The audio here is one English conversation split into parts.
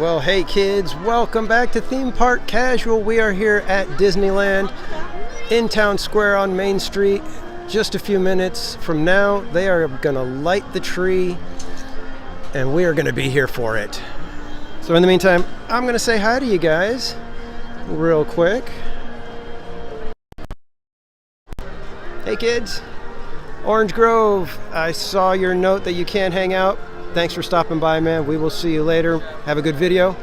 Well, hey kids, welcome back to Theme Park Casual. We are here at Disneyland in Town Square on Main Street. Just a few minutes from now, they are gonna light the tree and we are gonna be here for it. So in the meantime, I'm gonna say hi to you guys real quick. Hey kids, Orange Grove, I saw your note that you can't hang out. Thanks for stopping by, man. We will see you later. Have a good video.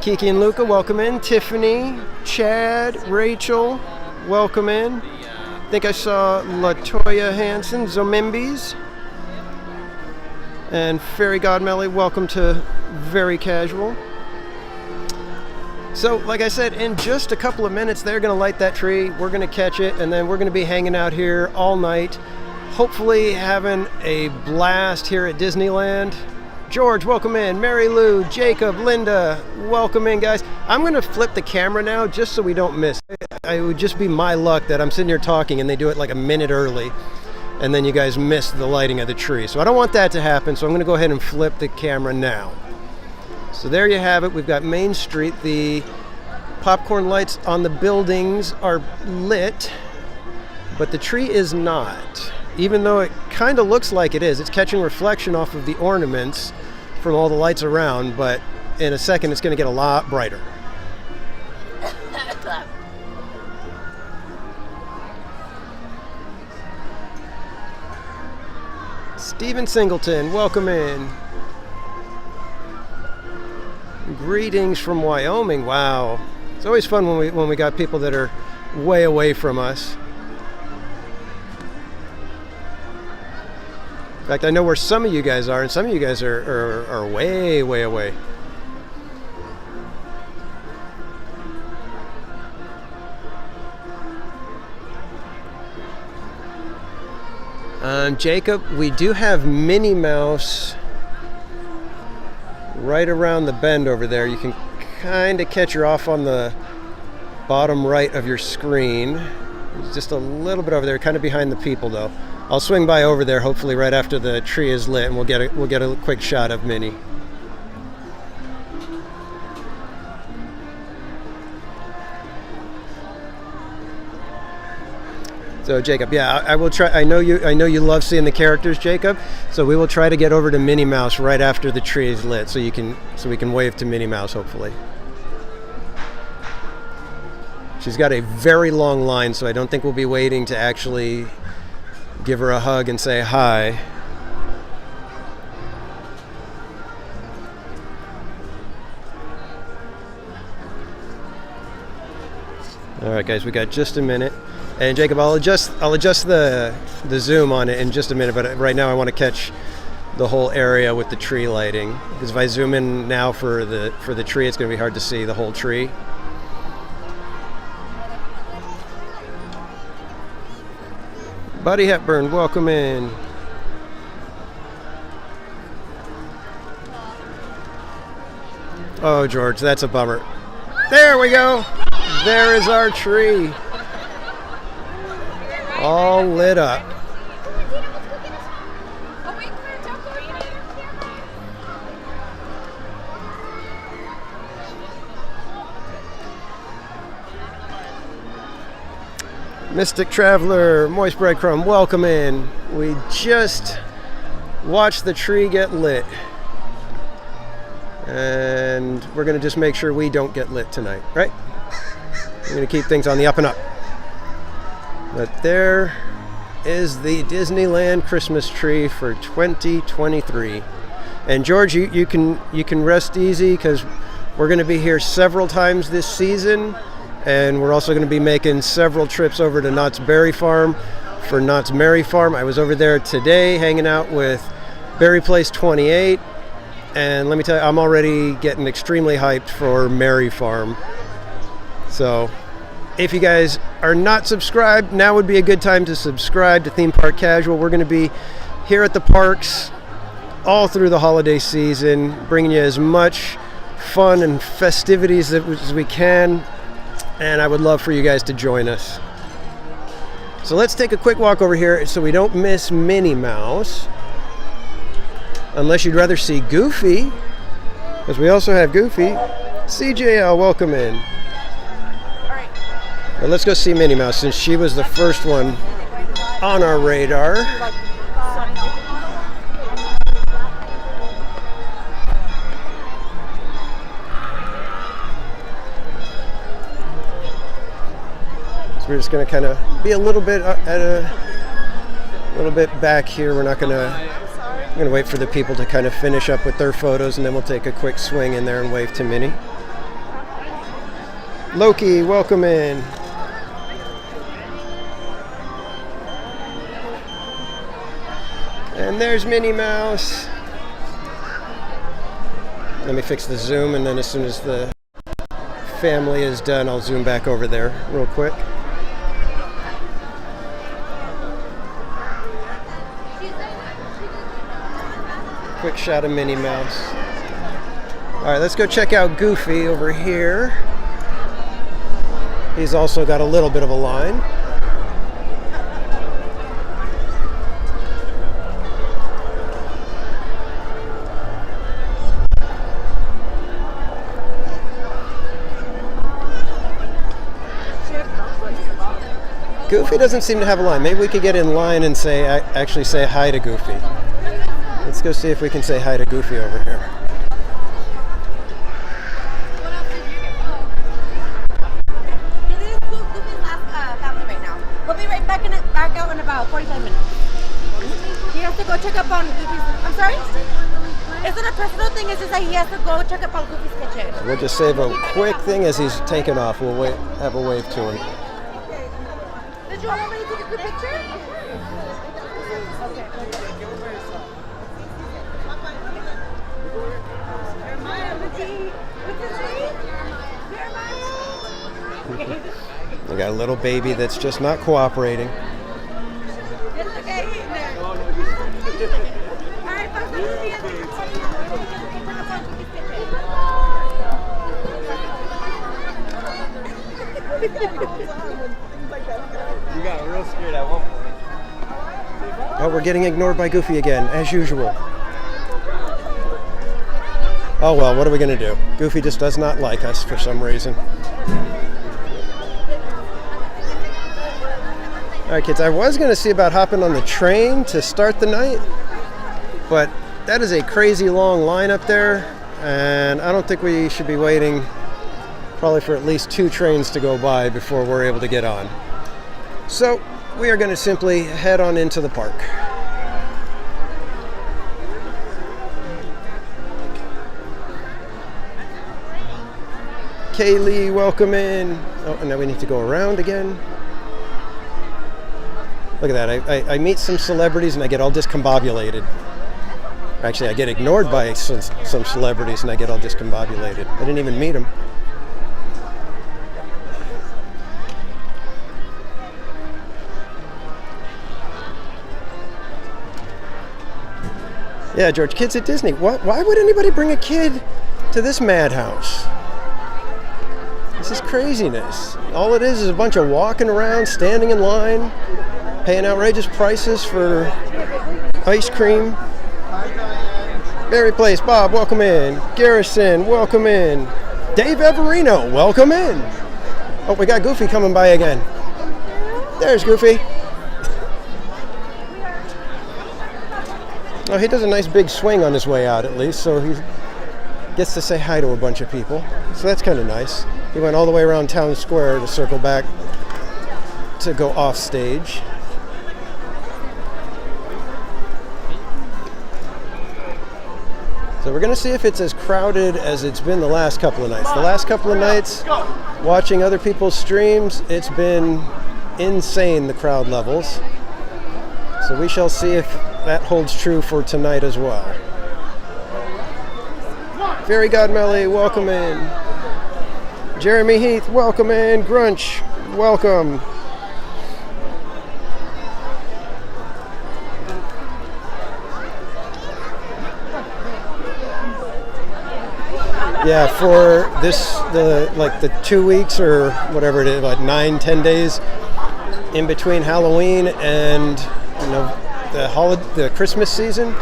Kiki and Luca, welcome in. Tiffany, Chad, Rachel, welcome in. I think I saw Latoya Hansen, Zomimbis. And Fairy Godmelly, welcome to Very Casual. So, like I said, in just a couple of minutes, they're going to light that tree. We're going to catch it, and then we're going to be hanging out here all night. Hopefully having a blast here at Disneyland. George, welcome in. Mary Lou, Jacob, Linda, welcome in, guys. I'm going to flip the camera now just so we don't miss. It would just be my luck that I'm sitting here talking and they do it like a minute early and then you guys miss the lighting of the tree. So I don't want that to happen, so I'm going to go ahead and flip the camera now. So there you have it. We've got Main Street. The popcorn lights on the buildings are lit, but the tree is not. Even though it kind of looks like it is. It's catching reflection off of the ornaments from all the lights around, but in a second it's going to get a lot brighter. Stephen Singleton, welcome in. Greetings from Wyoming. Wow. It's always fun when we got people that are way away from us. In fact, I know where some of you guys are, and some of you guys are way, way away. Jacob, we do have Minnie Mouse right around the bend over there. You can kind of catch her off on the bottom right of your screen. It's just a little bit over there, kind of behind the people though. I'll swing by over there hopefully right after the tree is lit and we'll get a quick shot of Minnie. So Jacob, yeah, I will try. I know you love seeing the characters, Jacob. So we will try to get over to Minnie Mouse right after the tree is lit, so we can wave to Minnie Mouse hopefully. She's got a very long line, so I don't think we'll be waiting to actually give her a hug and say hi. All right, guys, we got just a minute. And Jacob, I'll adjust the zoom on it in just a minute, but right now I want to catch the whole area with the tree lighting. Because if I zoom in now for the tree, it's going to be hard to see the whole tree. Buddy Hepburn, welcome in. Oh, George, that's a bummer. There we go. There is our tree. All lit up. Mystic Traveler, Moist Breadcrumb, welcome in. We just watched the tree get lit. And we're going to just make sure we don't get lit tonight, right? We're going to keep things on the up and up. But there is the Disneyland Christmas tree for 2023. And George, you can rest easy because we're going to be here several times this season. And we're also going to be making several trips over to Knott's Berry Farm for Knott's Merry Farm. I was over there today hanging out with Berry Place 28. And let me tell you, I'm already getting extremely hyped for Merry Farm. So if you guys are not subscribed, now would be a good time to subscribe to Theme Park Casual. We're going to be here at the parks all through the holiday season, bringing you as much fun and festivities as we can. And I would love for you guys to join us. So let's take a quick walk over here so we don't miss Minnie Mouse. Unless you'd rather see Goofy. Because we also have Goofy. CJL, welcome in. Well, let's go see Minnie Mouse since she was the first one on our radar. So we're just going to kind of be a little bit back here. We're not going to. I'm going to wait for the people to kind of finish up with their photos, and then we'll take a quick swing in there and wave to Minnie. Loki, welcome in. And there's Minnie Mouse. Let me fix the zoom, and then as soon as the family is done, I'll zoom back over there real quick. Quick shot of Minnie Mouse. All right, let's go check out Goofy over here. He's also got a little bit of a line. Goofy doesn't seem to have a line. Maybe we could get in line and actually say hi to Goofy. Let's go see if we can say hi to Goofy over here. This is Goofy's last family right now. We'll be right back out in about 45 minutes. He has to go check up on Goofy's. I'm sorry? It's not a personal thing. It's just that he has to go check up on Goofy's kitchen. We'll just save a quick thing as he's taking off. We'll have a wave to him. Did you want me to take a quick picture? Okay. We got a little baby that's just not cooperating. It's okay. Alright, folks, You got real scared at one point. Oh, we're getting ignored by Goofy again, as usual. Oh well, what are we going to do? Goofy just does not like us for some reason. Alright kids, I was going to see about hopping on the train to start the night, but that is a crazy long line up there, and I don't think we should be waiting probably for at least 2 trains to go by before we're able to get on. So we are going to simply head on into the park. Kaylee, welcome in. Oh, and now we need to go around again. Look at that. I meet some celebrities and I get all discombobulated. Actually, I get ignored by some celebrities and I get all discombobulated. I didn't even meet them. Yeah, George, kids at Disney. Why would anybody bring a kid to this madhouse? This is craziness. All it is a bunch of walking around, standing in line, paying outrageous prices for ice cream. Berry Place, Bob, welcome in. Garrison, welcome in. Dave Everino, welcome in. Oh, we got Goofy coming by again. There's Goofy. Oh, he does a nice big swing on his way out at least, so he gets to say hi to a bunch of people. So that's kind of nice. He went all the way around Town Square to circle back to go off stage. So we're going to see if it's as crowded as it's been the last couple of nights. The last couple of nights, watching other people's streams, it's been insane, the crowd levels. So we shall see if that holds true for tonight as well. Fairy Godmelly, welcome in. Jeremy Heath, welcome in. Grunch, welcome. Yeah, for the 2 weeks or whatever it is, like 9-10 days in between Halloween and the Christmas season,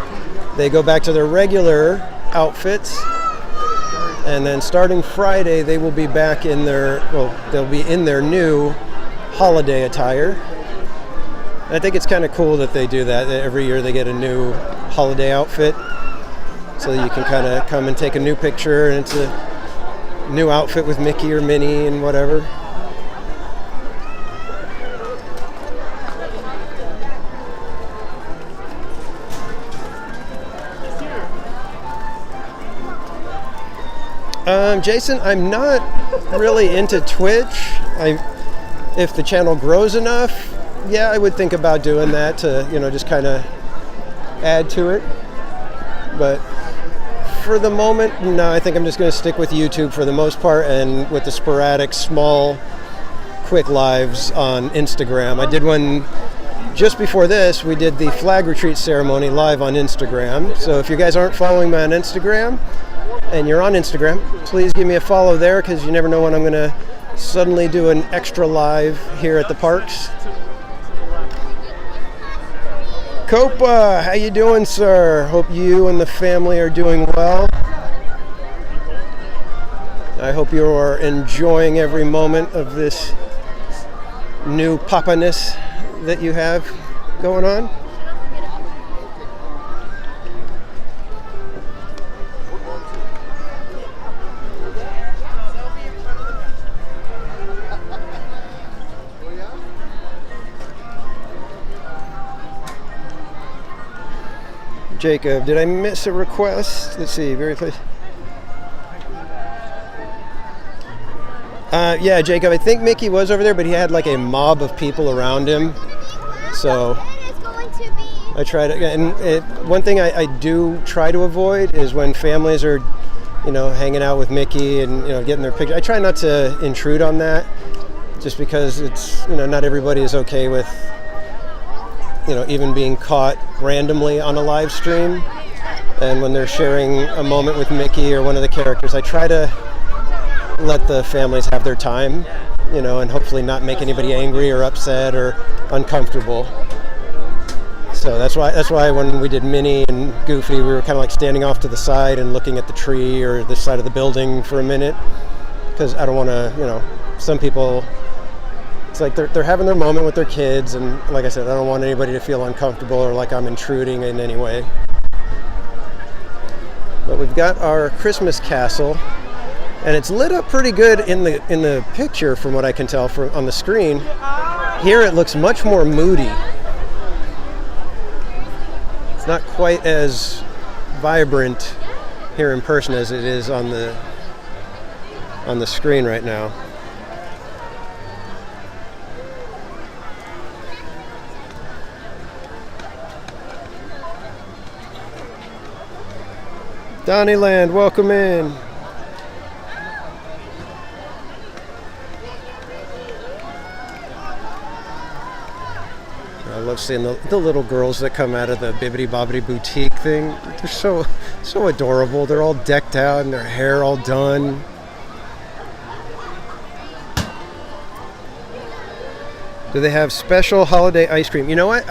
they go back to their regular outfits And then starting Friday, they will be back in they'll be in their new holiday attire. I think it's kind of cool that they do that. Every year they get a new holiday outfit, so that you can kind of come and take a new picture, and it's a new outfit with Mickey or Minnie and whatever. Jason, I'm not really into Twitch. If the channel grows enough, yeah, I would think about doing that to, just kind of add to it. But for the moment, no, I think I'm just going to stick with YouTube for the most part, and with the sporadic, small, quick lives on Instagram. I did one just before this. We did the flag retreat ceremony live on Instagram. So if you guys aren't following me on Instagram, and you're on Instagram, please give me a follow there, because you never know when I'm going to suddenly do an extra live here at the parks. Copa, how you doing, sir? Hope you and the family are doing well. I hope you are enjoying every moment of this new papa-ness that you have going on. Jacob, did I miss a request? Let's see, very place. Yeah, Jacob, I think Mickey was over there, but he had like a mob of people around him. So I tried it. And one thing I do try to avoid is when families are, hanging out with Mickey and, getting their picture. I try not to intrude on that, just because it's, not everybody is okay with, even being caught randomly on a live stream. And when they're sharing a moment with Mickey or one of the characters, I try to let the families have their time, and hopefully not make anybody angry or upset or uncomfortable. So that's why when we did Minnie and Goofy, we were kind of like standing off to the side and looking at the tree or the side of the building for a minute, because I don't want to, some people, it's like they're having their moment with their kids, and like I said, I don't want anybody to feel uncomfortable or like I'm intruding in any way. But we've got our Christmas castle, and it's lit up pretty good in the picture from what I can tell on the screen. Here it looks much more moody. It's not quite as vibrant here in person as it is on the screen right now. Donnyland, welcome in. I love seeing the little girls that come out of the Bibbidi Bobbidi Boutique thing. They're so adorable. They're all decked out and their hair all done. Do they have special holiday ice cream? You know what?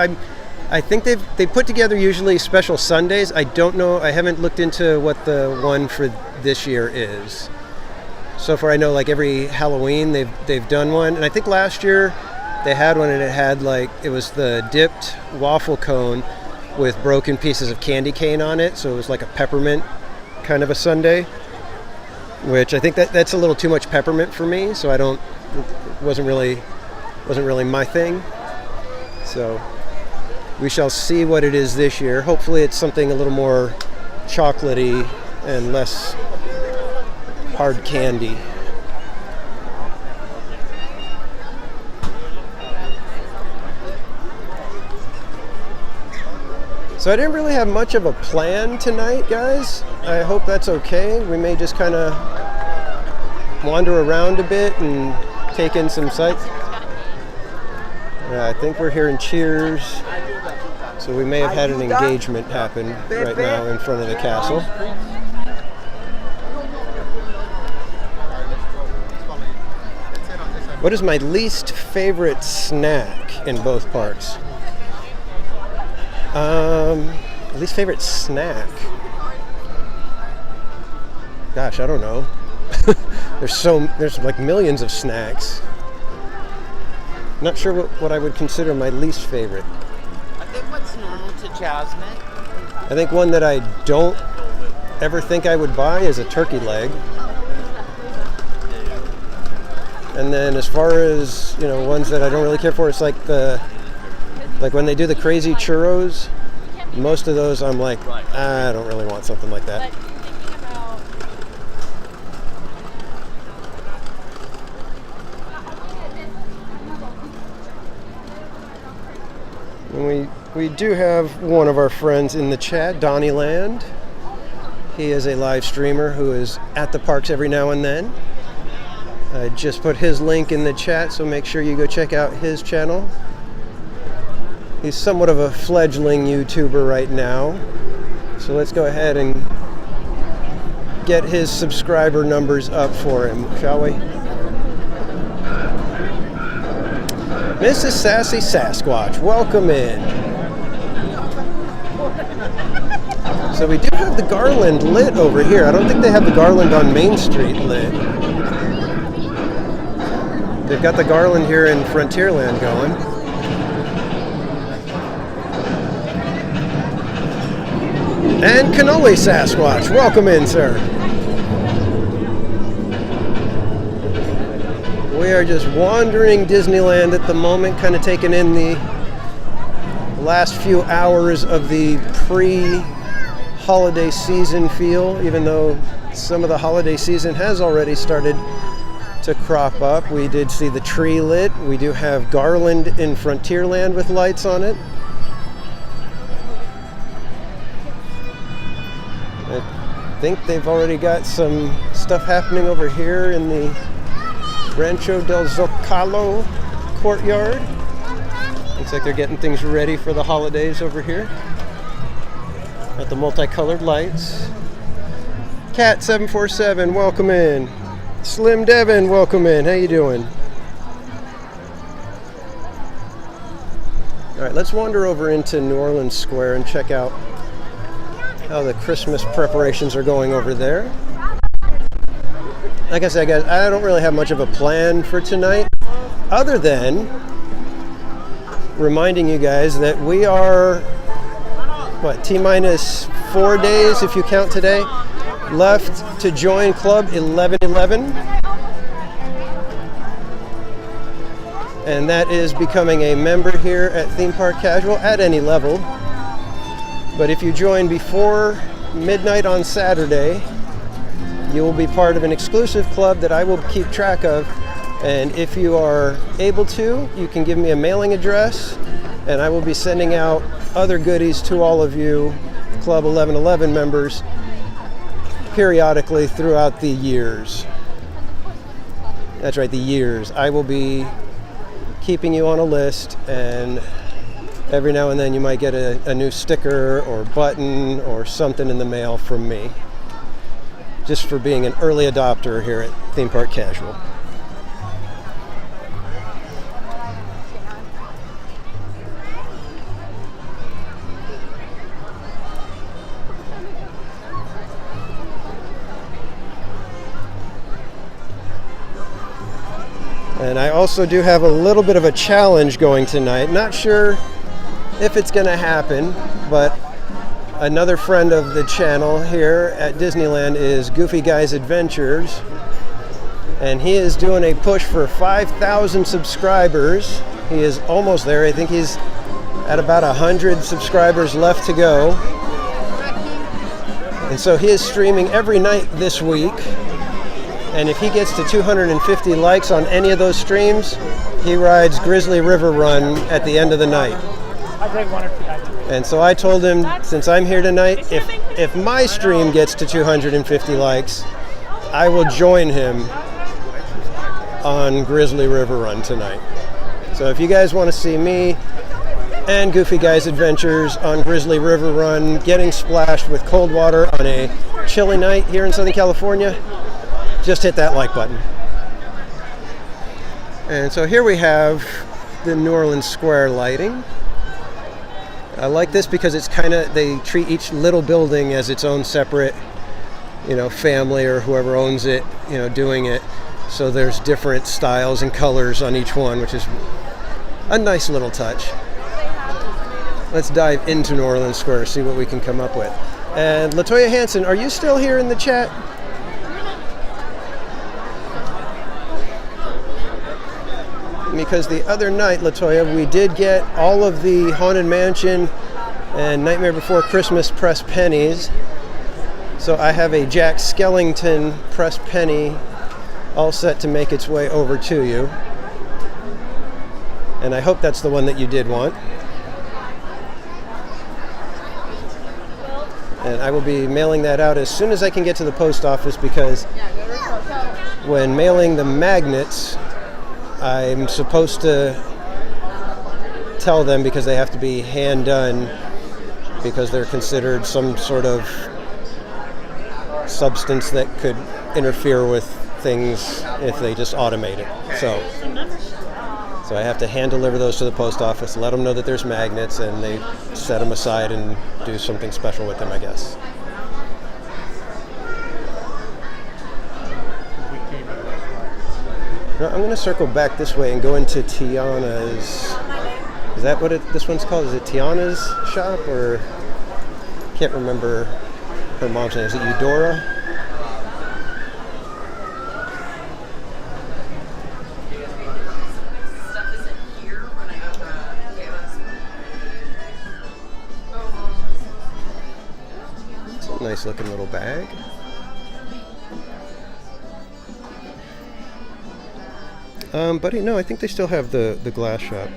I think they put together usually special Sundays. I don't know. I haven't looked into what the one for this year is. So far, I know like every Halloween they've done one, and I think last year they had one, and it was the dipped waffle cone with broken pieces of candy cane on it. So it was like a peppermint kind of a sundae, which I think that's a little too much peppermint for me. So it wasn't really my thing. So we shall see what it is this year. Hopefully it's something a little more chocolatey and less hard candy. So I didn't really have much of a plan tonight, guys. I hope that's okay. We may just kind of wander around a bit and take in some sights. I think we're hearing cheers. So we may have had an engagement happen right now in front of the castle. What is my least favorite snack in both parks? Least favorite snack? gosh, I don't know. There's like millions of snacks. Not sure what I would consider my least favorite. I think what's normal to Jasmine. I think one that I don't ever think I would buy is a turkey leg. And then as far as, ones that I don't really care for, it's like when they do the crazy churros, most of those I'm like, I don't really want something like that. And we do have one of our friends in the chat, Donnieland. He is a live streamer who is at the parks every now and then. I just put his link in the chat, so make sure you go check out his channel. He's somewhat of a fledgling YouTuber right now. So let's go ahead and get his subscriber numbers up for him, shall we? Mrs. Sassy Sasquatch, welcome in. So we do have the garland lit over here. I don't think they have the garland on Main Street lit. They've got the garland here in Frontierland going. And Cannoli Sasquatch, welcome in, sir. We are just wandering Disneyland at the moment, kind of taking in the last few hours of the pre-holiday season feel, even though some of the holiday season has already started to crop up. We did see the tree lit. We do have garland in Frontierland with lights on it. I think they've already got some stuff happening over here in the Rancho del Zocalo courtyard. Looks like they're getting things ready for the holidays over here. Got the multicolored lights. Cat747, welcome in. Slim Devin, welcome in. How you doing? All right, let's wander over into New Orleans Square and check out how the Christmas preparations are going over there. Like I said, guys, I don't really have much of a plan for tonight, other than reminding you guys that we are, T-minus 4 days, if you count today, left to join Club 1111. And that is becoming a member here at Theme Park Casual at any level. But if you join before midnight on Saturday, you will be part of an exclusive club that I will keep track of. And if you are able to, you can give me a mailing address, and I will be sending out other goodies to all of you Club 1111 members periodically throughout the years. That's right, the years. I will be keeping you on a list, and every now and then you might get a new sticker or button or something in the mail from me, just for being an early adopter here at Theme Park Casual. And I also do have a little bit of a challenge going tonight. Not sure if it's going to happen, but another friend of the channel here at Disneyland is Goofy Guy's Adventures, and he is doing a push for 5,000 subscribers. He is almost there. I think he's at about 100 subscribers left to go. And so he is streaming every night this week. And if he gets to 250 likes on any of those streams, he rides Grizzly River Run at the end of the night. And so I told him, since I'm here tonight, if my stream gets to 250 likes, I will join him on Grizzly River Run tonight. So if you guys want to see me and Goofy Guy's Adventures on Grizzly River Run getting splashed with cold water on a chilly night here in Southern California, just hit that like button. And so here we have the New Orleans Square lighting. I like this because it's they treat each little building as its own separate family or whoever owns it, doing it. So there's different styles and colors on each one, which is a nice little touch. Let's dive into New Orleans Square, see what we can come up with. And LaToya Hansen, are you still here in the chat? Because the other night, LaToya, we did get all of the Haunted Mansion and Nightmare Before Christmas press pennies. So I have a Jack Skellington press penny all set to make its way over to you. And I hope that's the one that you did want. And I will be mailing that out as soon as I can get to the post office, because when mailing the magnets, I'm supposed to tell them, because they have to be hand done, because they're considered some sort of substance that could interfere with things if they just automate it. So I have to hand deliver those to the post office, let them know that there's magnets, and they set them aside and do something special with them, I guess. Now, I'm going to circle back this way and go into Tiana's. Is that what this one's called? Is it Tiana's shop, or can't remember her mom's name? Is it Eudora? It's a nice looking little bag. Buddy, no, I think they still have the glass shop.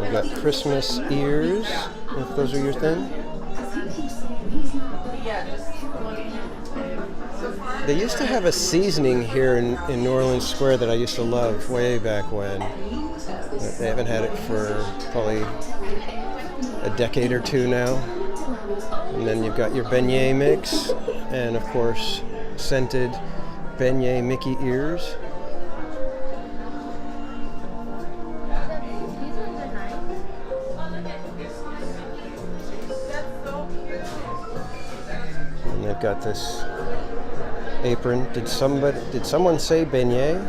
We've got Christmas ears, if those are your thing. They used to have a seasoning here in New Orleans Square that I used to love way back when. They haven't had it for probably a decade or two now. And then you've got your beignet mix, and of course scented beignet Mickey ears. And they've got this apron. Did someone say beignet?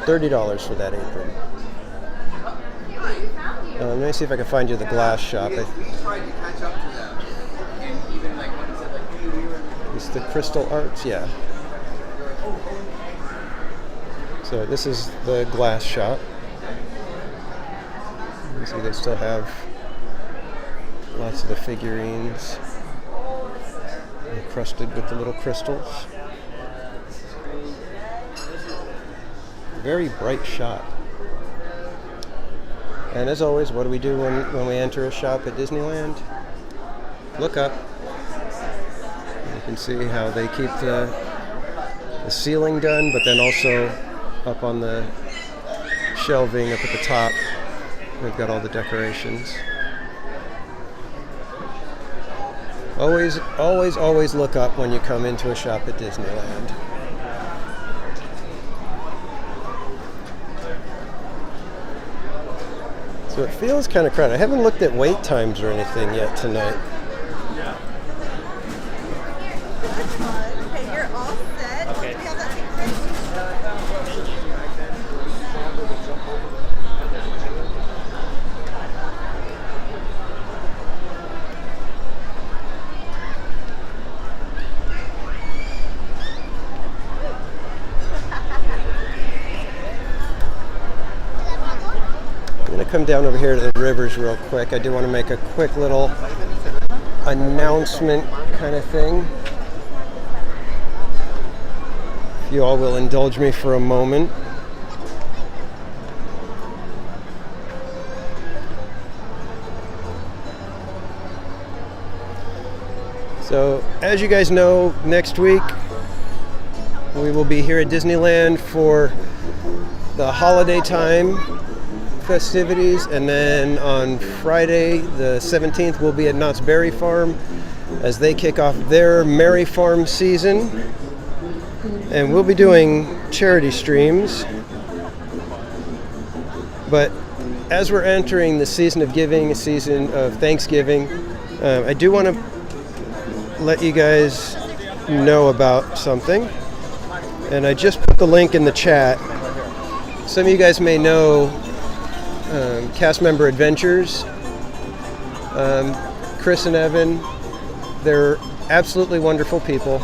$30 for that apron. Let me see if I can find you the glass shop. It's the Crystal Arts, yeah. So this is the glass shop. You see they still have lots of the figurines encrusted with the little crystals. Very bright shop. And as always, what do we do when we enter a shop at Disneyland? Look up. You can see how they keep the ceiling done, but then also up on the shelving up at the top, they've got all the decorations. Always, always, always look up when you come into a shop at Disneyland. So it feels kind of crowded. I haven't looked at wait times or anything yet tonight. Okay, you're all set. Okay. Do we have that I'm going to come down over here to the rivers real quick. I do want to make a quick little announcement kind of thing. If you all will indulge me for a moment. So, as you guys know, next week we will be here at Disneyland for the holiday time festivities, and then on Friday the 17th we'll be at Knott's Berry Farm as they kick off their Merry Farm season, and we'll be doing charity streams. But as we're entering the season of giving, a season of Thanksgiving, I do want to let you guys know about something. And I just put the link in the chat. Some of you guys may know cast member Adventures, Chris and Evan. They're absolutely wonderful people.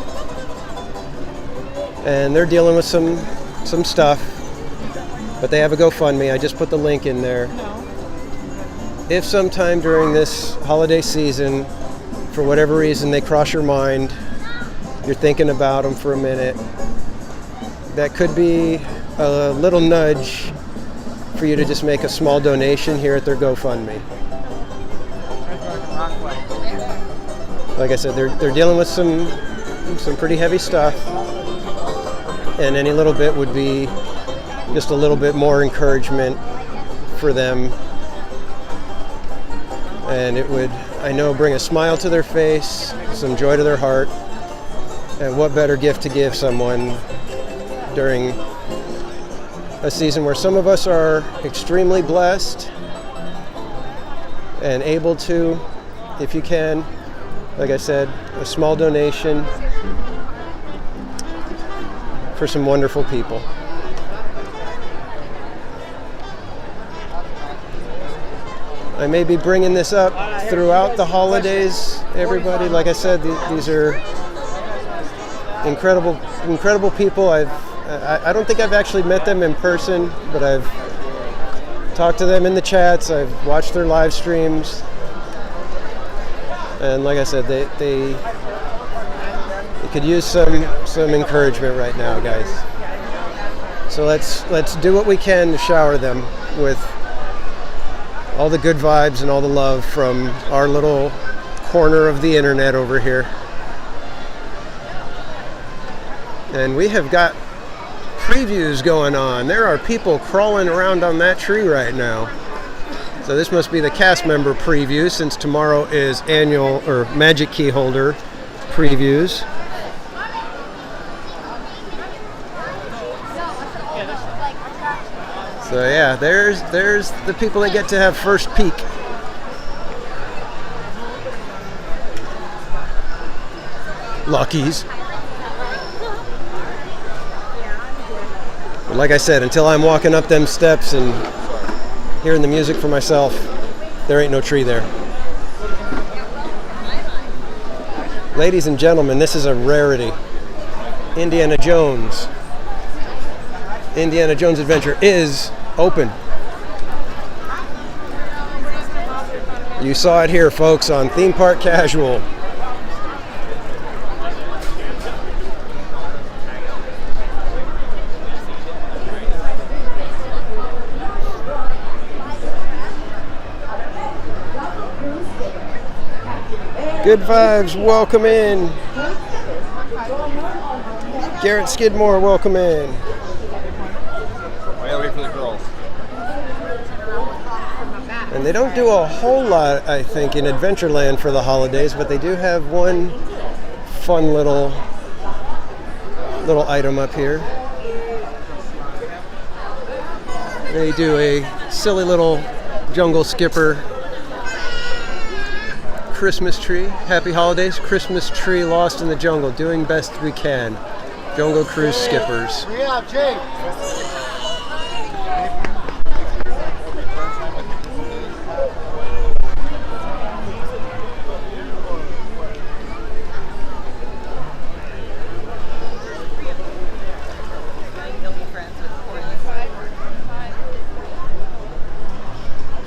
And they're dealing with some stuff. But they have a GoFundMe. I just put the link in there. If sometime during this holiday season, for whatever reason, they cross your mind, you're thinking about them for a minute, that could be a little nudge for you to just make a small donation here at their GoFundMe. Like I said, they're dealing with some pretty heavy stuff, and any little bit would be just a little bit more encouragement for them, and it would, I know, bring a smile to their face, some joy to their heart. And what better gift to give someone during a season where some of us are extremely blessed and able to, if you can, like I said, a small donation for some wonderful people. I may be bringing this up throughout the holidays, everybody. Like I said, these are incredible people. I don't think I've actually met them in person, but I've talked to them in the chats. I've watched their live streams, and like I said, they could use some encouragement right now, guys. So let's do what we can to shower them with all the good vibes and all the love from our little corner of the internet over here. And we have got previews going on. There are people crawling around on that tree right now. So this must be the cast member preview, since tomorrow is annual or Magic Key Holder previews. So yeah, there's the people that get to have first peek. Luckies. But like I said, until I'm walking up them steps and hearing the music for myself, there ain't no tree there. Ladies and gentlemen, this is a rarity. Indiana Jones Adventure is open. You saw it here, folks, on Theme Park Casual. Good vibes, welcome in. Garrett Skidmore, welcome in. Wait for the girls. And they don't do a whole lot, I think, in Adventureland for the holidays, but they do have one fun little item up here. They do a silly little jungle skipper Christmas tree. Happy holidays, Christmas tree lost in the jungle, doing best we can. Jungle Cruise skippers. Yeah, Jake.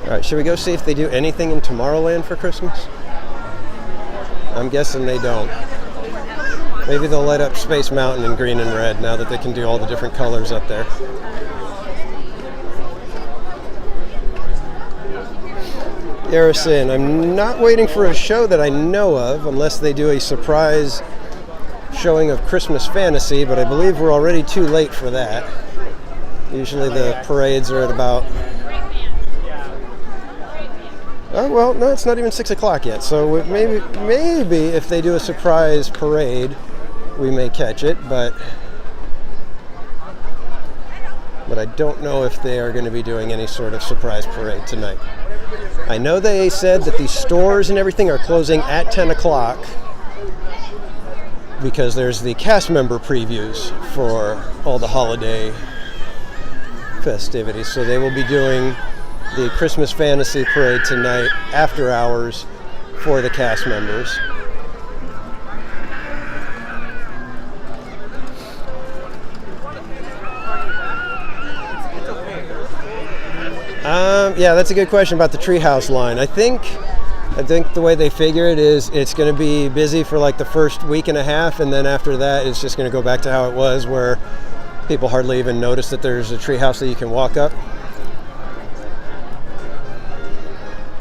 All right, should we go see if they do anything in Tomorrowland for Christmas? I'm guessing they don't. Maybe they'll light up Space Mountain in green and red now that they can do all the different colors up there. Garrison, I'm not waiting for a show that I know of unless they do a surprise showing of Christmas Fantasy, but I believe we're already too late for that. Usually the parades are at about... Oh, well, no, it's not even 6 o'clock yet, so maybe if they do a surprise parade, we may catch it, but but I don't know if they are going to be doing any sort of surprise parade tonight. I know they said that the stores and everything are closing at 10 o'clock because there's the cast member previews for all the holiday festivities. So they will be doing the Christmas Fantasy Parade tonight after hours for the cast members. Yeah, that's a good question about the treehouse line. I think the way they figure it is it's going to be busy for like the first week and a half, and then after that it's just going to go back to how it was, where people hardly even notice that there's a treehouse that you can walk up.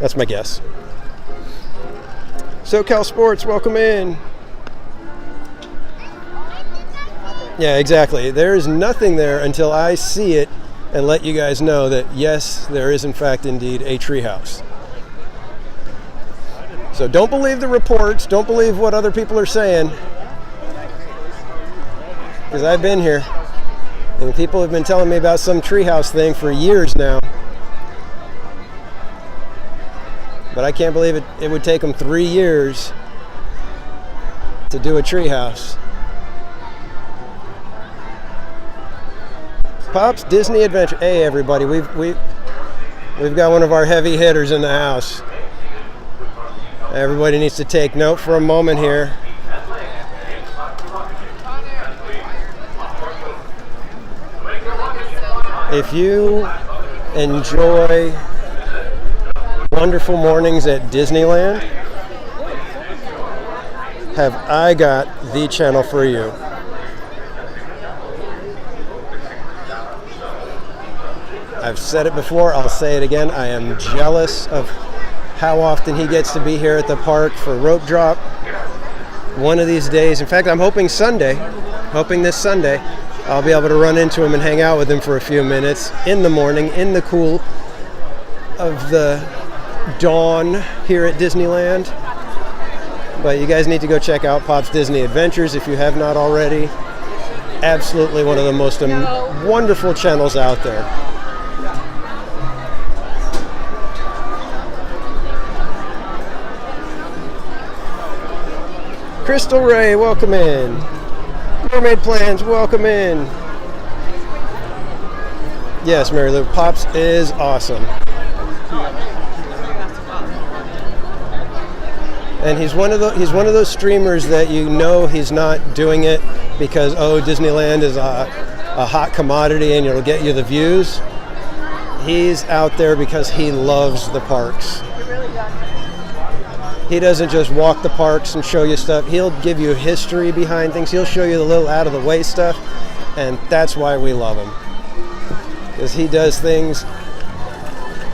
That's my guess. SoCal Sports, welcome in. Yeah, exactly. There is nothing there until I see it and let you guys know that, yes, there is in fact indeed a treehouse. So don't believe the reports, don't believe what other people are saying, because I've been here, and people have been telling me about some treehouse thing for years now. But I can't believe it would take them 3 years to do a treehouse. Pops Disney Adventure. Hey everybody, we've got one of our heavy hitters in the house. Everybody needs to take note for a moment here. If you enjoy wonderful mornings at Disneyland, have I got the channel for you. I've said it before, I'll say it again. I am jealous of how often he gets to be here at the park for rope drop. One of these days, in fact, I'm hoping this Sunday, I'll be able to run into him and hang out with him for a few minutes in the morning, in the cool of the dawn here at Disneyland. But you guys need to go check out Pop's Disney Adventures if you have not already. Absolutely one of the most wonderful channels out there. Crystal Ray, welcome in. Mermaid Plans, welcome in. Yes, Mary Lou, Pops is awesome. And he's one of those streamers that you know he's not doing it because, oh, Disneyland is a hot commodity and it'll get you the views. He's out there because he loves the parks. He doesn't just walk the parks and show you stuff. He'll give you history behind things. He'll show you the little out-of-the-way stuff, and that's why we love him. Because he does things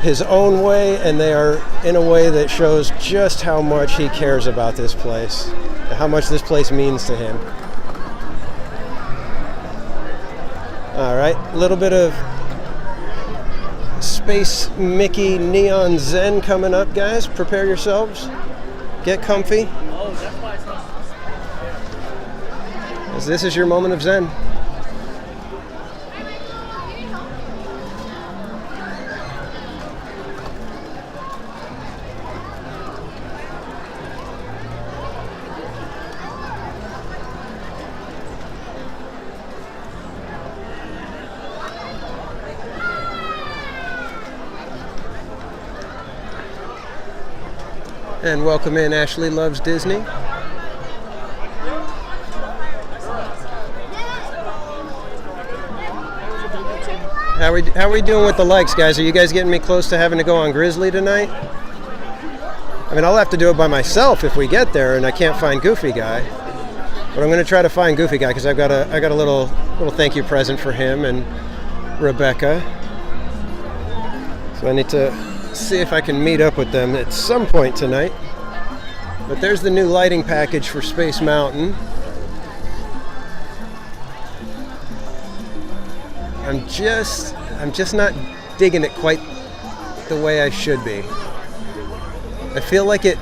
his own way, and they are in a way that shows just how much he cares about this place, and how much this place means to him. All right, a little bit of Space Mickey Neon Zen coming up, guys. Prepare yourselves. Get comfy. As this is your moment of Zen. And welcome in Ashley Loves Disney. How we doing with the likes, guys? Are you guys getting me close to having to go on Grizzly tonight? I mean, I'll have to do it by myself if we get there and I can't find Goofy Guy. But I'm going to try to find Goofy Guy because I got a little thank you present for him and Rebecca. So I need to see if I can meet up with them at some point tonight. But there's the new lighting package for Space Mountain. I'm just not digging it quite the way I should be. I feel like it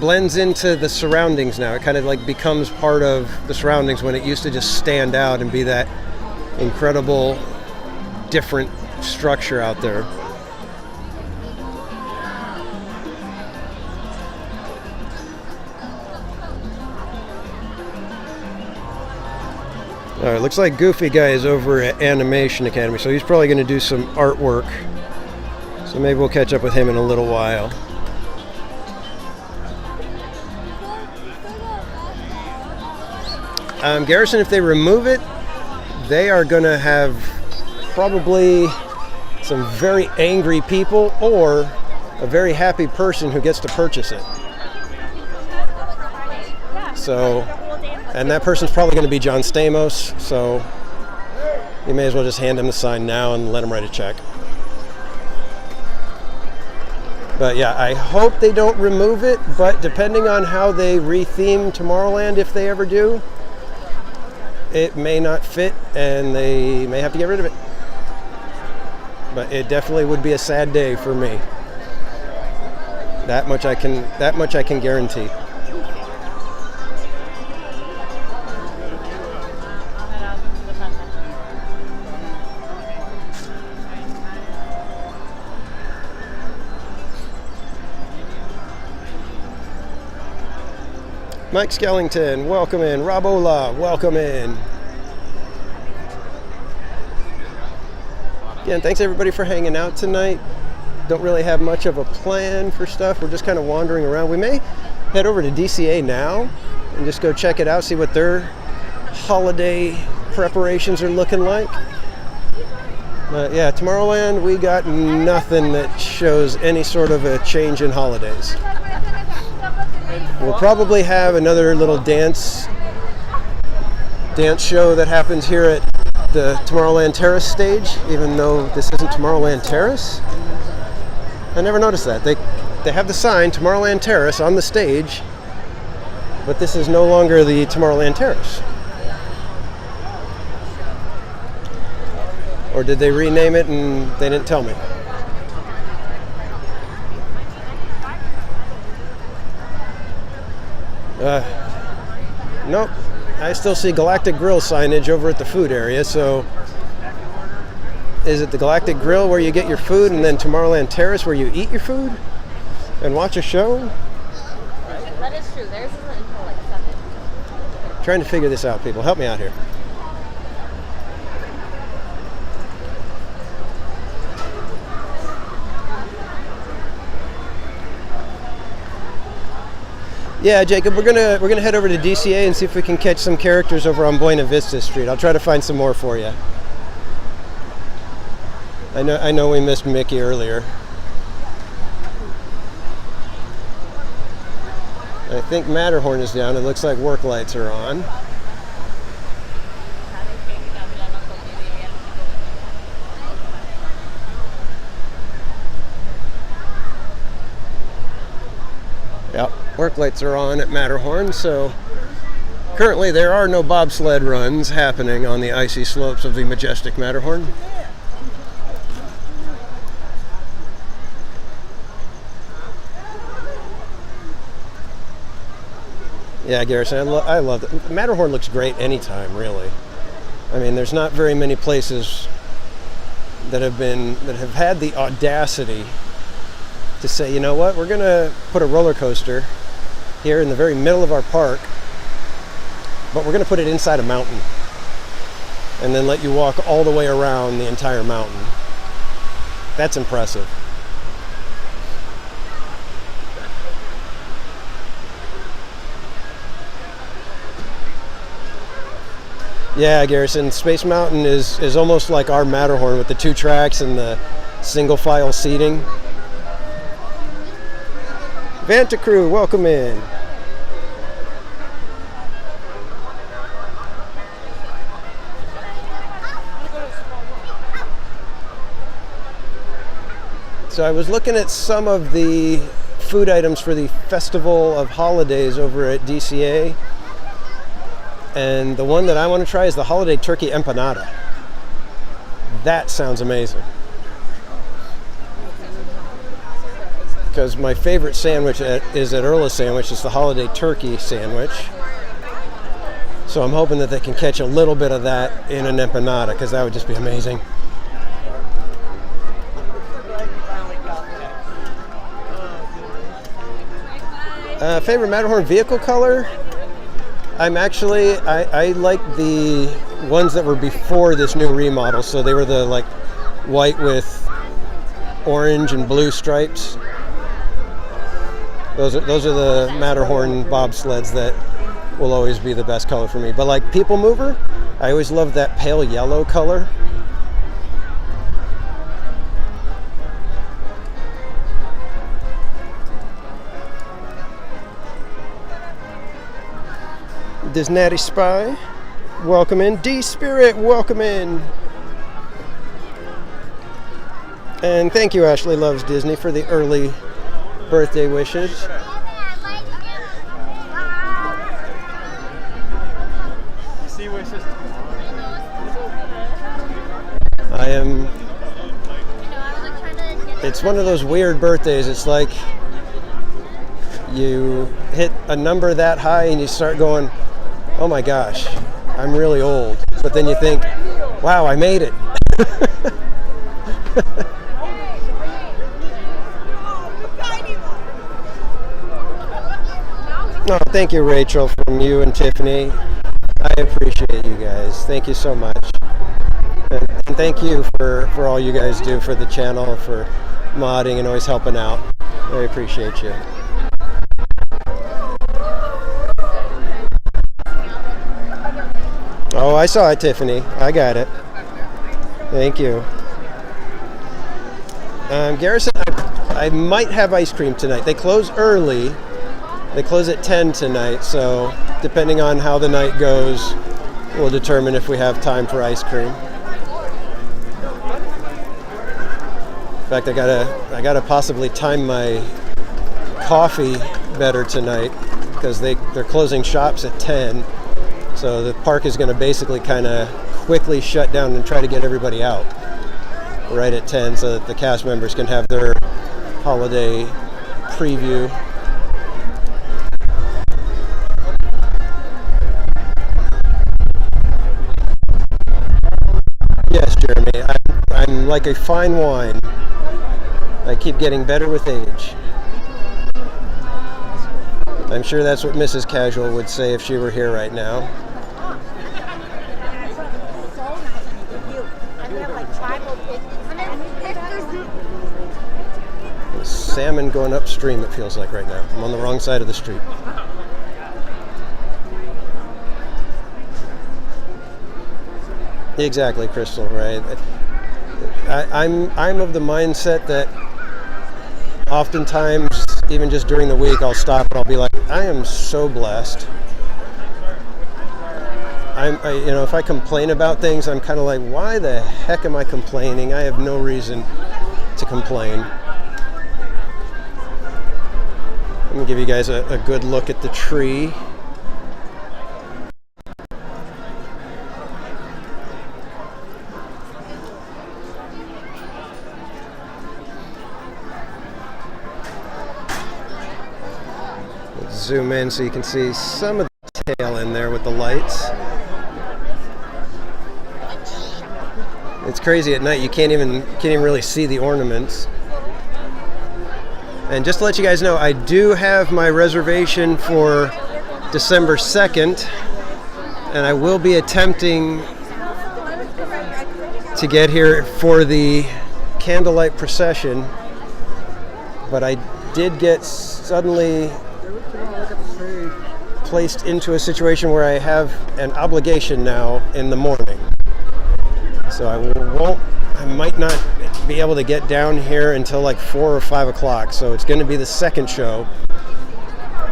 blends into the surroundings now. It kind of like becomes part of the surroundings when it used to just stand out and be that incredible different structure out there. All right, looks like Goofy Guy is over at Animation Academy, so he's probably going to do some artwork. So maybe we'll catch up with him in a little while. Garrison, if they remove it, they are going to have probably some very angry people or a very happy person who gets to purchase it. So, and that person's probably going to be John Stamos, so you may as well just hand him the sign now and let him write a check. But yeah, I hope they don't remove it, but depending on how they retheme Tomorrowland, if they ever do, it may not fit and they may have to get rid of it. But it definitely would be a sad day for me. That much I can guarantee. Mike Skellington, welcome in. Rob Ola, welcome in. Again, thanks everybody for hanging out tonight. Don't really have much of a plan for stuff. We're just kind of wandering around. We may head over to DCA now and just go check it out, see what their holiday preparations are looking like. But yeah, Tomorrowland, we got nothing that shows any sort of a change in holidays. We'll probably have another little dance show that happens here at the Tomorrowland Terrace stage, even though this isn't Tomorrowland Terrace. I never noticed that. They have the sign Tomorrowland Terrace on the stage, but this is no longer the Tomorrowland Terrace. Or did they rename it and they didn't tell me? Nope. I still see Galactic Grill signage over at the food area, so is it the Galactic Grill where you get your food and then Tomorrowland Terrace where you eat your food and watch a show? That is true. Theirs isn't until like 7. Trying to figure this out, people. Help me out here. Yeah, Jacob, we're gonna head over to DCA and see if we can catch some characters over on Buena Vista Street. I'll try to find some more for you. I know we missed Mickey earlier. I think Matterhorn is down. It looks like work lights are on. Yep, work lights are on at Matterhorn, so currently there are no bobsled runs happening on the icy slopes of the majestic Matterhorn. Yeah, Garrison, I love it. Matterhorn looks great anytime, really. I mean, there's not very many places that have had the audacity to say, you know what, we're going to put a roller coaster here in the very middle of our park, but we're going to put it inside a mountain and then let you walk all the way around the entire mountain. That's impressive. Yeah, Garrison, Space Mountain is almost like our Matterhorn with the 2 tracks and the single file seating. Vanta Crew, welcome in. So I was looking at some of the food items for the Festival of Holidays over at DCA, and the one that I want to try is the Holiday Turkey Empanada. That sounds amazing. Because my favorite sandwich is at Earl's Sandwich. It's the Holiday Turkey Sandwich. So I'm hoping that they can catch a little bit of that in an empanada, because that would just be amazing. Favorite Matterhorn vehicle color? I'm actually, I like the ones that were before this new remodel. So they were the like white with orange and blue stripes. Those are the Matterhorn bobsleds that will always be the best color for me. But like People Mover, I always loved that pale yellow color. Disney Spy, welcome in. D-Spirit, welcome in. And thank you, Ashley Loves Disney, for the early birthday wishes. I am. It's one of those weird birthdays. It's like you hit a number that high and you start going, oh my gosh, I'm really old. But then you think, wow, I made it. Oh, thank you, Rachel, from you and Tiffany. I appreciate you guys. Thank you so much. And thank you for all you guys do for the channel, for modding and always helping out. I appreciate you. Oh, I saw it, Tiffany. I got it. Thank you. Garrison, I might have ice cream tonight. They close early. They close at 10 tonight, so depending on how the night goes, we'll determine if we have time for ice cream. In fact, I gotta possibly time my coffee better tonight because they're closing shops at 10. So the park is going to basically kind of quickly shut down and try to get everybody out right at 10 so that the cast members can have their holiday preview. Yes, Jeremy, I'm like a fine wine. I keep getting better with age. I'm sure that's what Mrs. Casual would say if she were here right now. Salmon going upstream, it feels like right now. I'm on the wrong side of the street. Exactly, Crystal, right? I'm of the mindset that oftentimes, even just during the week, I'll stop and I'll be like, I am so blessed. If I complain about things, I'm kind of like, why the heck am I complaining? I have no reason to complain. Let me give you guys a good look at the tree. Let's zoom in so you can see some of the tail in there with the lights. It's crazy at night. You can't even really see the ornaments. And just to let you guys know, I do have my reservation for December 2nd, and I will be attempting to get here for the candlelight procession, but I did get suddenly placed into a situation where I have an obligation now in the morning. So I might not be able to get down here until like 4 or 5 o'clock. So it's going to be the second show.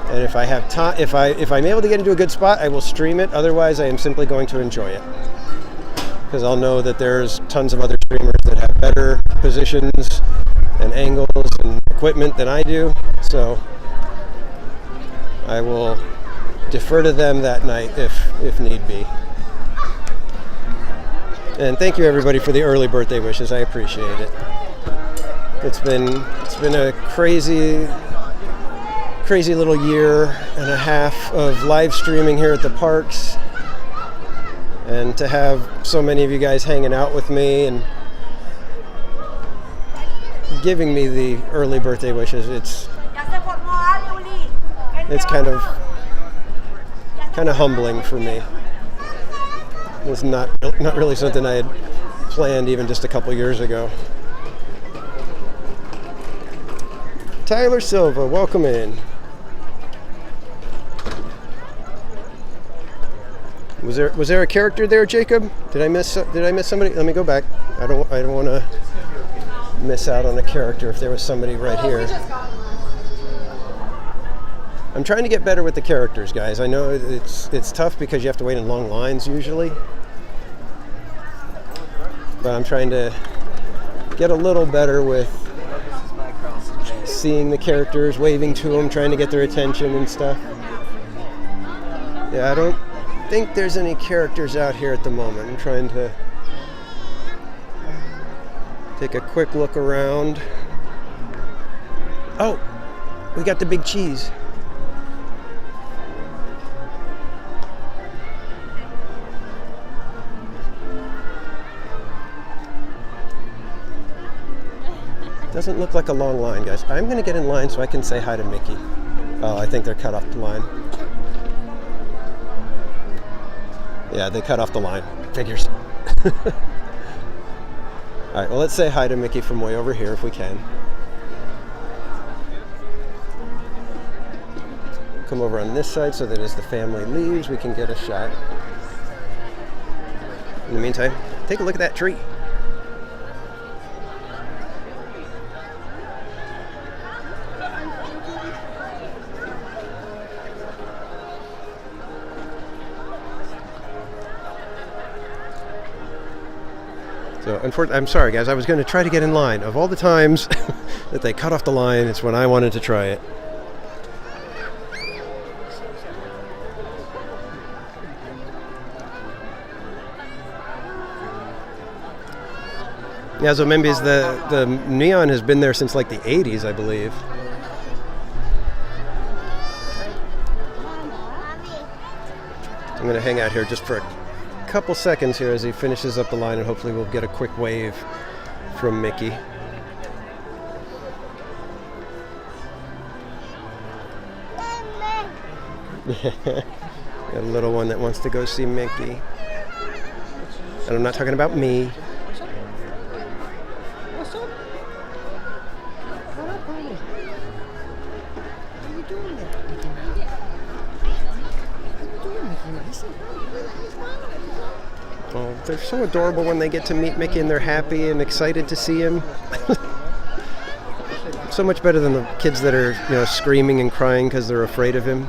And if I have time, if I'm able to get into a good spot, I will stream it. Otherwise, I am simply going to enjoy it, because I'll know that there's tons of other streamers that have better positions and angles and equipment than I do. So I will defer to them that night if need be. And thank you everybody for the early birthday wishes. I appreciate it. It's been a crazy little year and a half of live streaming here at the parks, and to have so many of you guys hanging out with me and giving me the early birthday wishes. it's kind of humbling for me. It's not really something I had planned even just a couple years ago. Tyler Silva, welcome in. Was there a character there, Jacob? Did I miss somebody? Let me go back. I don't want to miss out on a character if there was somebody right here. I'm trying to get better with the characters, guys. I know it's tough because you have to wait in long lines usually. But I'm trying to get a little better with seeing the characters, waving to them, trying to get their attention and stuff. Yeah, I don't think there's any characters out here at the moment. I'm trying to take a quick look around. Oh, we got the big cheese. Doesn't look like a long line, guys. I'm going to get in line so I can say hi to Mickey. Oh, I think they're cut off the line. Yeah, they cut off the line. Figures. All right, well, let's say hi to Mickey from way over here if we can. Come over on this side so that as the family leaves, we can get a shot. In the meantime, take a look at that tree. So, unfortunately, I'm sorry, guys. I was going to try to get in line. Of all the times that they cut off the line, it's when I wanted to try it. Yeah, so maybe the neon has been there since like the 80s, I believe. I'm going to hang out here just for a couple seconds here as he finishes up the line, and hopefully we'll get a quick wave from Mickey. Got a little one that wants to go see Mickey. And I'm not talking about me. What's up? What up, honey? How you doing there? How you doing, Mickey? Listen. Oh, they're so adorable when they get to meet Mickey and they're happy and excited to see him. So much better than the kids that are, screaming and crying because they're afraid of him.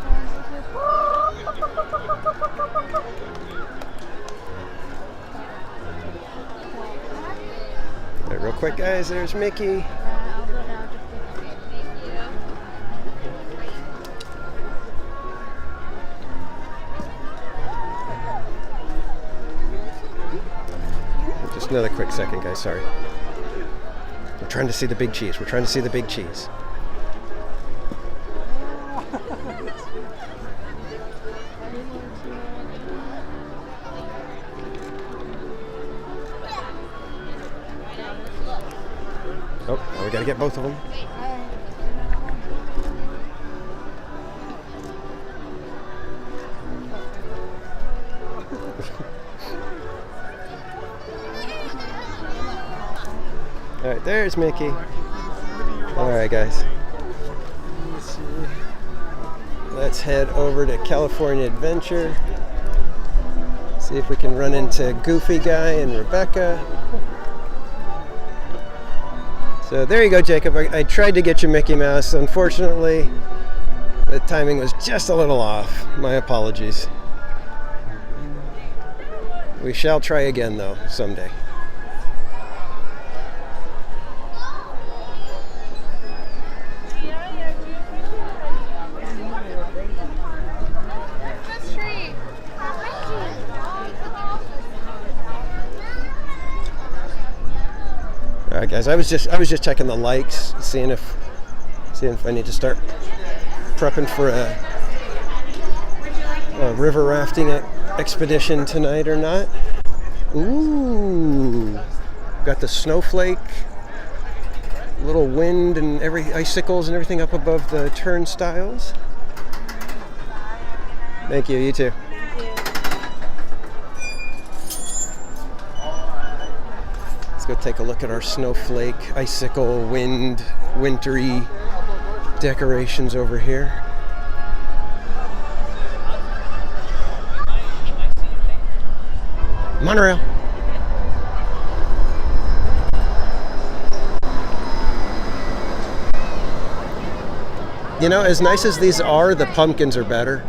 All right, real quick, guys, there's Mickey. Just another quick second, guys, sorry. We're trying to see the big cheese. We're trying to see the big cheese. Oh, we gotta get both of them. All right, there's Mickey. All right, guys. Let's head over to California Adventure. See if we can run into Goofy Guy and Rebecca. So there you go, Jacob. I tried to get you Mickey Mouse. Unfortunately, the timing was just a little off. My apologies. We shall try again, though, someday. All right, guys. I was just checking the likes, seeing if I need to start prepping for a river rafting expedition tonight or not. Ooh, got the snowflake, little wind and icicles and everything up above the turnstiles. Thank you. You too. Let's go take a look at our snowflake, icicle, wind, wintry decorations over here. Monorail. You know, as nice as these are, the pumpkins are better.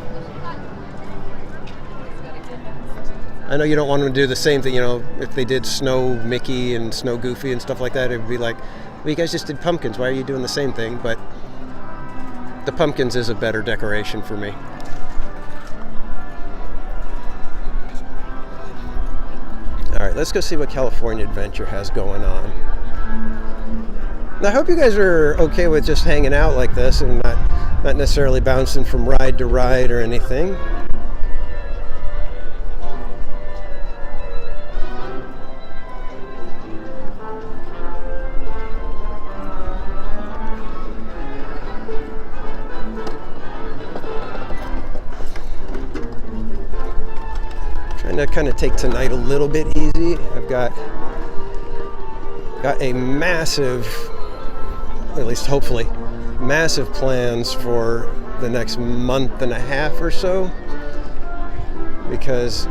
I know you don't want them to do the same thing, you know, if they did Snow Mickey and Snow Goofy and stuff like that, it would be like, well, you guys just did pumpkins, why are you doing the same thing? But the pumpkins is a better decoration for me. All right, let's go see what California Adventure has going on. Now, I hope you guys are okay with just hanging out like this and not necessarily bouncing from ride to ride or anything. Trying to kind of take tonight a little bit easy. I've got a massive, at least hopefully, massive plans for the next month and a half or so, because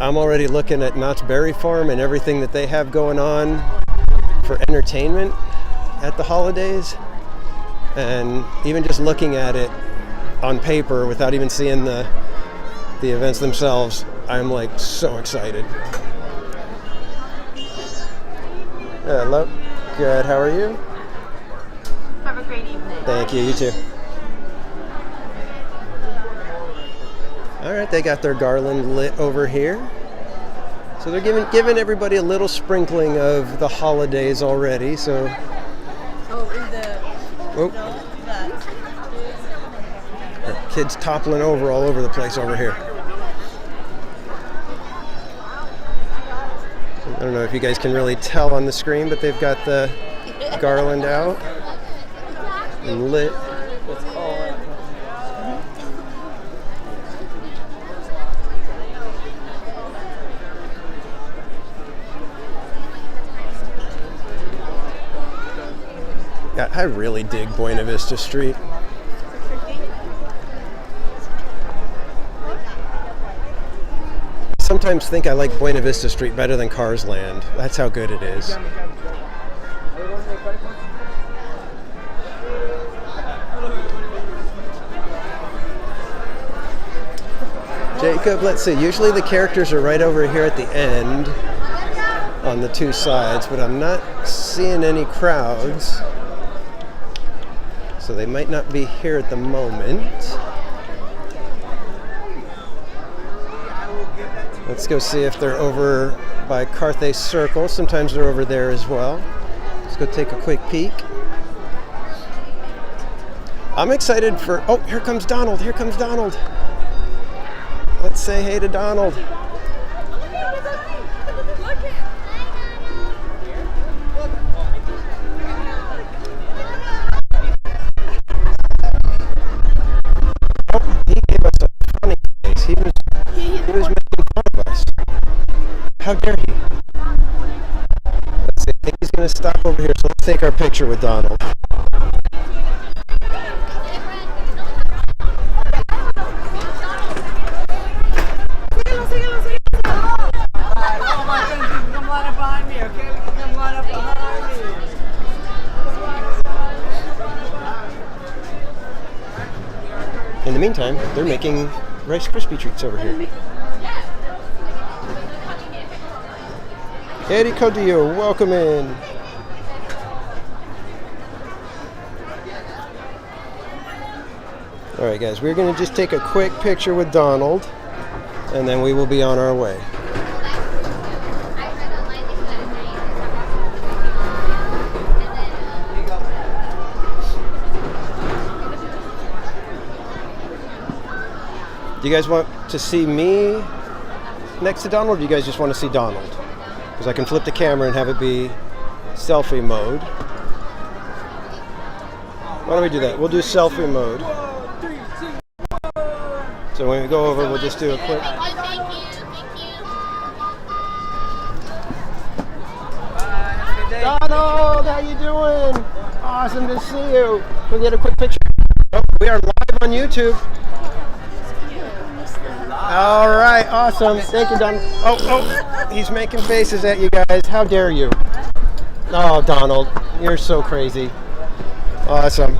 I'm already looking at Knott's Berry Farm and everything that they have going on for entertainment at the holidays, and even just looking at it on paper without even seeing the events themselves, I'm like so excited. Hello. Good. How are you? Have a great evening. Thank you. You too. All right. They got their garland lit over here. So they're giving everybody a little sprinkling of the holidays already. So. Oh, in the. Oh. Kids toppling over all over the place over here. I don't know if you guys can really tell on the screen, but they've got the garland out and lit. Yeah, I really dig Buena Vista Street. Sometimes think I like Buena Vista Street better than Cars Land. That's how good it is. Jacob, let's see. Usually the characters are right over here at the end on the two sides, but I'm not seeing any crowds. So they might not be here at the moment. Let's go see if they're over by Carthay Circle. Sometimes they're over there as well. Let's go take a quick peek. I'm excited for... Oh, here comes Donald. Here comes Donald. Let's say hey to Donald. Oh, he gave us a funny face. He was making fun of us. How dare he? Let's see. I think he's going to stop over here, so let's take our picture with Donald. In the meantime, they're making Rice Krispie treats over here. Eddie Codillo, welcome in. All right, guys, we're going to just take a quick picture with Donald, and then we will be on our way. Do you guys want to see me next to Donald, or do you guys just want to see Donald? Because I can flip the camera and have it be selfie mode. Why don't we do that? We'll do selfie mode. So when we go over, we'll just do a quick. Donald, how you doing? Awesome to see you. We'll get a quick picture. Oh, we are live on YouTube. All right, awesome. Thank you, Donald. Oh, he's making faces at you guys. How dare you? Oh, Donald, you're so crazy. Awesome.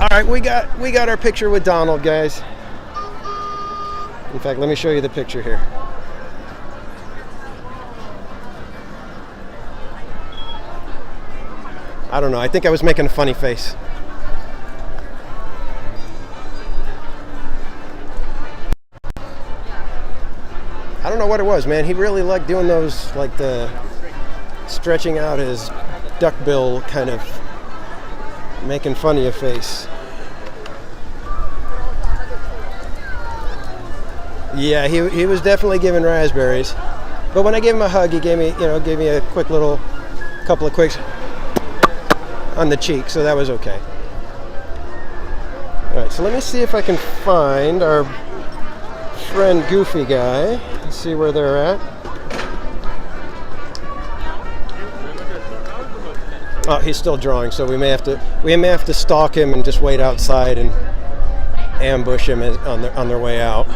All right, we got our picture with Donald, guys. In fact, let me show you the picture here. I don't know. I think I was making a funny face. I don't know what it was, man. He really liked doing those, like the stretching out his duck bill, kind of making fun of your face. Yeah, he was definitely giving raspberries. But when I gave him a hug, he gave me a quick little couple of quicks on the cheek, so that was okay. All right, so let me see if I can find our friend Goofy guy. Let's see where they're at. Oh, he's still drawing, so we may have to stalk him and just wait outside and ambush him on their way out.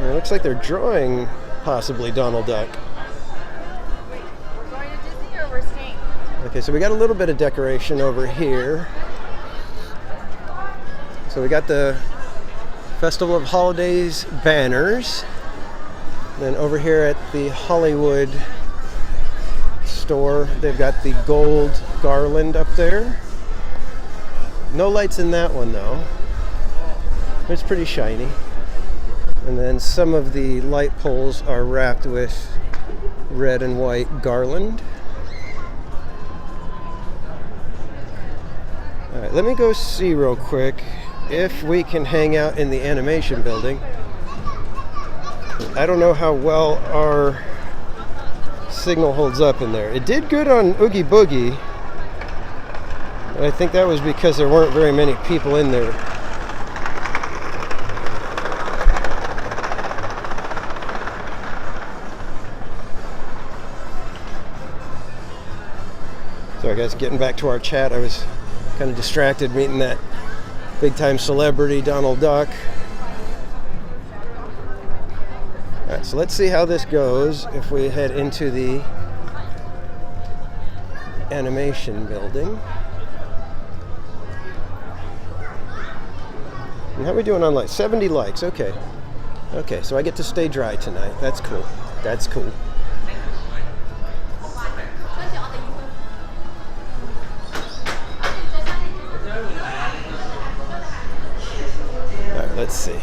It looks like they're drawing possibly Donald Duck. Wait, we're going to Disney or we're staying? Okay, so we got a little bit of decoration over here. So we got the Festival of Holidays banners. Then over here at the Hollywood store, they've got the gold garland up there. No lights in that one though. It's pretty shiny. And then some of the light poles are wrapped with red and white garland. All right, let me go see real quick if we can hang out in the animation building. I don't know how well our signal holds up in there. It did good on Oogie Boogie, but I think that was because there weren't very many people in there. Sorry guys, getting back to our chat, I was kind of distracted meeting that big time celebrity Donald Duck. Alright, so let's see how this goes if we head into the animation building. And how are we doing on likes? 70 likes, okay. Okay, so I get to stay dry tonight. That's cool. That's cool. Alright, let's see.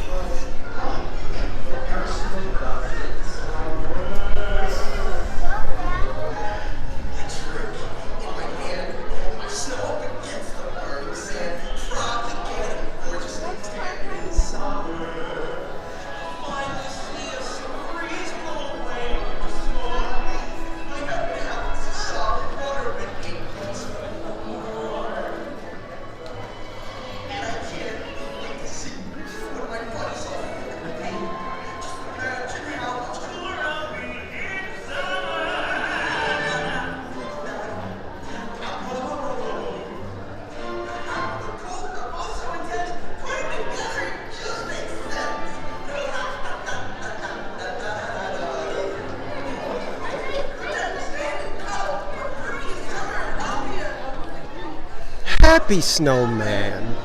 Happy Snowman.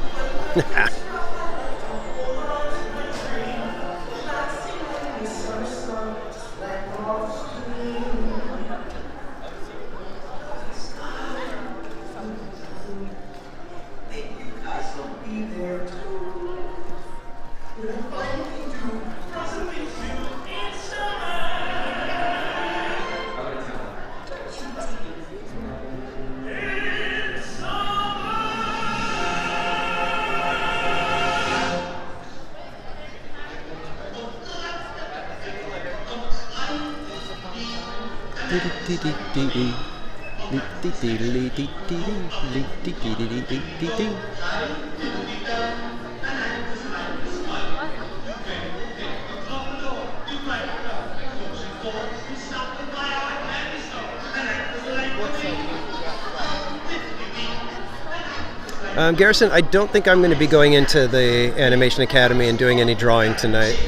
Garrison, I don't think I'm going to be going into the Animation Academy and doing any drawing tonight.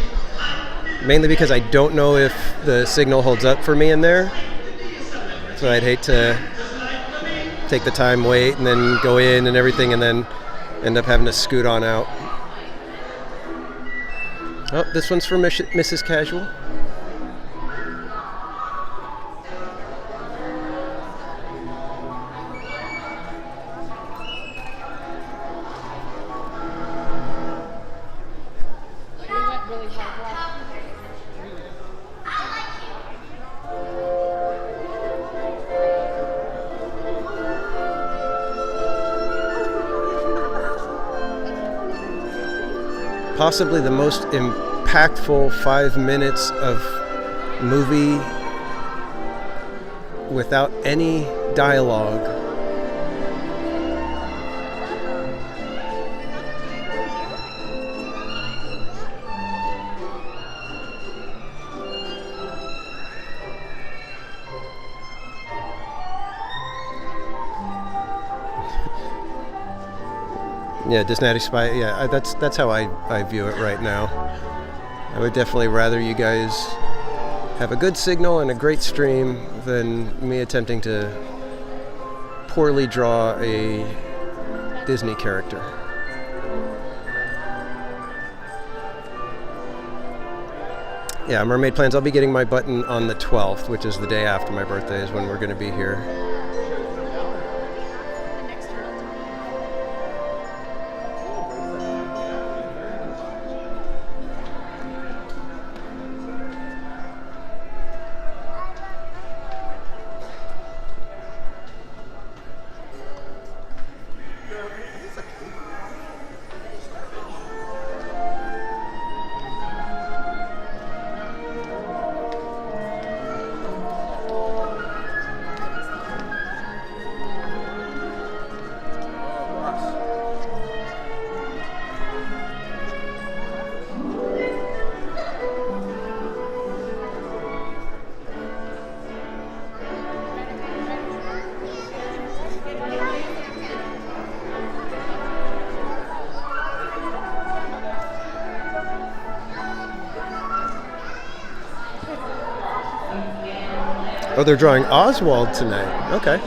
Mainly because I don't know if the signal holds up for me in there. So I'd hate to take the time, wait, and then go in and everything, and then end up having to scoot on out. Oh, this one's for Mrs. Casual. Possibly the most impactful 5 minutes of movie without any dialogue. Yeah, Disney Spy. Yeah, that's how I view it right now. I would definitely rather you guys have a good signal and a great stream than me attempting to poorly draw a Disney character. Yeah, Mermaid Plans. I'll be getting my button on the 12th, which is the day after my birthday, is when we're going to be here. Oh, they're drawing Oswald tonight. Okay.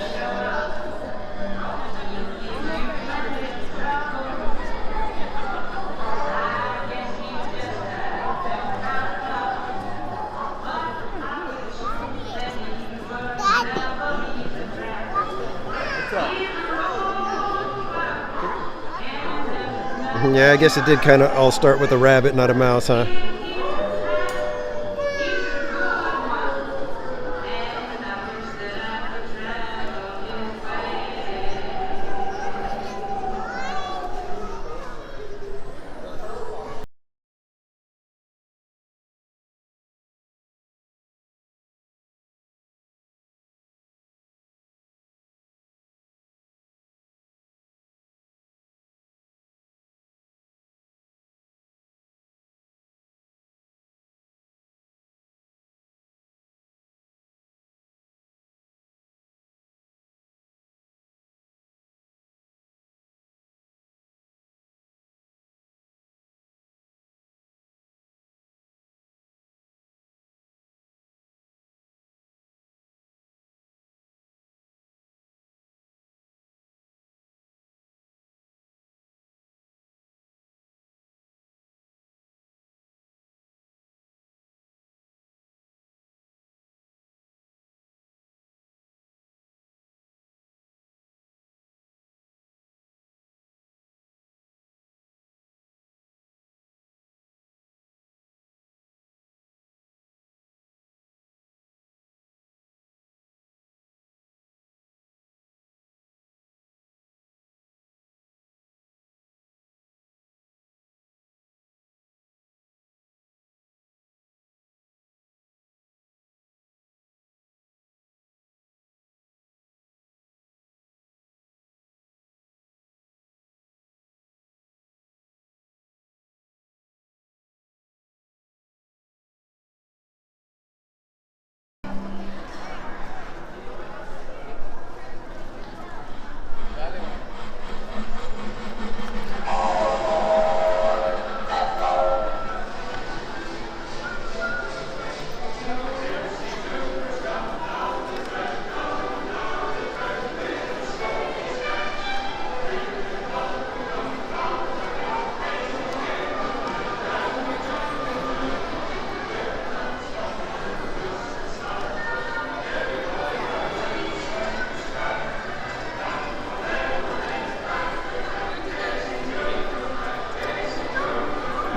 Yeah, I guess it did kind of all start with a rabbit, not a mouse, huh?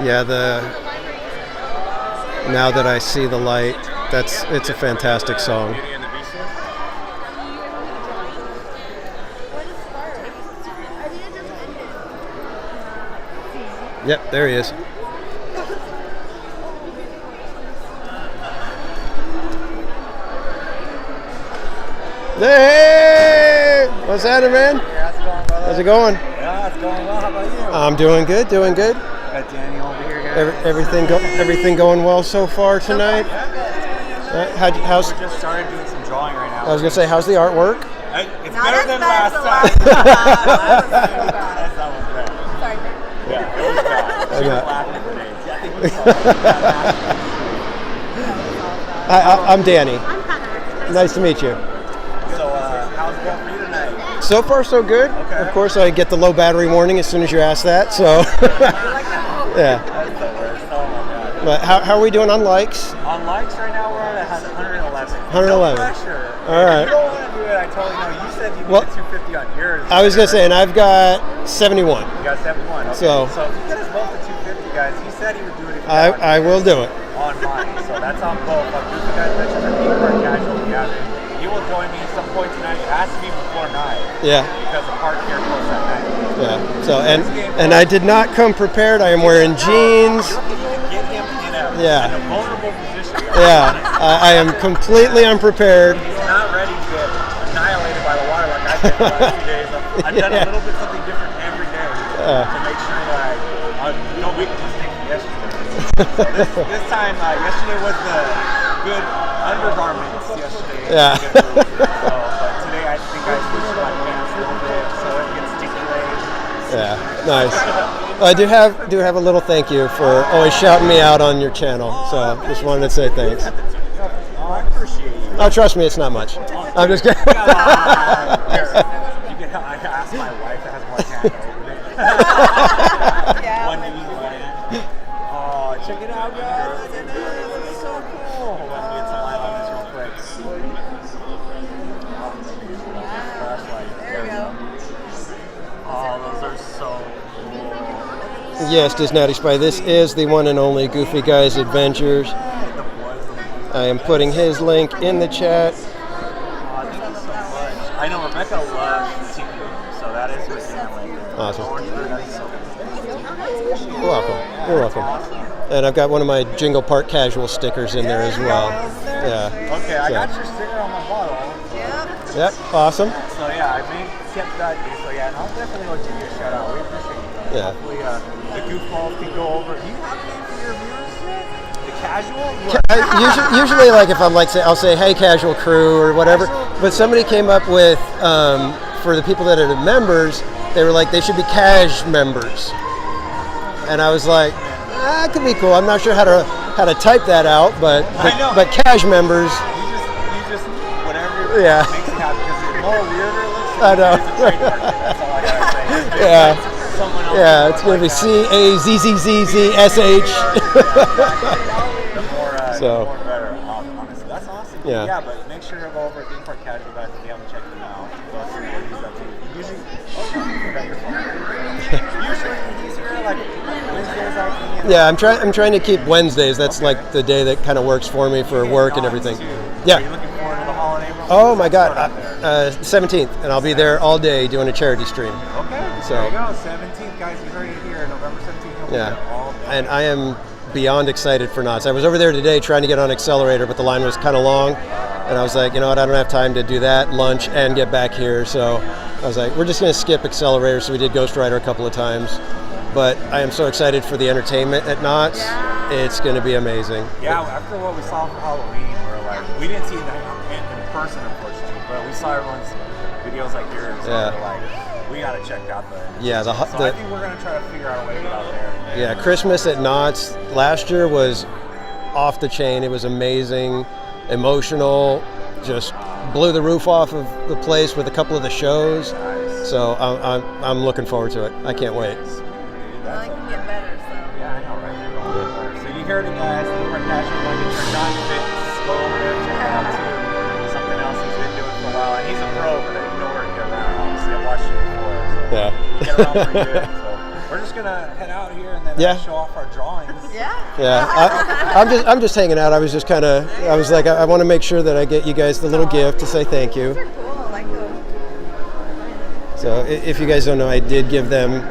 Yeah, Now That I See the Light, it's a fantastic song. Yep, there he is. Hey! What's happening, man? How's it going? Yeah, it's going well. How about you? I'm doing good, doing good. Got Danny over here, guys. Everything going well so far tonight? How's? We just started doing some drawing right now. I was gonna say, how's the artwork? It's Not better as than bad last as the time. last That was bad. Sorry. Yeah, it was bad. She was got- laughing for days. Yeah, I think we saw it. I'm Danny. I'm Heather. Nice to meet you. So, how's it going for you tonight? So far, so good. Okay. Of course, I get the low battery warning as soon as you ask that. So, yeah. That's the worst. Oh my god. But how are we doing on likes? On likes right now, we're at 111. 111. No pressure. All right. If you don't want to do it, I totally know. You said you Well, needed 250 on yours. I was gonna say, and I've got 71. You got 71. Okay. So if you get us both to 250, guys, he said he would do it if you I will do it. on mine. So that's on both. On Grizzly River Adventures and Theme Park Casual together. He will join me some point tonight. It has to be before 9. Yeah. Because the park here closes at 9. Yeah. So and I did not come prepared. I am wearing jeans. You're looking to get him in Yeah. in a vulnerable position. Yeah. I am completely unprepared. He's not ready to get annihilated by the water like I've been the last 2 days. I've done a little bit something different every day to make sure that I don't make the mistake from yesterday. So this time, yesterday was the good undergarments yesterday. Yeah. But today I think I switched my pants a little bit so it gets sticky legs. Yeah. Nice. I do have a little thank you for always shouting me out on your channel. So just wanted to say thanks. Oh, I appreciate you. Oh, trust me, it's not much. I'm just kidding. I asked my wife that has one hand over there. Yeah. One knee, one hand. Oh, check it out, guys. Look at this. This is so cool. Hold on, let me get some light on this real quick. Flashlight. There we go. Oh, those are so cool. Yes, Disney Spy. This is the one and only Goofy Guys Adventures. The boys of the I am putting his link in the chat. Oh, thank you so much. I know Rebecca loves the Tiki Room, so that is her jam right there. Awesome. Orangeburg, that's so cool. You're welcome. You're welcome. And I've got one of my Jingle Park Casual stickers in there as well. Yeah. Okay, I got your sticker on my bottle. Yep. Yep. Awesome. So yeah, I kept that. So yeah, and I'll definitely go give you a shout out. We appreciate you. Yeah. Hopefully the goofballs can go over. Do you have a name for your viewers yet? The casual? Usually, like if I'm like, I'll say, "Hey, Casual Crew" or whatever. But somebody came up with for the people that are the members, they were like, they should be Cash members. And I was like, that could be cool. I'm not sure how to type that out, but Cash members. You just whatever Yeah. makes you happy. Because the more weirder it looks, I know. it's a trademark. That's all I gotta say. Yeah. Someone else Yeah, it's gonna be CAZZZZSH. The more So. better. Honestly, that's awesome. Yeah. Yeah, but make sure to go over to Theme Park Casual, guys. If you haven't checked him out, go see what he's up to. Usually, usually he's here like Wednesdays, I think. Yeah, I'm trying to keep Wednesdays. That's like the day that kind of works for me for work and everything. Are you Yeah. looking forward to the holiday? Oh my God, 17th, and I'll be there all day doing a charity stream. Okay. So. There you go. 17th, guys. You heard it here. November 17th. He'll be Yeah, there all day. and I am beyond excited for Knott's. I was over there today trying to get on Accelerator, but the line was kind of long, and I was like, you know what, I don't have time to do that, lunch, and get back here. So I was like, we're just going to skip Accelerator. So we did Ghost Rider a couple of times, but I am so excited for the entertainment at Knott's. It's going to be amazing. Yeah, after what we saw for Halloween, we're like, we didn't see that in person, unfortunately, but we saw everyone's videos like yours. So Yeah. we're like, we got to check out the. Yeah, so I think we're going to try to figure out a way to get out there. Yeah, Christmas at Knott's last year was off the chain. It was amazing, emotional, just blew the roof off of the place with a couple of the shows. Nice. So I'm looking forward to it. I can't wait. Well, I can get better, so. Yeah, I know, right? You're going to better. So you heard it, guys. Theme Park Casual going to get turned on fitness. Go over there and check it out too. Something else he's been doing for a while, and he's a pro over there. You know where to get around. Obviously, I've watched you before, so Yeah. you get around pretty good. So we're just gonna head out here and then Yeah. show off our drawings. Yeah, I'm just hanging out. I was just kind of, I was like, I want to make sure that I get you guys the little gift to say thank you. Those are cool. I like those. So if you guys don't know, I did give them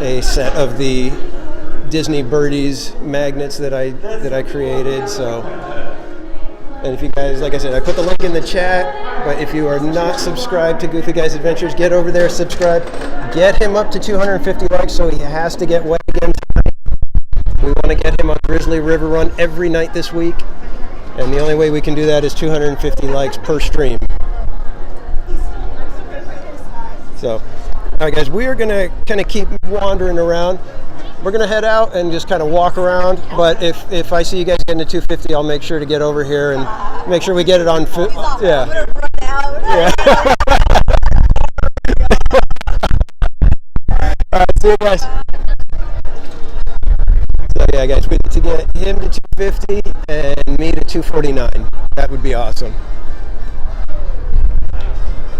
a set of the Disney Birdies magnets that I created. So, and if you guys, like I said, I put the link in the chat. But if you are not subscribed to Goofy Guys Adventures, get over there, subscribe. Get him up to 250 likes, so he has to get wet again tonight. We want to get him on Grizzly River Run every night this week. And the only way we can do that is 250 likes per stream. So, all right, guys, we are going to kind of keep wandering around. We're going to head out and just kind of walk around. But if I see you guys getting to 250, I'll make sure to get over here and make sure we get it on foot. Yeah. Yeah. All right, see you guys. So yeah, guys, we need to get him to 250 and me to 249. That would be awesome.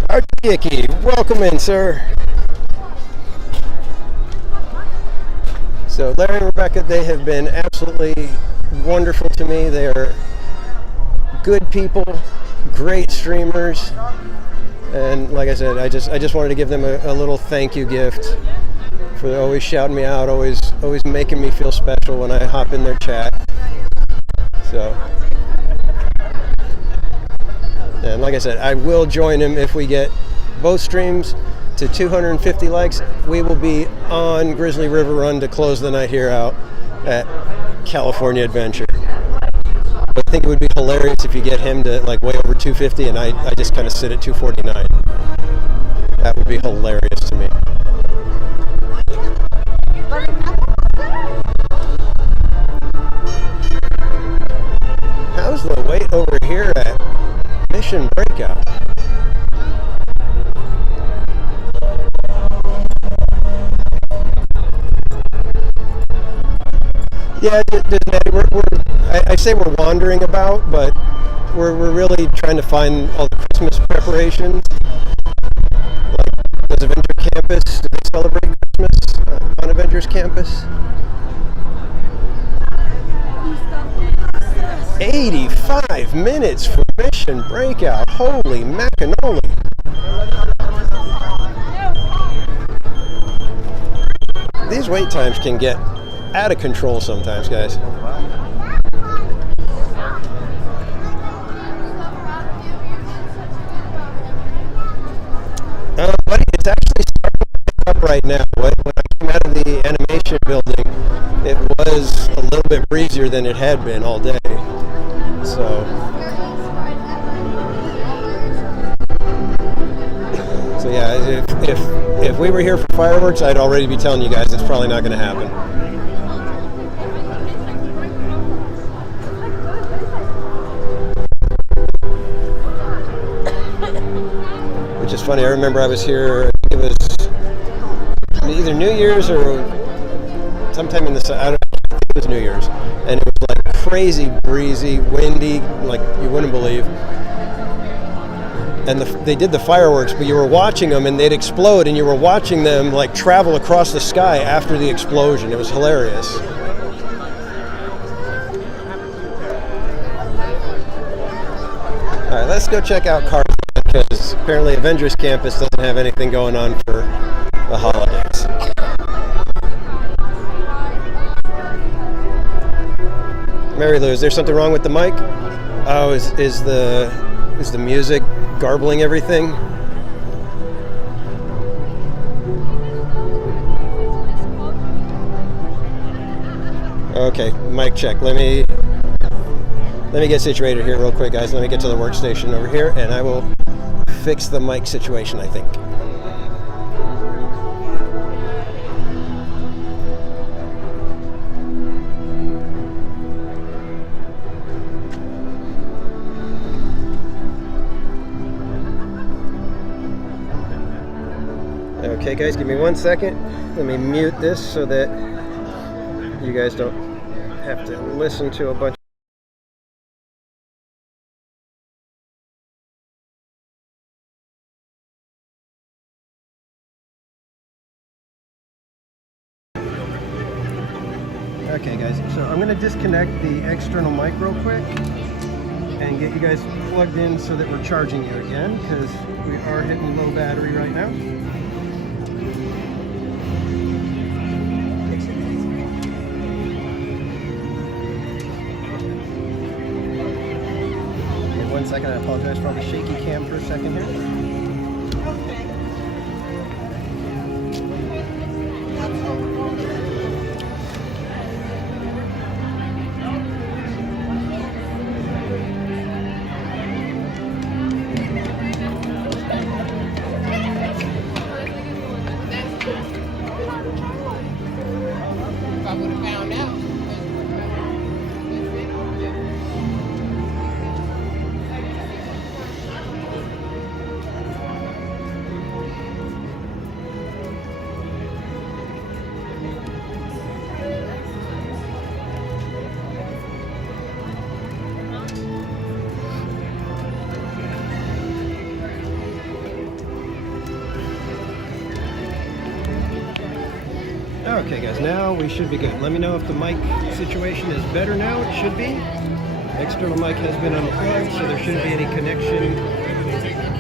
Archie, welcome in, sir. So Larry and Rebecca, they have been absolutely wonderful to me. They are good people, great streamers, and like I said, I just wanted to give them a little thank you gift for always shouting me out, always making me feel special when I hop in their chat. So, and like I said, I will join him if we get both streams to 250 likes. We will be on Grizzly River Run to close the night here out at California Adventure. But I think it would be hilarious if you get him to like way over 250 and I just kind of sit at 249. That would be hilarious to me. How's the wait over here at Mission Breakout? Yeah, I say we're wandering about, but we're really trying to find all the Christmas preparations. Like, does Avengers Campus, do they celebrate Christmas on Avengers Campus? 85 minutes for Mission Breakout. Holy macanoli. These wait times can get out of control sometimes, guys. Buddy, it's actually starting up right now. When I came out of the animation building, it was a little bit breezier than it had been all day. So yeah, if we were here for fireworks, I'd already be telling you guys it's probably not going to happen. Which is funny. I remember I was here. It was either New Year's or sometime in the. I don't know, I think it was New Year's, and it was like crazy breezy, windy, like you wouldn't believe. And they did the fireworks, but you were watching them, and they'd explode, and you were watching them like travel across the sky after the explosion. It was hilarious. All right, let's go check out Cars because apparently Avengers Campus doesn't have anything going on for the holidays. Mary Lou, is there something wrong with the mic? Oh, is the music garbling everything? Okay, mic check. Let me get situated here real quick, guys. Let me get to the workstation over here, and I will fix the mic situation, I think. Okay, guys, give me 1 second. Let me mute this so that you guys don't have to listen to a bunch. Okay guys, so I'm gonna disconnect the external mic real quick and get you guys plugged in so that we're charging you again, because we are hitting low battery right now. Okay, 1 second, I apologize for all the shaky cam for a second here. I would have found out. Okay guys, now we should be good. Let me know if the mic situation is better now. It should be. External mic has been unplugged, so there shouldn't be any connection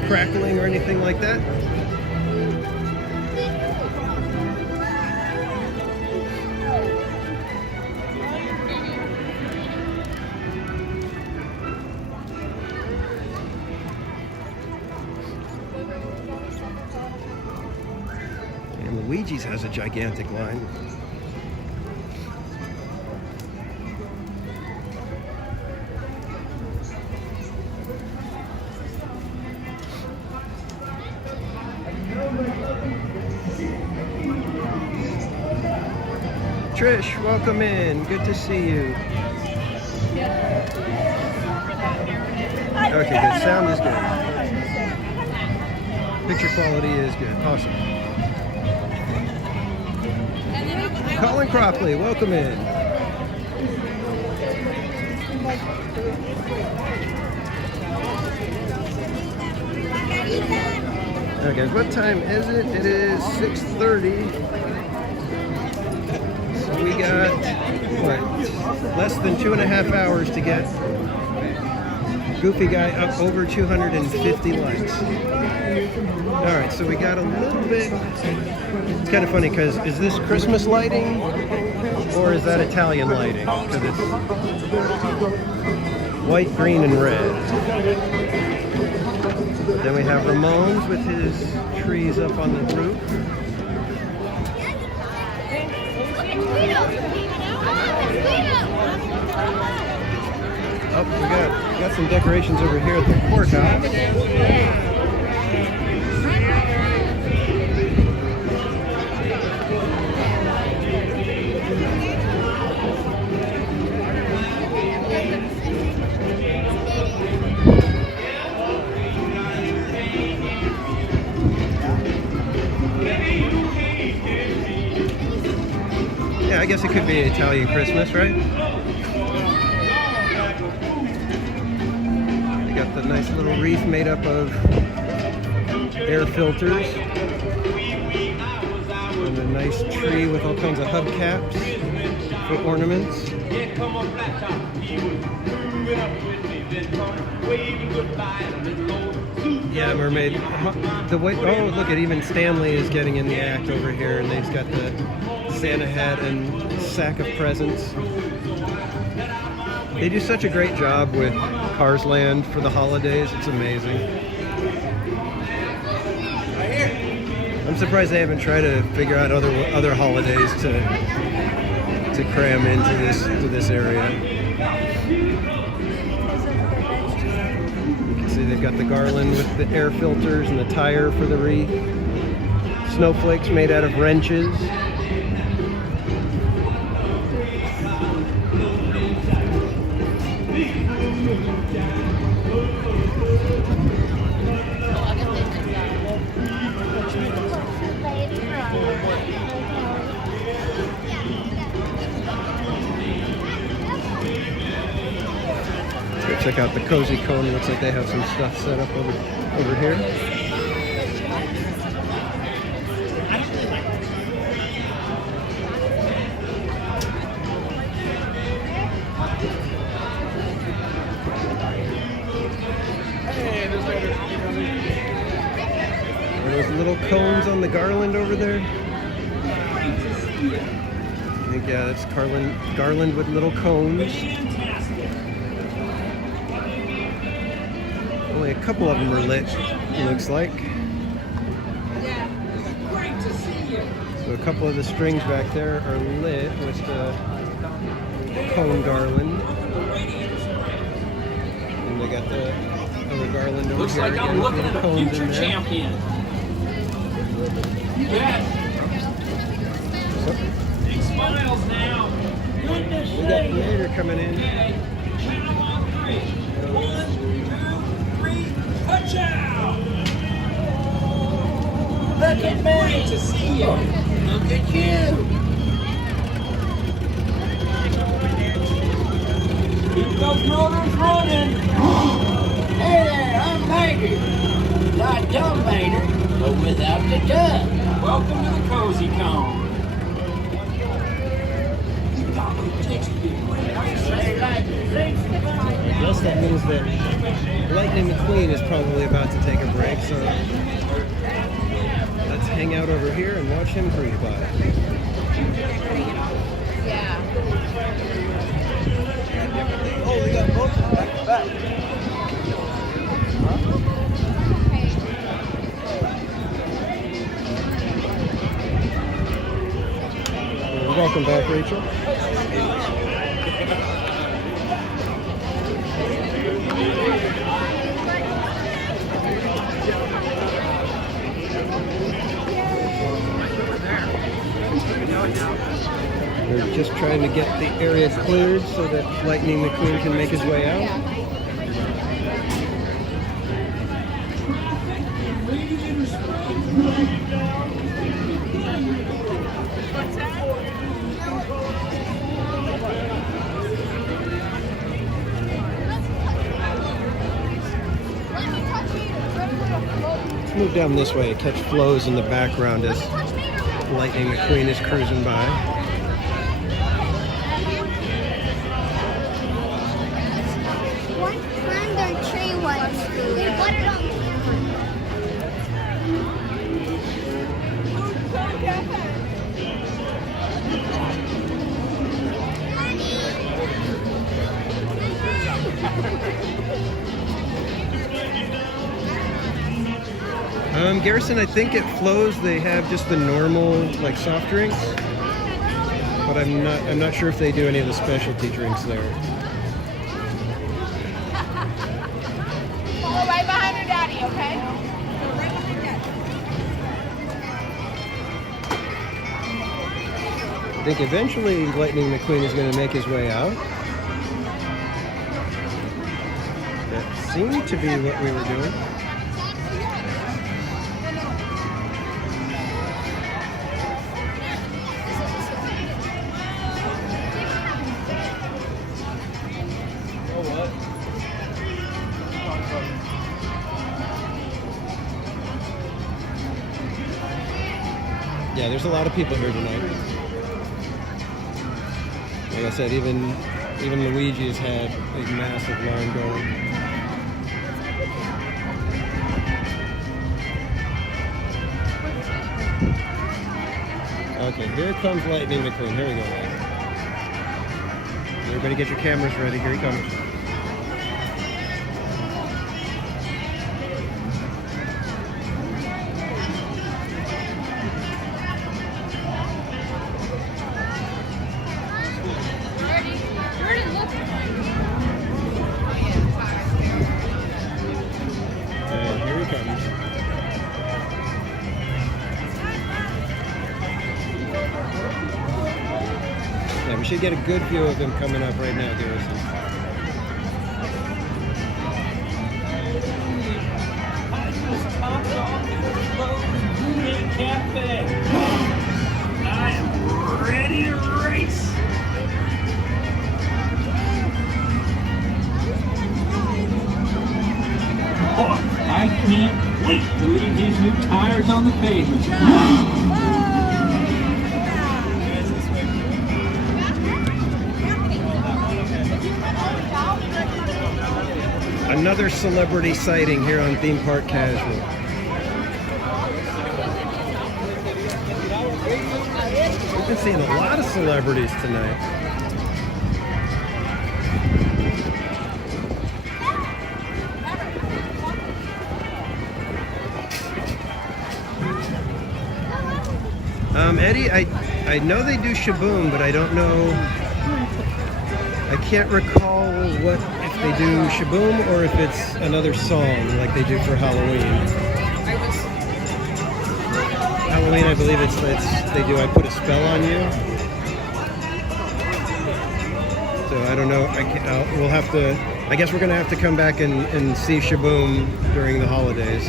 crackling or anything like that. Luigi's has a gigantic line. Trish, welcome in. Good to see you. Okay, good. Sound is good. Picture quality is good. Awesome. Colin Cropley, welcome in. Alright guys, what time is it? It is 6:30. So we got, what, less than 2.5 hours to get Goofy Guy up over 250 likes. Alright, so we got a little bit. It's kind of funny because is this Christmas lighting or is that Italian lighting? Because it's white, green, and red. Then we have Ramones with his trees up on the roof. Oh, we got some decorations over here at the courthouse. Yeah, I guess it could be Italian Christmas, right? They got the nice little wreath made up of air filters. And a nice tree with all kinds of hubcaps for ornaments. Yeah, mermaid. The way, oh, look at even Stanley is getting in the act over here, and they've got the Santa hat and sack of presents. They do such a great job with Cars Land for the holidays. It's amazing. I'm surprised they haven't tried to figure out other holidays to cram into this area. You can see they've got the garland with the air filters and the tire for the wreath. Snowflakes made out of wrenches. Check out the Cozy Cone. Looks like they have some stuff set up over here. cones on the garland over there. I think, yeah, that's garland with little cones. Only a couple of them are lit, it looks like. So a couple of the strings back there are lit with the cone garland. And they got the other garland over Looks here. like I'm looking at a future champion. You bet. Big smiles now. Goodness We got Creator coming in. Okay. Count 'em on 3. 1, 2, 3. Touch out. Look at me. Great to see you. Look at you. Keep those motors running. Hey there, I'm Mater. Not Dumb Mater, but without the duck. Welcome to the Cozy Cone. I guess that means that Lightning McQueen is probably about to take a break, so let's hang out over here and watch him cruise by. Yeah. Oh, we got both back to back. Welcome back, Rachel. We're just trying to get the area cleared so that Lightning McQueen can make his way out. Let's move down this way to catch flows in the background as Lightning McQueen is cruising by. One climbed our tree once. They put it on Garrison, I think at Flo's they have just the normal like soft drinks, but I'm not sure if they do any of the specialty drinks there. Follow right behind your daddy, okay? I think eventually Lightning McQueen is going to make his way out. That seemed to be what we were doing. Yeah, there's a lot of people here tonight. Like I said, even Luigi has had a massive line going. Okay, here comes Lightning McQueen. Here we go. Everybody get your cameras ready. Here he comes. We should get a good view of him coming up right now, Garrison. I just popped off the Cafe. I am ready to race. Oh, I can't wait to leave these new tires on the pavement. Another celebrity sighting here on Theme Park Casual. Been seeing a lot of celebrities tonight. Eddie, I know they do Shaboom, but I don't know. I can't recall what if they do Shaboom or if it's another song like they do for Halloween. Halloween, I believe it's they do I Put a Spell on You. So I don't know. We'll have to. I guess we're gonna have to come back and see Shaboom during the holidays.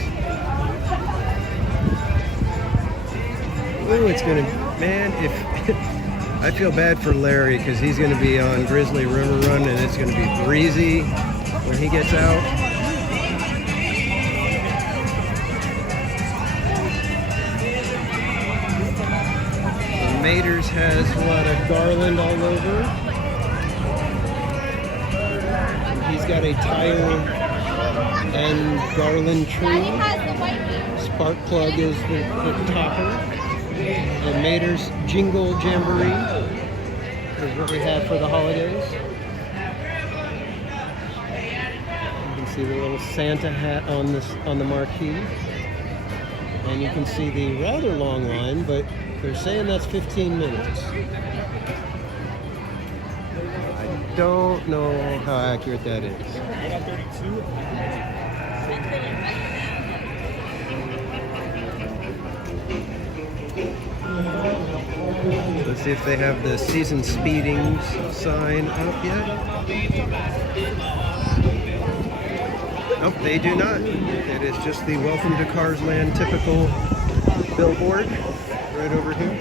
Ooh, it's gonna, man, if I feel bad for Larry because he's gonna be on Grizzly River Run and it's gonna be breezy when he gets out. The Mater's has a lot of garland all over. He's got a tire and garland tree. Spark plug is the topper. The Mater's Jingle Jamboree is what we have for the holidays. You can see the little Santa hat on the marquee. And you can see the rather long line, but they're saying that's 15 minutes. I don't know how accurate that is. Let's see if they have the season speeding sign up yet. Nope, they do not. It is just the Welcome to Cars Land typical billboard right over here.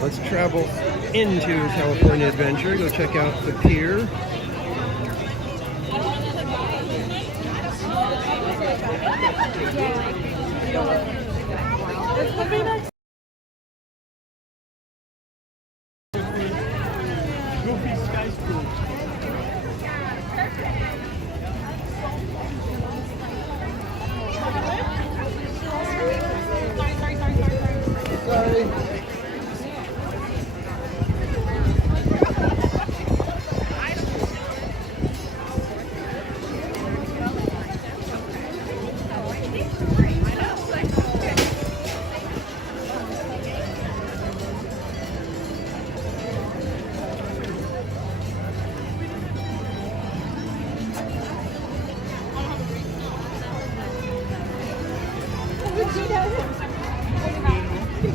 Let's travel into California Adventure. Go check out the Pier. Sorry.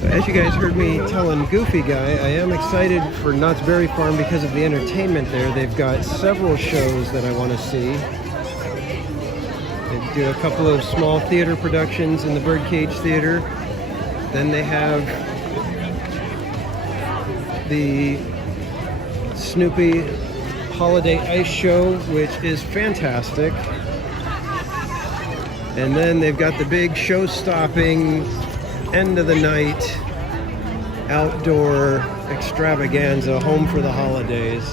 As you guys heard me telling Goofy Guy, I am excited for Knott's Berry Farm because of the entertainment there. They've got several shows that I want to see. They do a couple of small theater productions in the Birdcage Theater. Then they have the Snoopy Holiday Ice Show, which is fantastic. And then they've got the big show-stopping end of the night outdoor extravaganza, Home for the Holidays.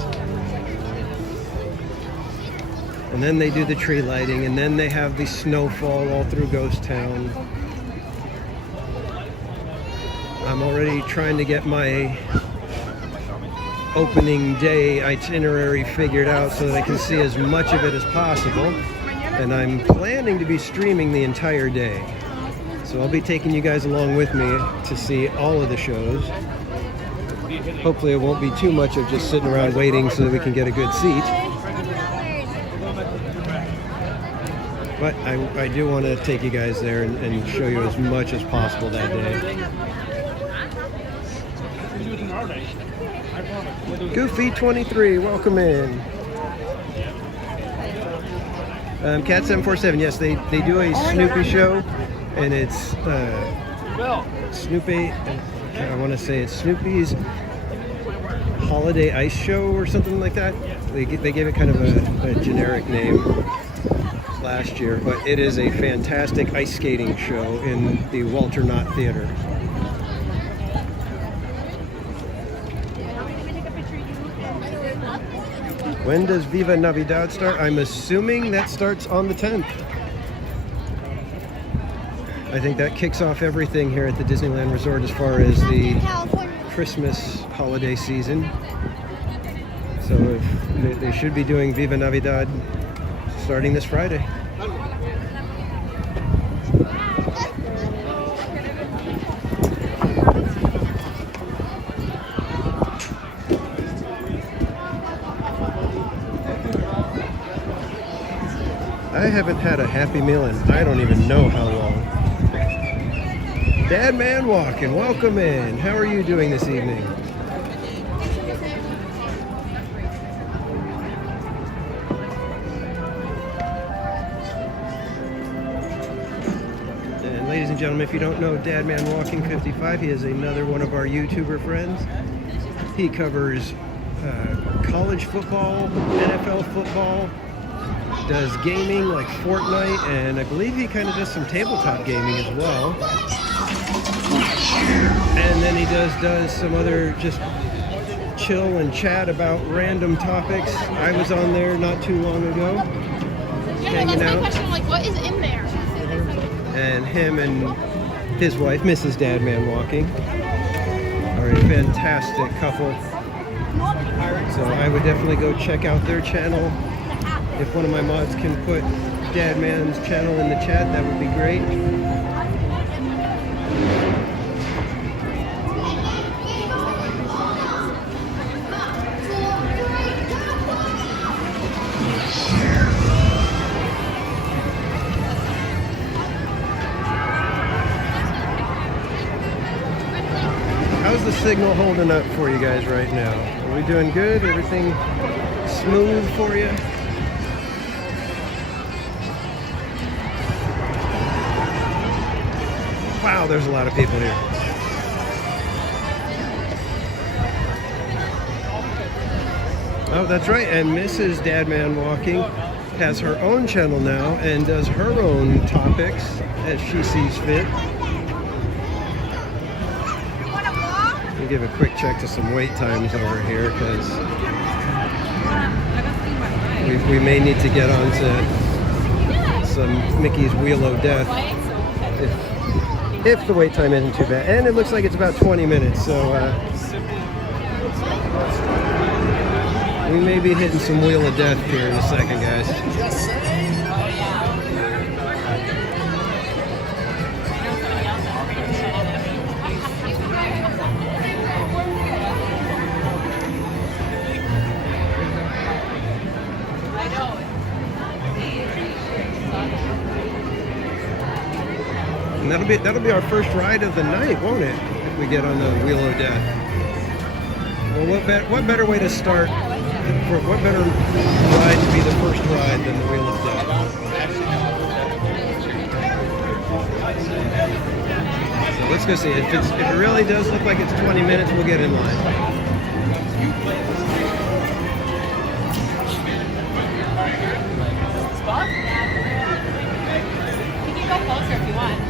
And then they do the tree lighting, and then they have the snowfall all through Ghost Town. I'm already trying to get my opening day itinerary figured out so that I can see as much of it as possible. And I'm planning to be streaming the entire day. So I'll be taking you guys along with me to see all of the shows. Hopefully it won't be too much of just sitting around waiting so that we can get a good seat. But I do want to take you guys there and show you as much as possible that day. Goofy 23, welcome in. Cat 747, yes, they do a Snoopy show. And it's Snoopy, I want to say it's Snoopy's Holiday Ice Show or something like that. They gave it kind of a generic name last year, but it is a fantastic ice skating show in the Walter Knott Theater. When does Viva Navidad start? I'm assuming that starts on the 10th. I think that kicks off everything here at the Disneyland Resort as far as the Christmas holiday season. So if they should be doing Viva Navidad starting this Friday. I haven't had a Happy Meal in I don't even know how long. Dad Man Walking, welcome in. How are you doing this evening? And ladies and gentlemen, if you don't know Dad Man Walking 55, he is another one of our YouTuber friends. He covers college football, NFL football, does gaming like Fortnite, and I believe he kind of does some tabletop gaming as well. And then he does some other just chill and chat about random topics. I was on there not too long ago, hanging out. Question, like, what is in there? And him and his wife, Mrs. Dad Man Walking, are a fantastic couple. So I would definitely go check out their channel. If one of my mods can put Dad Man's channel in the chat, that would be great. How's the signal holding up for you guys right now? Are we doing good? Everything smooth for you? Wow, there's a lot of people here. Oh, that's right. And Mrs. Dadman Walking has her own channel now and does her own topics as she sees fit. Let me give a quick check to some wait times over here because we may need to get on to some Mickey's Wheel of Death if the wait time isn't too bad. And it looks like it's about 20 minutes, so we may be hitting some Wheel of Death here in a second, guys. And that'll be our first ride of the night, won't it? If we get on the Wheel of Death. Well, what better way to start? What better ride to be the first ride than the Wheel of Death? So let's go see. If it really does look like it's 20 minutes, we'll get in line. You can go closer if you want.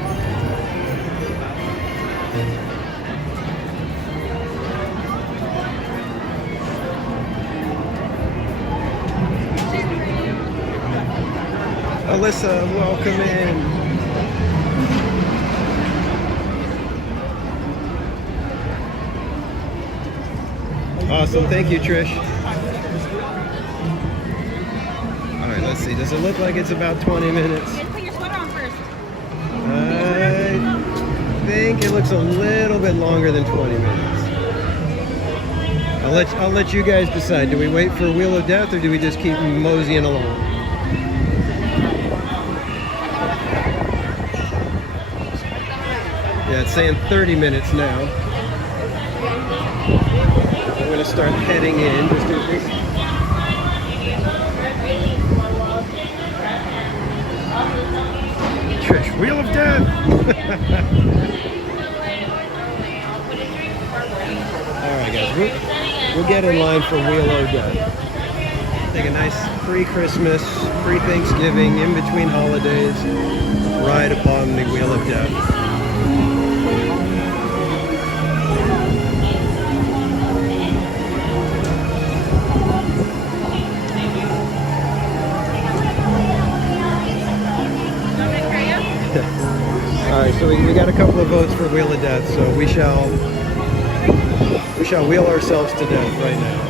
Alyssa, welcome in. Awesome, thank you, Trish. All right, let's see. Does it look like it's about 20 minutes? You put your sweater on first. I think it looks a little bit longer than 20 minutes. I'll let you guys decide. Do we wait for Wheel of Death or do we just keep moseying along? Yeah, it's saying 30 minutes now. I'm going to start heading in. Just do this. Trish, Wheel of Death! Alright guys, we'll get in line for Wheel of Death. Take a nice pre-Christmas, pre-Thanksgiving, in between holidays, ride upon the Wheel of Death. so we got a couple of votes for Wheel of Death, so we shall wheel ourselves to death right now.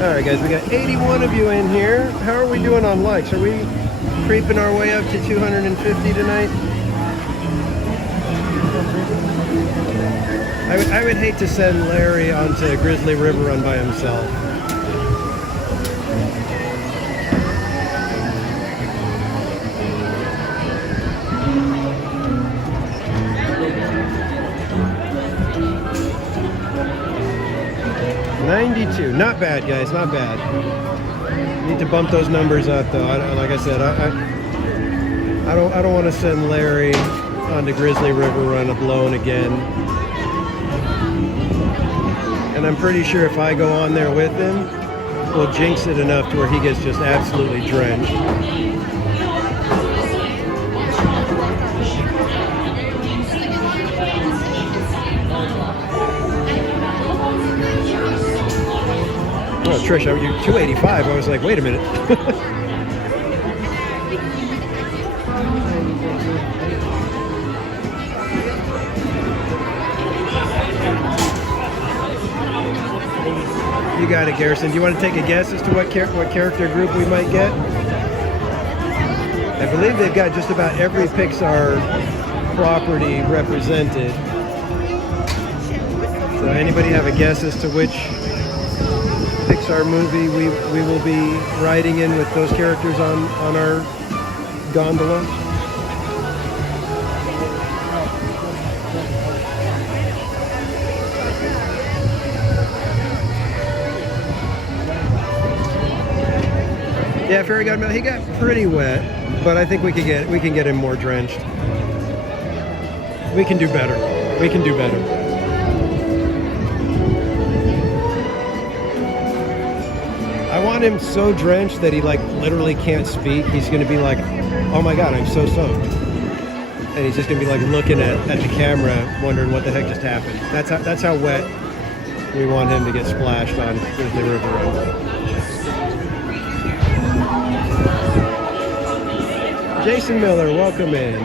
All right, guys, we got 81 of you in here. How are we doing on likes? Are we creeping our way up to 250 tonight? I would hate to send Larry onto Grizzly River Run by himself. $92, not bad, guys, not bad. Need to bump those numbers up, though. Like I said, I don't want to send Larry onto Grizzly River Run alone again. And I'm pretty sure if I go on there with him, we'll jinx it enough to where he gets just absolutely drenched. Oh, Trish, you're 285. I was like, wait a minute. You got it, Garrison. Do you want to take a guess as to what character group we might get? I believe they've got just about every Pixar property represented. So anybody have a guess as to which Pixar movie we will be riding in with those characters on our gondola? Yeah, Fairy Godmother, he got pretty wet, but I think we can get him more drenched. We can do better. We can do better. I want him so drenched that he like literally can't speak. He's gonna be like, oh my god, I'm so soaked. And he's just gonna be like looking at the camera, wondering what the heck just happened. That's how wet we want him to get splashed on Grizzly River Run. Jason Miller, welcome in.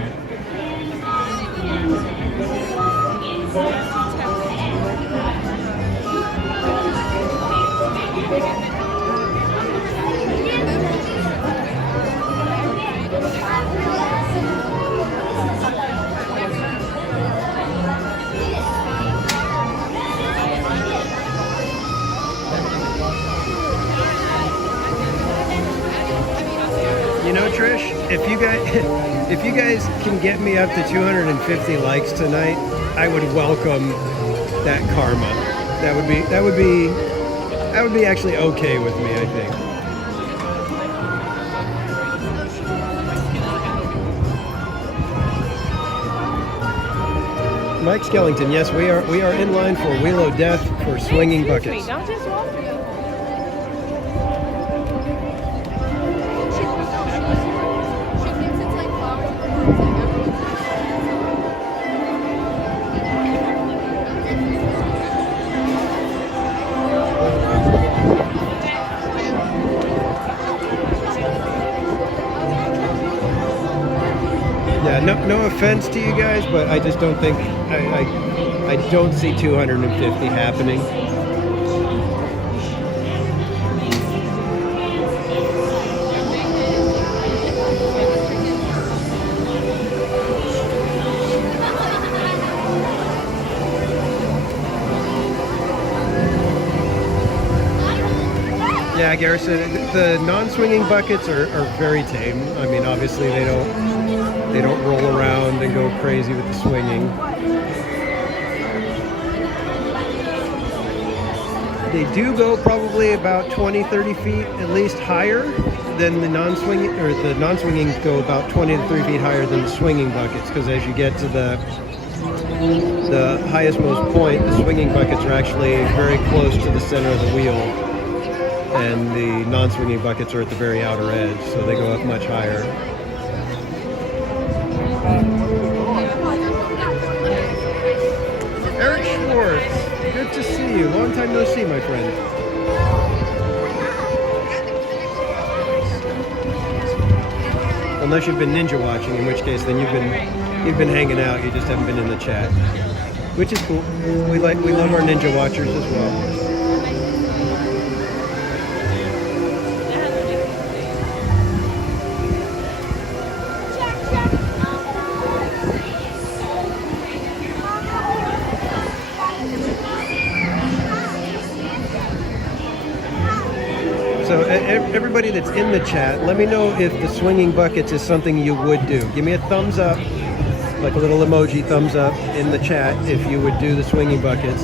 You know, Trish, if you guys can get me up to 250 likes tonight, I would welcome that karma. That would be actually okay with me, I think. Mike Skellington, yes, we are in line for Wheel of Death for swinging buckets. No offense to you guys, but I just don't think I don't see 250 happening. Yeah, Garrison, the non-swinging buckets are very tame. I mean, obviously they don't roll around and go crazy with the swinging. They do go probably about 20-30 feet at least higher than the non-swinging, or the non-swinging go about 20 to 30 feet higher than the swinging buckets, because as you get to the highest most point, the swinging buckets are actually very close to the center of the wheel, and the non-swinging buckets are at the very outer edge, so they go up much higher. Eric Schwartz, good to see you. Long time no see, my friend. unless you've been ninja watching, in which case then you've been hanging out. You just haven't been in the chat, which is cool. We love our ninja watchers as well. So everybody that's in the chat, let me know if the swinging buckets is something you would do. Give me a thumbs up, like a little emoji thumbs up in the chat if you would do the swinging buckets,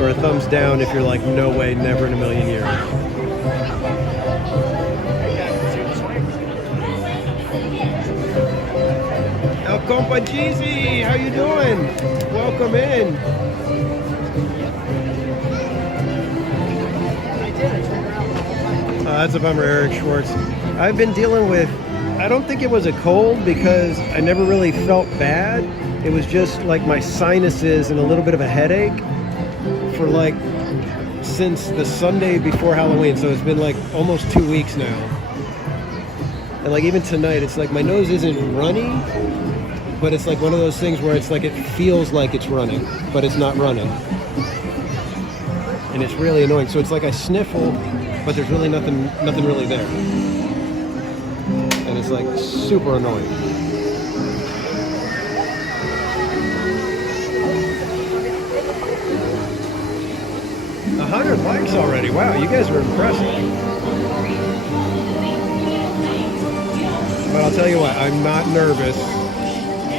or a thumbs down if you're like, no way, never in a million years. El compa Jeezy, how you doing? Welcome in. That's a bummer, Eric Schwartz. I've been dealing with, I don't think it was a cold because I never really felt bad. It was just like my sinuses and a little bit of a headache for like since the Sunday before Halloween. So it's been like almost 2 weeks now. And like even tonight, it's like my nose isn't runny, but it's like one of those things where it's like it feels like it's running, but it's not running. And it's really annoying. So it's like I sniffle, but there's really nothing really there. And it's like super annoying. 100 likes already. Wow, you guys are impressive. But I'll tell you what, I'm not nervous.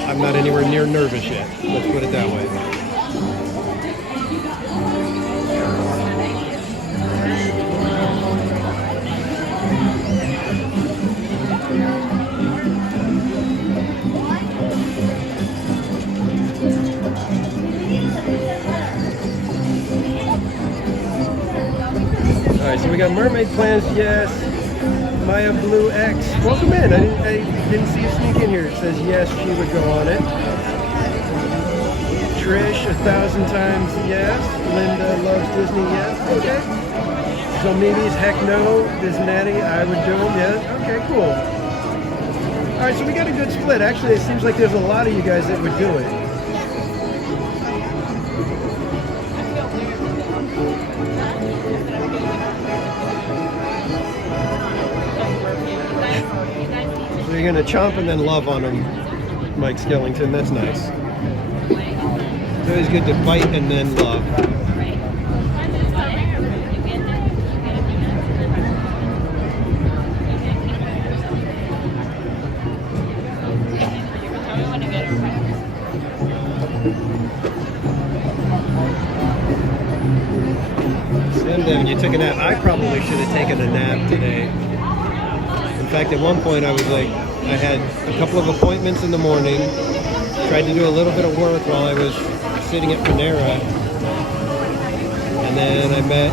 I'm not anywhere near nervous yet. Let's put it that way. Alright, so we got mermaid plans, yes. Maya Blue X, welcome in. I didn't see you sneak in here. It says yes, she would go on it. Trish, 1,000 times yes. Linda loves Disney, yes. Okay. So Mimi's, heck no. Disney, I would do them, yes. Okay, cool. Alright, so we got a good split. Actually, it seems like there's a lot of you guys that would do it. So you're gonna chomp and then love on them, Mike Skellington. That's nice. It's always good to bite and then love. Slim Devin, you took a nap. I probably should have taken a nap today. In fact, at one point I was like, I had a couple of appointments in the morning, tried to do a little bit of work while I was sitting at Panera, and then I met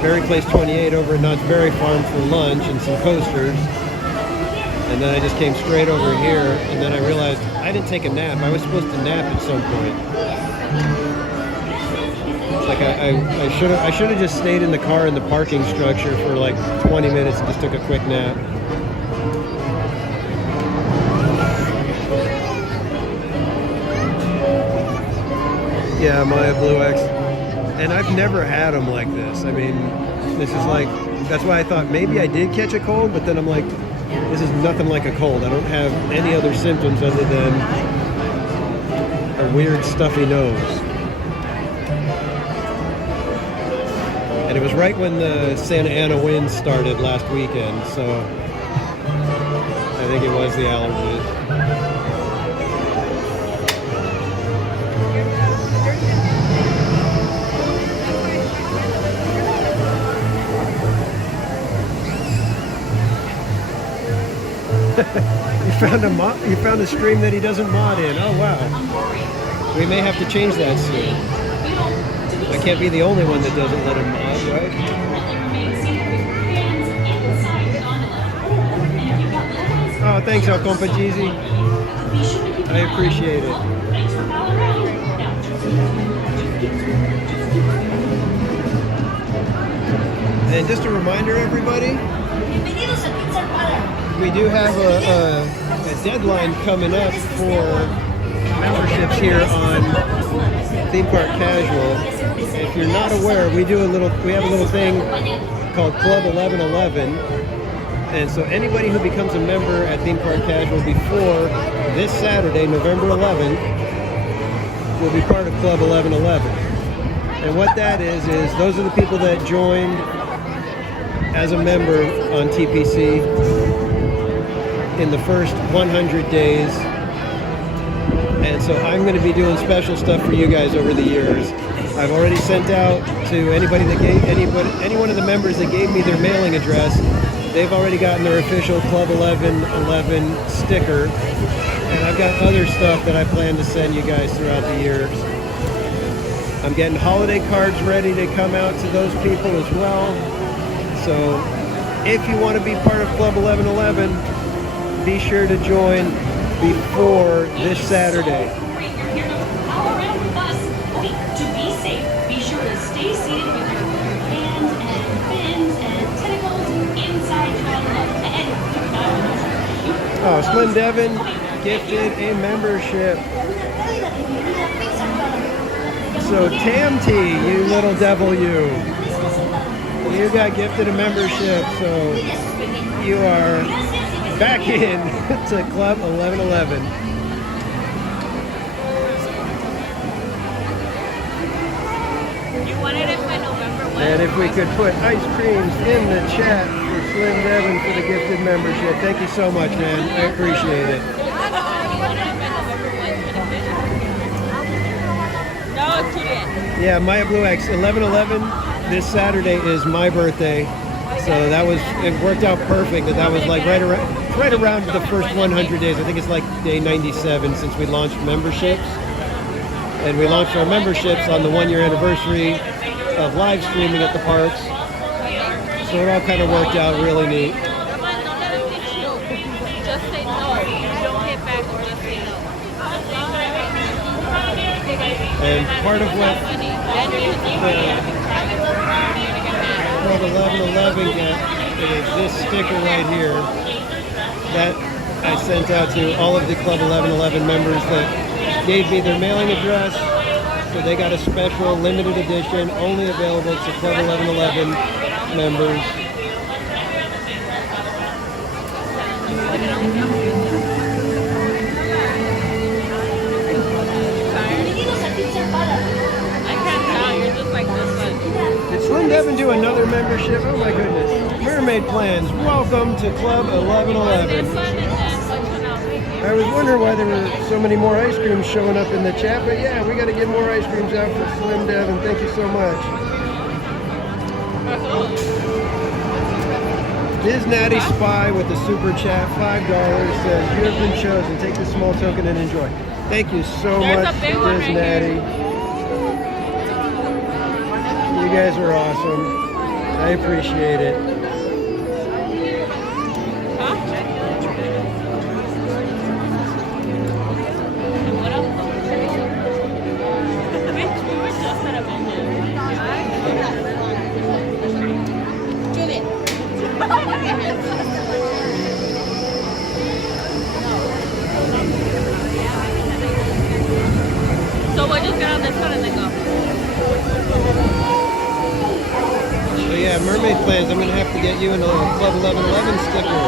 Berry Place 28 over at Knott's Berry Farm for lunch and some coasters, and then I just came straight over here, and then I realized I didn't take a nap. I was supposed to nap at some point. It's like I should have just stayed in the car in the parking structure for like 20 minutes and just took a quick nap. Yeah, Maya Blue X. And I've never had them like this. I mean, this is like, that's why I thought maybe I did catch a cold, but then I'm like, this is nothing like a cold. I don't have any other symptoms other than a weird stuffy nose. And it was right when the Santa Ana winds started last weekend, so I think it was the allergies. You found a stream that he doesn't mod in. Oh wow. We may have to change that soon. I can't be the only one that doesn't let him mod, right? Oh, thanks, El Compa Jeezy. I appreciate it. And just a reminder, everybody, we do have a deadline coming up for memberships here on Theme Park Casual. If you're not aware, we have a little thing called Club 1111. And so anybody who becomes a member at Theme Park Casual before this Saturday, November 11th, will be part of Club 1111. And what that is those are the people that joined as a member on TPC in the first 100 days. And so I'm going to be doing special stuff for you guys over the years. I've already sent out to any one of the members that gave me their mailing address. They've already gotten their official Club 1111 sticker. And I've got other stuff that I plan to send you guys throughout the years. I'm getting holiday cards ready to come out to those people as well. So if you want to be part of Club 1111, be sure to join before this Saturday. Great, you're here to power around with us. Okay, to be safe, be sure to stay seated with your hands and fins and tentacles inside your and Oh, Slim Devin gifted a membership. So Tamty, you little devil you got gifted a membership, so you are back in to Club 1111. You wanted it by November 1. And if we could put ice creams in the chat for Slim Devin for the gifted membership. Thank you so much, man. I appreciate it. No, it's too late. Yeah, Maya Blue X, 11/11 this Saturday is my birthday. So it worked out perfect that was like right around the first 100 days. I think it's like day 97 since we launched memberships. And we launched our memberships on the 1-year anniversary of live streaming at the parks. So it all kind of worked out really neat. Come on, don't let them teach you. Just say no. Don't hit back or just say no. And part of what Club 1111 get is this sticker right here that I sent out to all of the Club 1111 members that gave me their mailing address. So they got a special limited edition only available to Club 1111 members. I can't tell. You're just like this one. Did Slim Devin do another membership? Oh my goodness. Mermaid Plans, welcome to Club 1111. This one and then which one else? I was wondering why there were so many more ice creams showing up in the chat, but yeah, we got to get more ice creams out for Slim Devin. Thank you so much. Disney Spy with the super chat, $5 says, you have been chosen. Take this small token and enjoy. Thank you so There's much, a big one right Disney. You guys are awesome. I appreciate it. Huh? And what else? Bitch, we were just at Avengers. Judith. So we'll just get on this one and then go. So yeah, Mermaid Plans, I'm going to have to get you in a Club 1111 sticker.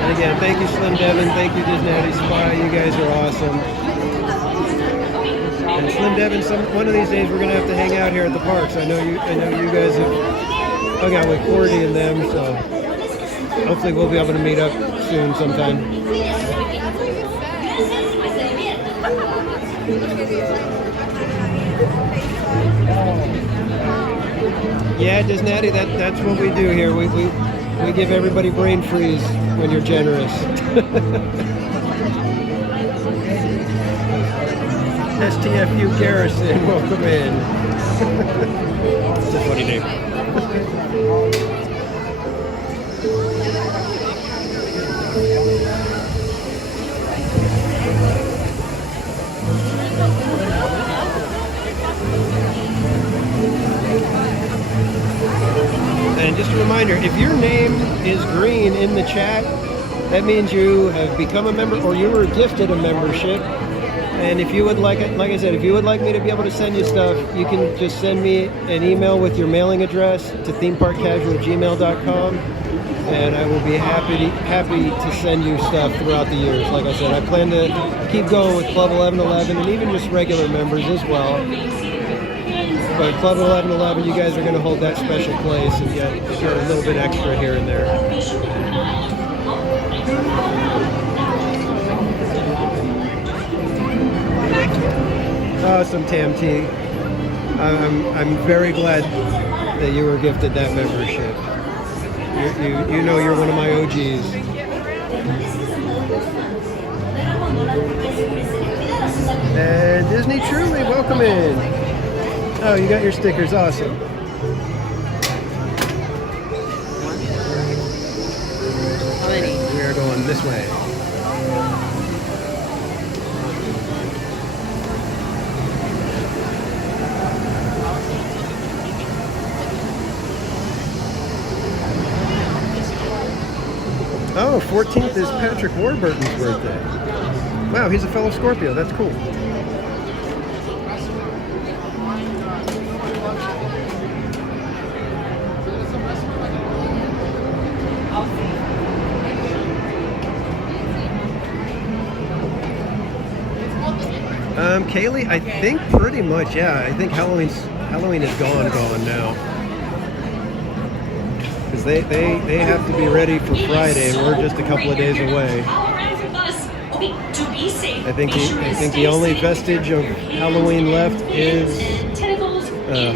And again, thank you Slim Devin, thank you Disney Spy, you guys are awesome. And Slim Devin, one of these days we're going to have to hang out here at the parks. I know you guys have hung out with Cordy and them, so hopefully we'll be able to meet up soon sometime. Yeah, Disney, that's what we do here. We give everybody brain freeze when you're generous. STFU Garrison, welcome in. It's a funny name. And just a reminder, if your name is green in the chat, that means you have become a member or you were gifted a membership. And if you would like I said, if you would like me to be able to send you stuff, you can just send me an email with your mailing address to themeparkcasual@gmail.com, and I will be happy to send you stuff throughout the years. Like I said, I plan to keep going with Club 1111 and even just regular members as well. But Club 1111, you guys are going to hold that special place and get a little bit extra here and there. Awesome, Tam T. I'm very glad that you were gifted that membership. You know you're one of my OGs. And Disney Truly, welcome in. Oh, you got your stickers, awesome. We are going this way. Oh, 14th is Patrick Warburton's birthday. Wow, he's a fellow Scorpio. That's cool. Kaylee, I think pretty much, yeah. I think Halloween is gone now. Because they have to be ready for Friday, and we're just a couple of days away. I think the only vestige of Halloween left is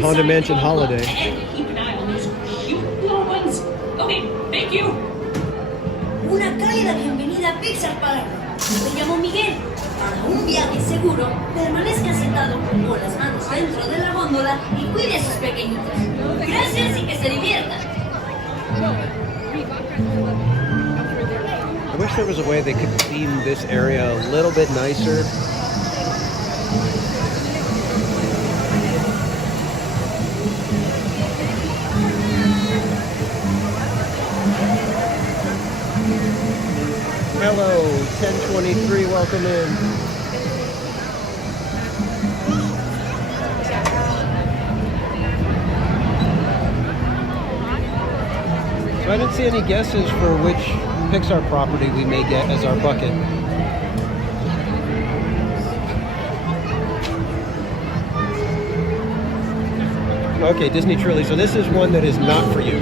Haunted Mansion Holiday. Keep an eye on those cute little ones. Okay, thank you. Una cálida bienvenida a Pixar Park. Me llamo Miguel. Para un viaje seguro, permanezca sentado con las manos dentro de la góndola y cuide a sus pequeñitos. Gracias y que se diviertan. I wish there was a way they could theme this area a little bit nicer. Hello, 1023, welcome in. So I didn't see any guesses for which Pixar property we may get as our bucket. Okay, Disney Truly, so this is one that is not for you.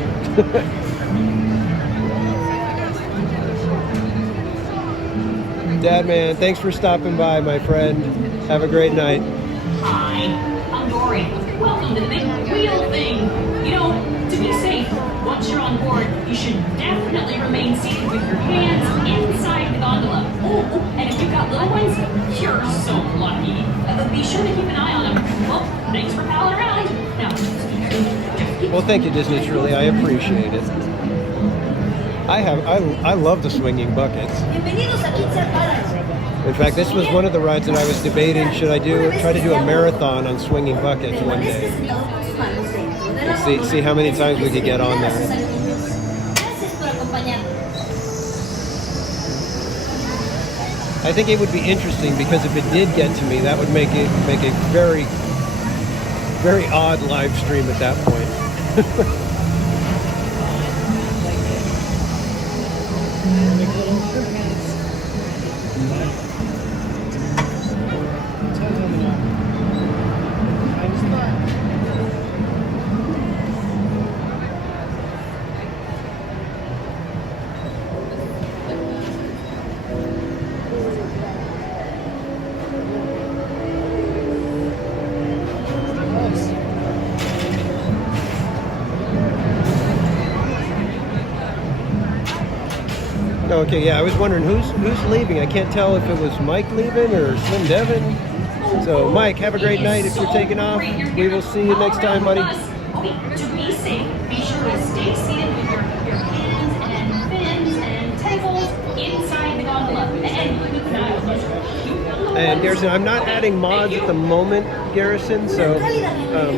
Dad, man, thanks for stopping by, my friend. Have a great night. Hi, I'm Dory. Welcome to the big wheel thing. You know, to be safe, once you're on board, you should definitely remain seated with your hands inside the gondola. Oh, and if you've got little ones, you're so lucky. Be sure to keep an eye on them. Well, thanks for palling around. Now, well, thank you, Disney Truly. I appreciate it. I love the swinging buckets. In fact, this was one of the rides that I was debating. Should I try to do a marathon on swinging buckets one day? See how many times we could get on there. I think it would be interesting because if it did get to me, that would make a very, very odd live stream at that point. Okay, yeah, I was wondering who's leaving. I can't tell if it was Mike leaving or Slim Devin. So, Mike, have a great night. If you're taking off, we will see you next time, buddy. Okay, to be safe, be sure to stay seated with your hands and fins and tentacles inside the gondola. And keep an eye on those cute little And Garrison, I'm not adding mods at the moment, Garrison. So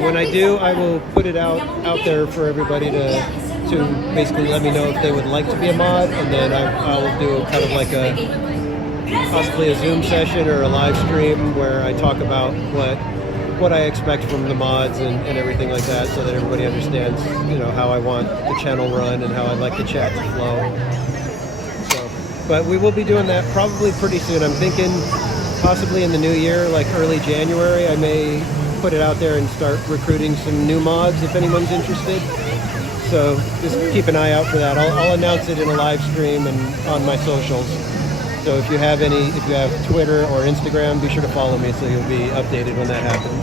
when I do, I will put it out there for everybody to to basically let me know if they would like to be a mod, and then I'll do kind of like possibly a Zoom session or a live stream where I talk about what I expect from the mods and everything like that, so that everybody understands, how I want the channel run and how I'd like the chat to flow. So, but we will be doing that probably pretty soon. I'm thinking possibly in the new year, like early January, I may put it out there and start recruiting some new mods if anyone's interested. So just keep an eye out for that. I'll announce it in a live stream and on my socials. So if you have Twitter or Instagram, be sure to follow me so you'll be updated when that happens.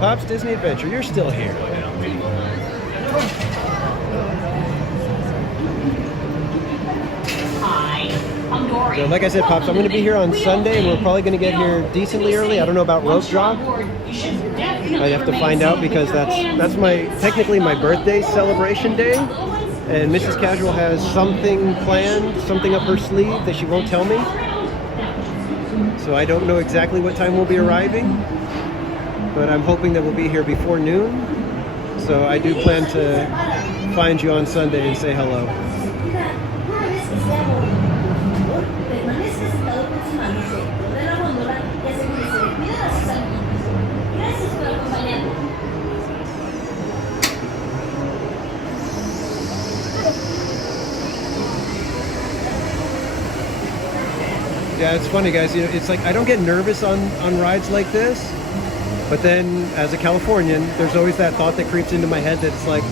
Pop's Disney Adventure, you're still here. So like I said, Pops, I'm going to be here on Sunday, and we're probably going to get here decently early. I don't know about rope drop. I have to find out, because that's technically my birthday celebration day, and Mrs. Casual has something planned, something up her sleeve that she won't tell me. So I don't know exactly what time we'll be arriving, but I'm hoping that we'll be here before noon. So I do plan to find you on Sunday and say hello. Yeah, it's funny, guys. It's like I don't get nervous on rides like this, but then as a Californian, there's always that thought that creeps into my head that it's like,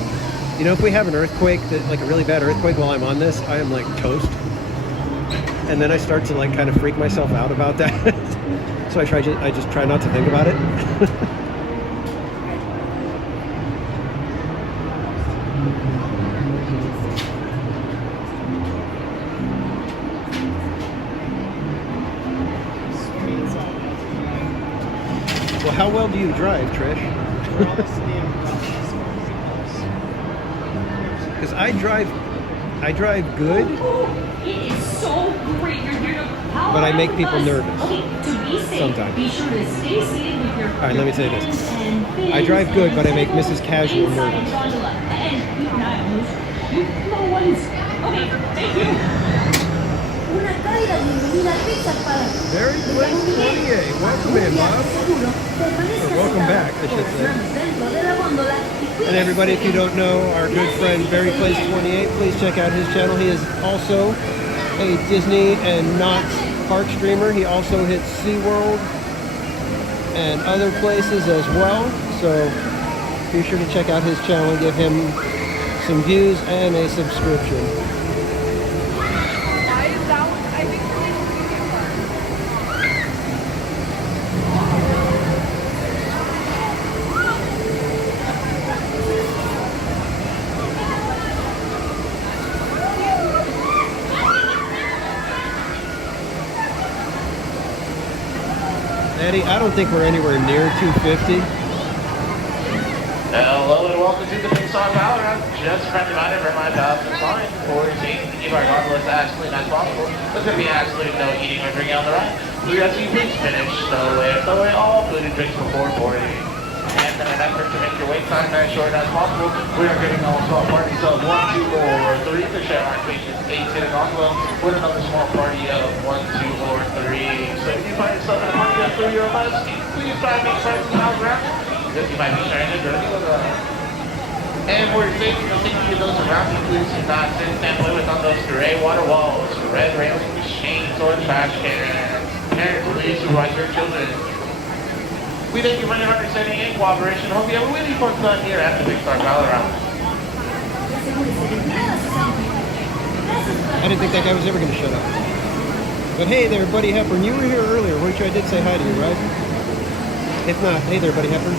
if we have an earthquake, like a really bad earthquake while I'm on this, I am like toast. And then I start to like kind of freak myself out about that. So I just try not to think about it. Well, how well do you drive, Trish? Because I drive good. It is so great. You're here to power But I make people us. nervous. Okay, to be safe, Sometimes. be sure to stay seated with your All right, let me say this. and I drive good, but I make Mrs. Casual inside nervous. the gondola. And you and I almost, no one's. Okay, thank you. Una cálida bienvenida a Pizza Palace. Very Place 28. Welcome in, Bob. Or welcome back, I should say. And everybody, if you don't know our good friend Very Place 28, please check out his channel. He is also a Disney and not park streamer. He also hits SeaWorld and other places as well. So be sure to check out his channel and give him some views and a subscription. Eddie, I don't think we're anywhere near 250. Hello and welcome to the Pixar Power Run. Just a friendly reminder for my pals and fine. For safety, to keep our gondolas as clean as possible. There's going to be absolutely no eating or drinking on the ride. We ask you please finish, throw away all food and drinks before boarding. And in an effort to make your wait time as short as possible, we are giving all small parties of 1, 2, or 3 to share our spacious 8-seater gondola with another small party of 1, 2, or 3. So if you find yourself in a party of 3 or less, please try to make friends and house around because you might be sharing a journey with us. And for your safety, of those around you, please do not sit and play with on those gray water walls, red railing machines, or trash cans. Parents, please supervise your children. We thank you for your understanding and cooperation. Hope you have a really fun time here at the Pixar Power Run. I didn't think that guy was ever going to shut up. But hey there, Buddy Hepburn. You were here earlier, weren't you? I did say hi to you, right? If not, hey there, Buddy Hepburn.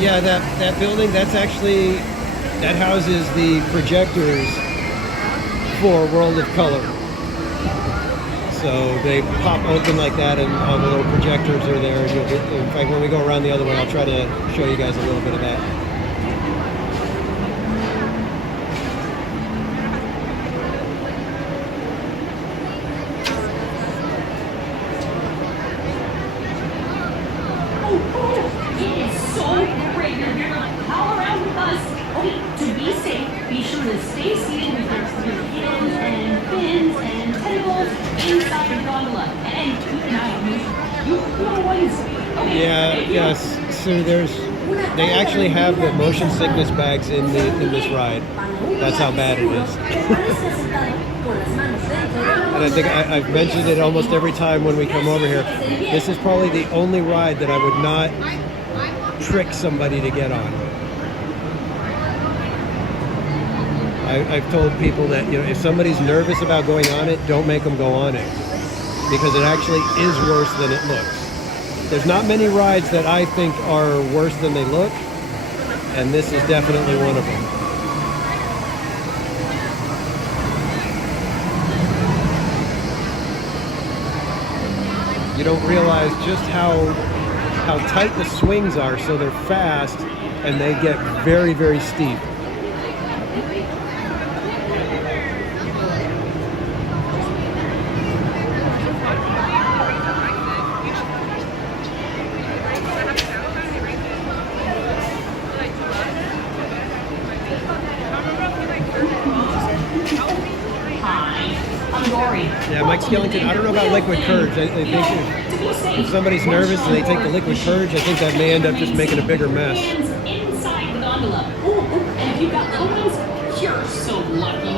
Yeah, that building, that houses the projectors for World of Color. So they pop open like that, and all the little projectors are there. And you'll get, in fact, when we go around the other way, I'll try to show you guys a little bit of that. It is so great you're here to pal around with us. Okay, to be safe, be sure to stay seated with your hands and fins and tentacles inside the gondola. And keep an eye on you little ones. Okay, Yes. So they actually have the motion sickness bags in this ride. That's how bad it is. And I think I've mentioned it almost every time when we come over here. This is probably the only ride that I would not trick somebody to get on. I've told people that, you know, if somebody's nervous about going on it, don't make them go on it, because it actually is worse than it looks. There's not many rides that I think are worse than they look, and this is definitely one of them. You don't realize just how tight the swings are, so they're fast and they get very, very steep. Yeah, Mike Skellington, I don't know about liquid courage. I think if somebody's nervous and they take the liquid courage, I think that may end up just making a bigger mess. Inside the gondola. And if you've got little ones, you're so lucky.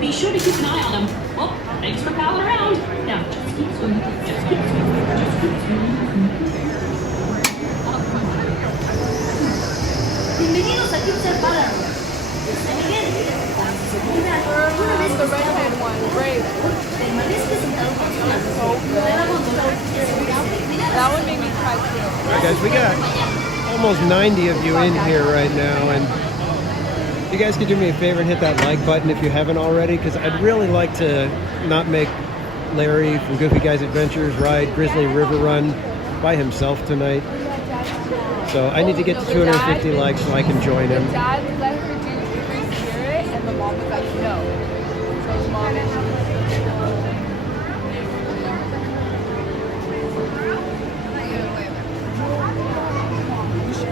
Be sure to keep an eye on them. Well, thanks for palling around. Now, just keep swimming. Just keep swimming. Just keep swimming. Bienvenidos a Pizza Palace. San Miguel. Una vez The redhead one, great. permanezca sentado con su mano dentro de la góndola. That one made me cry too. All right, guys, we got almost 90 of you in here right now, and you guys could do me a favor and hit that like button if you haven't already, because I'd really like to not make Larry from Goofy Guys Adventures ride Grizzly River Run by himself tonight. So I need to get to 250 likes so I can join him. The dad let her do Free Spirit, and the mom was like, no. So his mom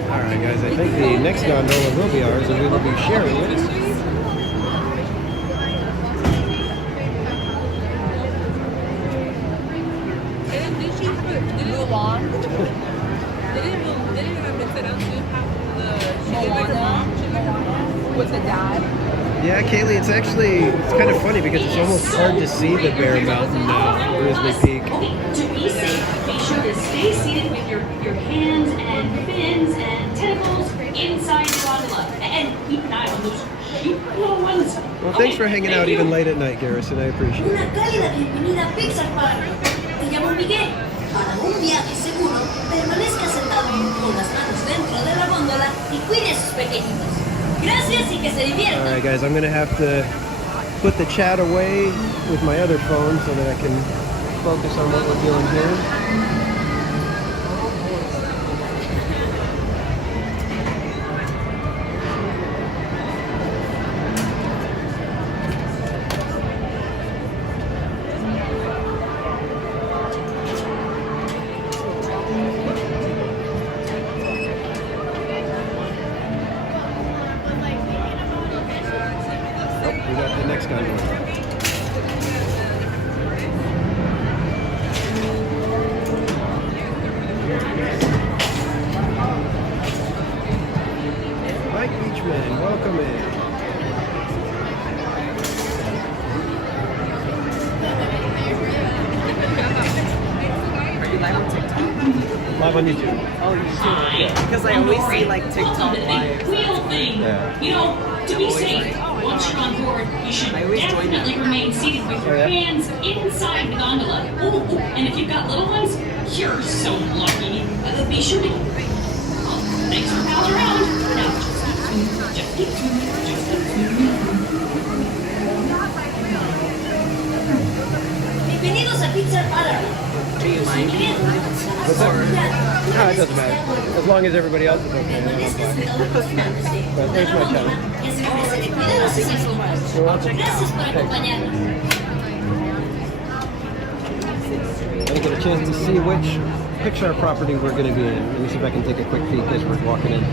All right, guys, I think the next gondola will be ours, and we will be sharing it. with the dad. Yeah, Kaylee, it's kind of funny because it's almost hard to see the Bear Mountain now, Grizzly Peak. Okay, to be safe, be sure to stay seated with your hands and fins and tentacles inside the gondola. And keep an eye on those cute little ones. Well, thanks for hanging out even late at night, Garrison. I appreciate it. Una cálida bienvenida a Pixar Park. Te llamo Miguel. Para un viaje seguro, permanezca sentado con las manos dentro de la góndola y cuide a sus pequeñitos. Gracias y que se diviertan. All right, guys, I'm going to have to put the chat away with my other phone so that I can focus on what we're doing here. On YouTube. Oh, you should. Because I always see like TikTok live. Wheel thing. Yeah. You know, to be safe, once you're on board, you should definitely remain seated with your hands inside the gondola. Ooh, and if you've got little ones, you're so lucky. Be sure to. Oh, thanks for palling around. Now, just keep swimming. Just keep swimming. Bienvenidos a Pizza Parada. Do you mind? What's that? No, it doesn't matter. As long as everybody else is okay, then I'm fine. But there's my challenge. You're welcome. Gracias por acompañarnos. I didn't get a chance to see which Pixar property we're going to be in. Let me see if I can take a quick peek as we're walking in.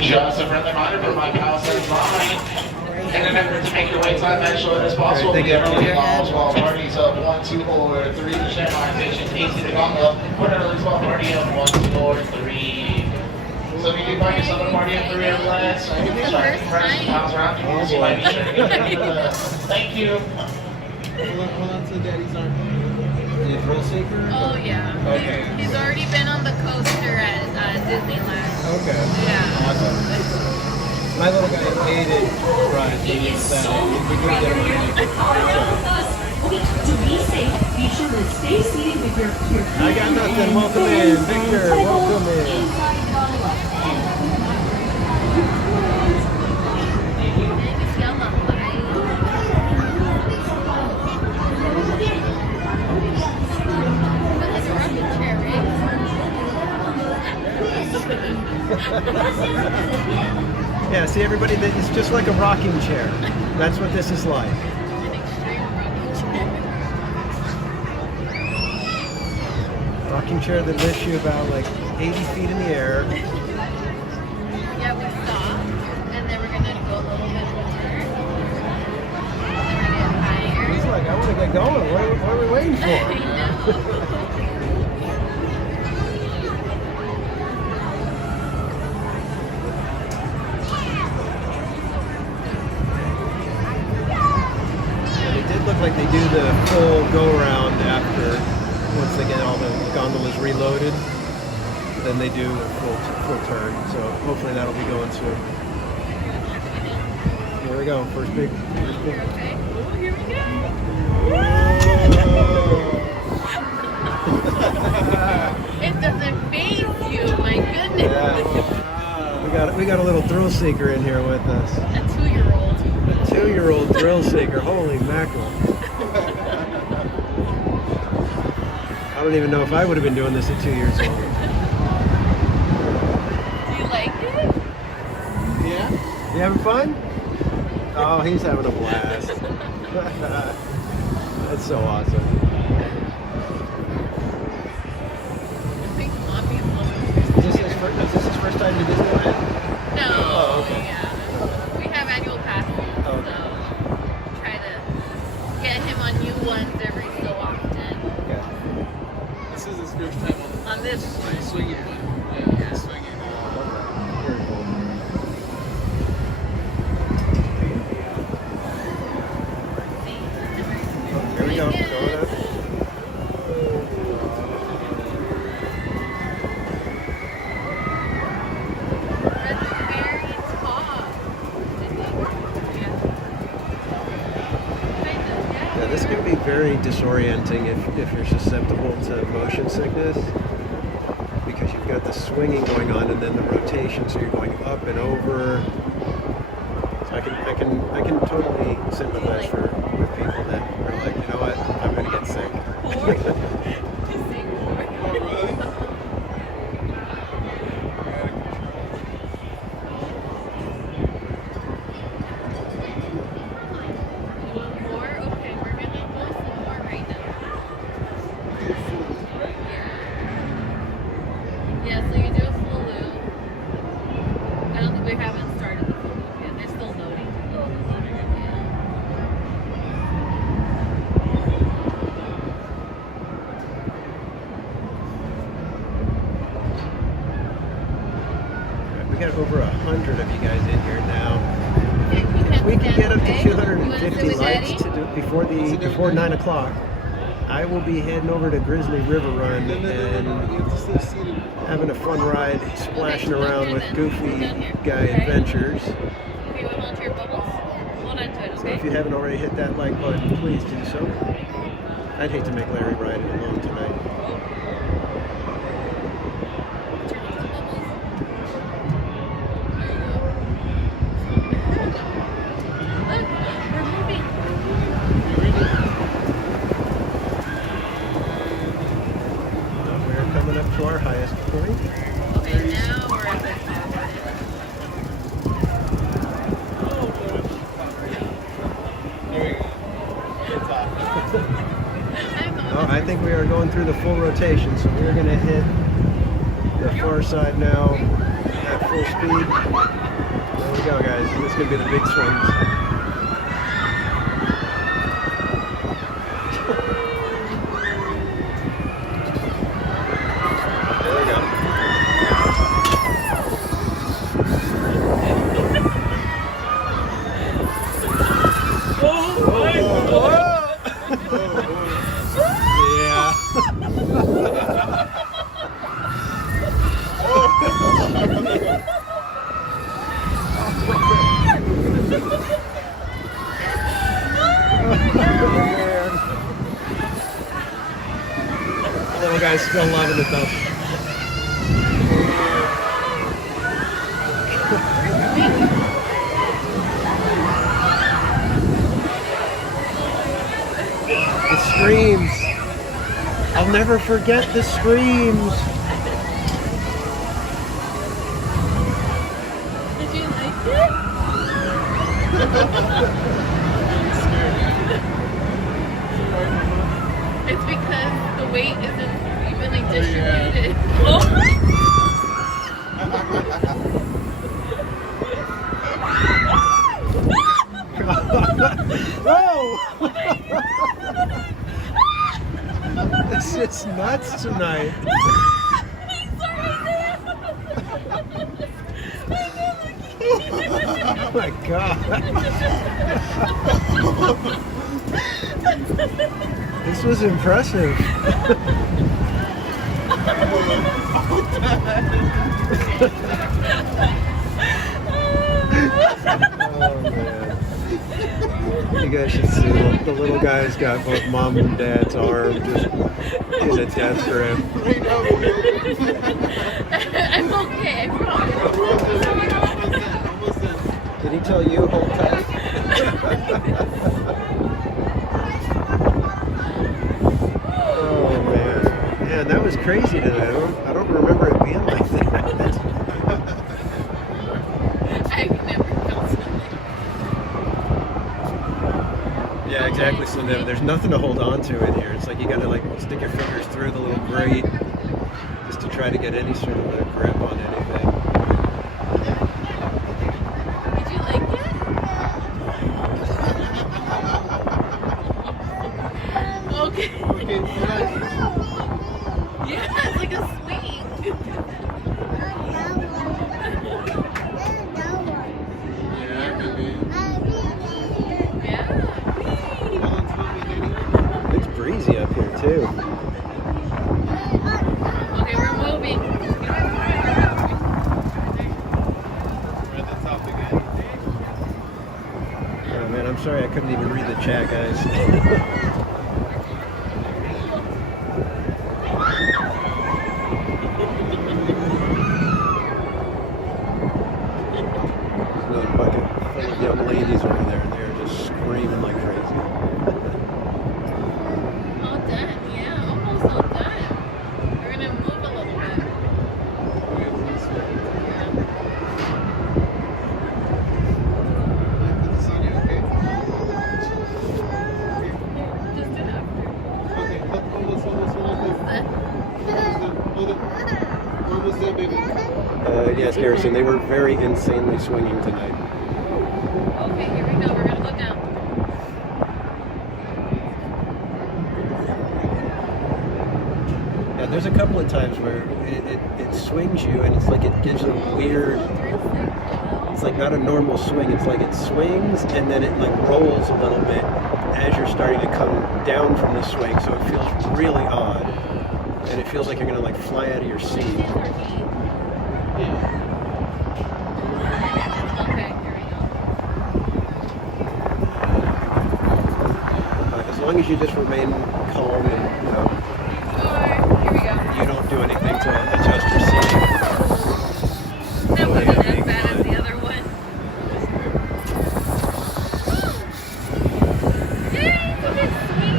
Just a friendly reminder for my pals and line. In an effort to make your wait time as short as possible, Thank we you. have early calls while parties of 1, 2, or 3 to share my station, 8 to the gondola, for an early small party of 1, 2, or 3. So if you do find yourself at a party of 3 or less, I think it's right. Friends and pals around you, so you might be sharing it. Thank you. Hold on to Daddy's arm. The thrill seeker? Oh yeah. Okay. He's already been on the coaster at Disneyland. Okay. Yeah. Awesome. My little guy hated rides. He It is was so we couldn't get him on anything. Okay, to be safe, be sure to stay seated with your I got nothing. Welcome in. Victor, welcome in. inside the gondola. It's yellow. That's a rocking chair, right? Yeah, see everybody, it's just like a rocking chair. That's what this is like. An extreme rocking chair. Rocking chair that lifts you about like 80 feet in the air. Yeah, we stopped, and then we're gonna go a little bit more. Then we're gonna get higher. He's like, I want to get going. What are we waiting for? I know. It did look like they do the full go-around after, once they get all the gondolas reloaded, then they do a full turn. So hopefully that'll be going soon. Here we go, first big. Okay. Oh, here we go. It doesn't faze you, my goodness. Yeah. We got a little thrill seeker in here with us. A 2-year-old. A 2-year-old thrill seeker. Holy mackerel. I don't even know if I would have been doing this at 2 years old. Do you like it? Yeah? You having fun? Oh, he's having a blast. That's so awesome. I think Mommy's Is this his first time to Disneyland? No. Oh, okay. Yeah. We have annual passes, Oh, okay. so try to get him on new ones every so often. Yeah. This is his first time On this on one. swinging. Yeah, swinging. Very cool. Here we go. Going up. That's very top. Yeah, this can be very disorienting if you're susceptible to motion sickness, because you've got the swinging going on and then the rotation, so you're going up and over. So I can totally sympathize with people that are like, you know what, I'm gonna get sick. Yeah, so you do a full loop. I don't think we haven't started the full loop yet. They're still loading. We got over 100 of you guys in here now. If we can get up to 250 likes to do before 9 o'clock, I will be heading over to Grizzly River Run and having a fun ride, splashing around with Goofy Guy Adventures. Okay, we hold to your bubbles. Hold on to it, So okay? if you haven't already hit that like button, please do so. I'd hate to make Larry ride it alone tonight. think we are going through the full rotation, so we're going to hit the far side now at full speed. There we go, guys. This is going to be the big swings. Little guy's still loving it though. The screams. I'll never forget the screams. Did you like it? It's because the weight isn't evenly distributed. Oh my! Whoa! This is nuts tonight. Oh my god. This was impressive. Oh man. You guys should see the little guy's got both mom and dad's arm just in a death grip. I'm okay, I promise. Did he tell you hold tight? Oh man. Man, that was crazy tonight. I don't remember it being like that. I've never felt something. Yeah, exactly. So there's nothing to hold on to in here. It's like you gotta like stick your fingers through the little grate just to try to get any sort of a grip on anything. Did you like it? Okay. Yeah, it's like a swing. It's breezy up here too. Okay, we're moving. Oh man, I'm sorry I couldn't even read the chat, guys. Another bucket full of young ladies over there, and they're just screaming like crazy. All done, yeah, almost all done. We're gonna move a little bit. Just do that. Yes, Garrison, they were very insanely swinging tonight. Okay, here we go. We're gonna go down. Yeah, there's a couple of times where it swings you, and it's like it gives a weird, it's like not a normal swing. It's like it swings, and then it like rolls a little bit as you're starting to come down from the swing, so it feels really odd. And it feels like you're gonna like fly out of your seat. Okay, here we go. As long as you just remain calm and Here we go. you don't do anything to adjust your seating. That wasn't as bad as the other one. Yay, look at sweet.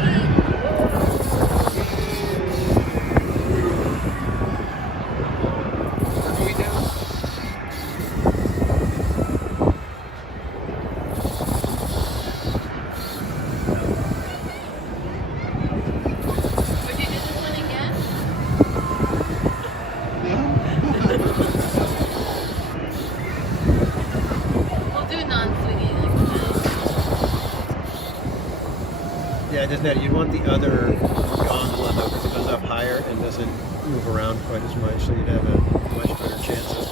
Yeah, just that you'd want the other gondola though, because it goes up higher and doesn't move around quite as much, so you'd have a much better chance of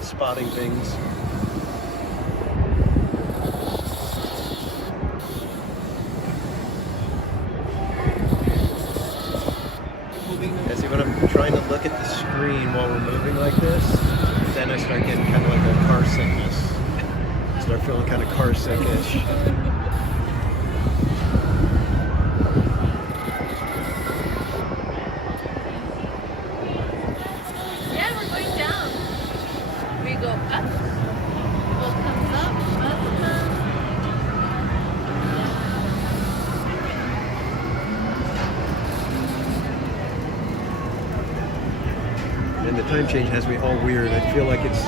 spotting things. Yeah, see, when I'm trying to look at the screen while we're moving like this, then I start getting kind of like a car sickness. I start feeling kind of car sick-ish. And the time change has me all weird. I feel like it's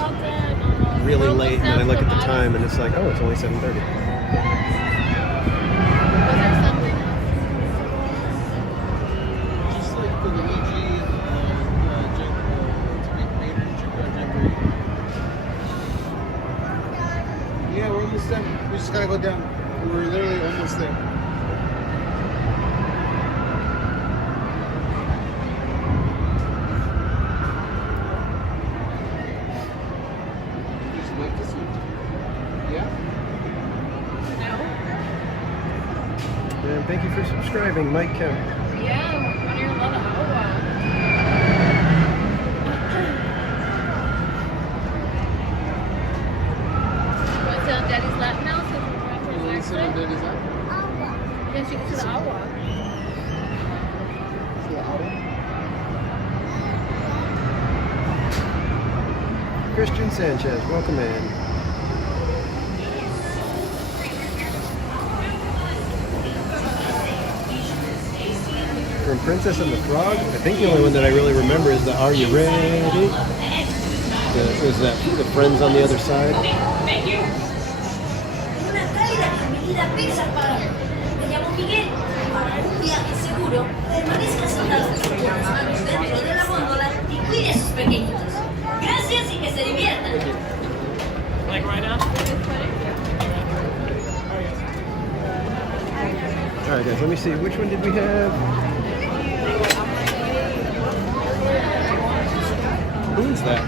really late, and then I look at the time, and it's like, oh, it's only 7:30. Just like the Luigi Yeah, we're almost done. We just gotta go down. We're literally almost there. And thank you for subscribing, Mike Kemp. Yeah, when you're a lot of What's on Daddy's lap now? So we're Sit on Daddy's lap? Then she gets to the awa. Christian Sanchez, welcome in. From Princess and the Frog, I think the only one that I really remember is the Are You Ready? Is that the Friends on the Other Side? Thank you. Una cálida bienvenida a Pixar Park. Me llamo Miguel. Para un viaje seguro, permanezca sentado con las manos dentro de la góndola y cuide a sus pequeñitos. Gracias y que se diviertan. Like right now? Alright guys, let me see, which one did we have? Who is that? I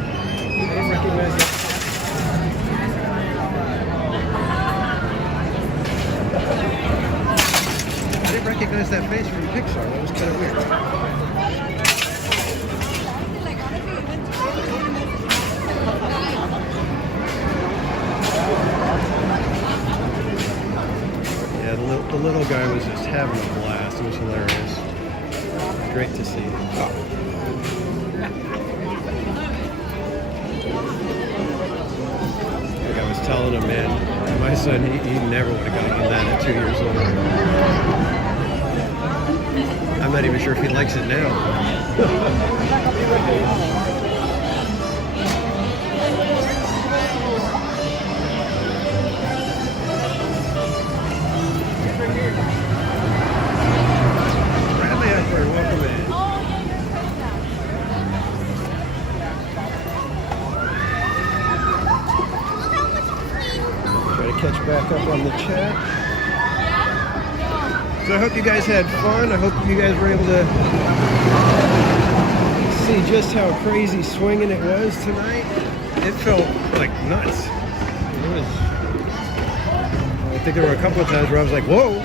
don't recognize that. I didn't recognize that face from Pixar. That was kind of weird. Yeah, the little guy was just having a blast. It was hilarious. Great to see. Like I was telling him, man, my son, he never would have gotten on that at 2 years old. I'm not even sure if he likes it now. Bradley Ashburn, welcome in. Try to catch back up on the chat. So I hope you guys had fun. I hope you guys were able to see just how crazy swinging it was tonight. It felt like nuts. It was. I think there were a couple of times where I was like, whoa.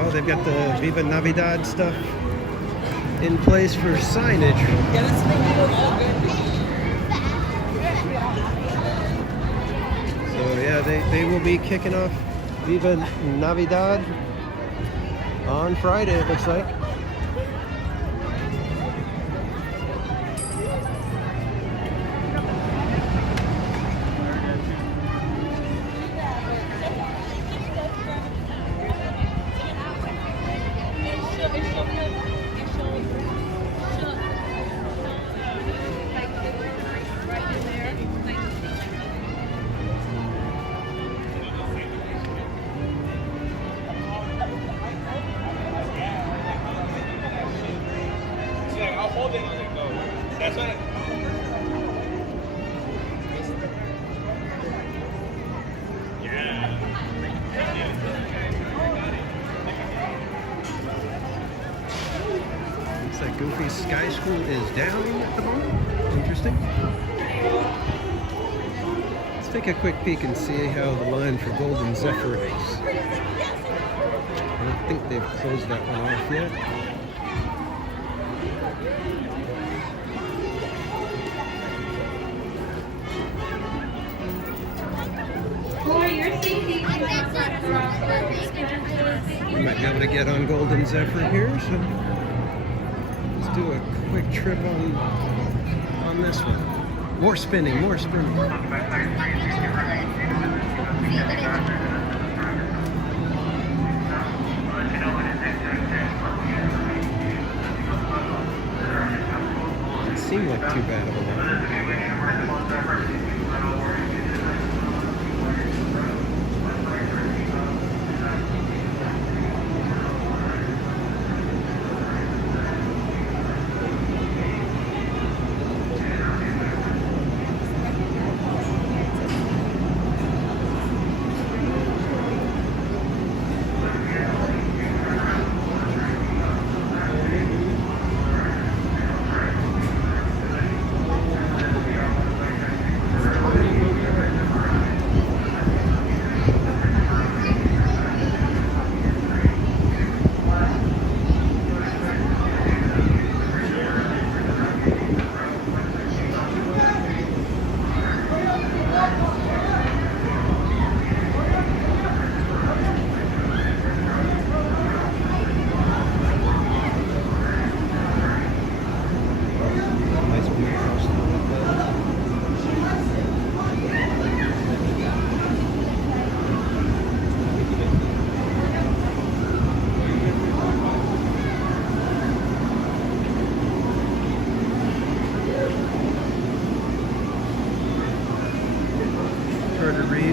Oh, they've got the Viva Navidad stuff in place for signage. So yeah, they will be kicking off Viva Navidad on Friday, it looks like. hold it and it goes. That's what it... Looks like Goofy's Sky School is down at the moment. Interesting. Let's take a quick peek and see how the line for Golden Zephyr is. I don't think they've closed that one off yet. For your safety, We might be able to get on Golden Zephyr here, so let's do a quick trip on this one. More spinning, more spinning. Doesn't seem like too bad of a line.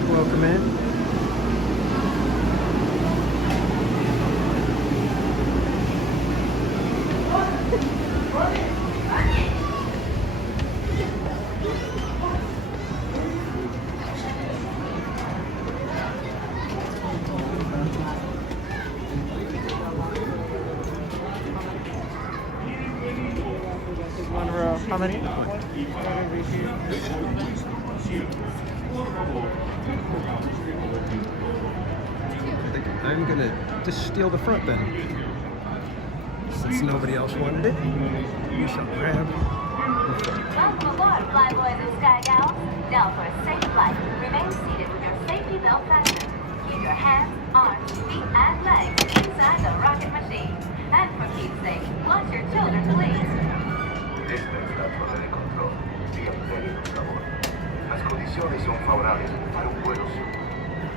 Welcome in. One row. How many? I think I'm gonna just steal the front then. Since nobody else wanted it, we shall grab the front. Welcome aboard, flyboys and sky gals. Down for a safe flight. Remain seated with your safety belt fastened. Keep your hands, arms, feet, and legs inside the rocket machine. And for Pete's sake, watch your children, please. Esta es la torre de control. Bienvenido a bordo. Las condiciones son favorables para un vuelo seguro.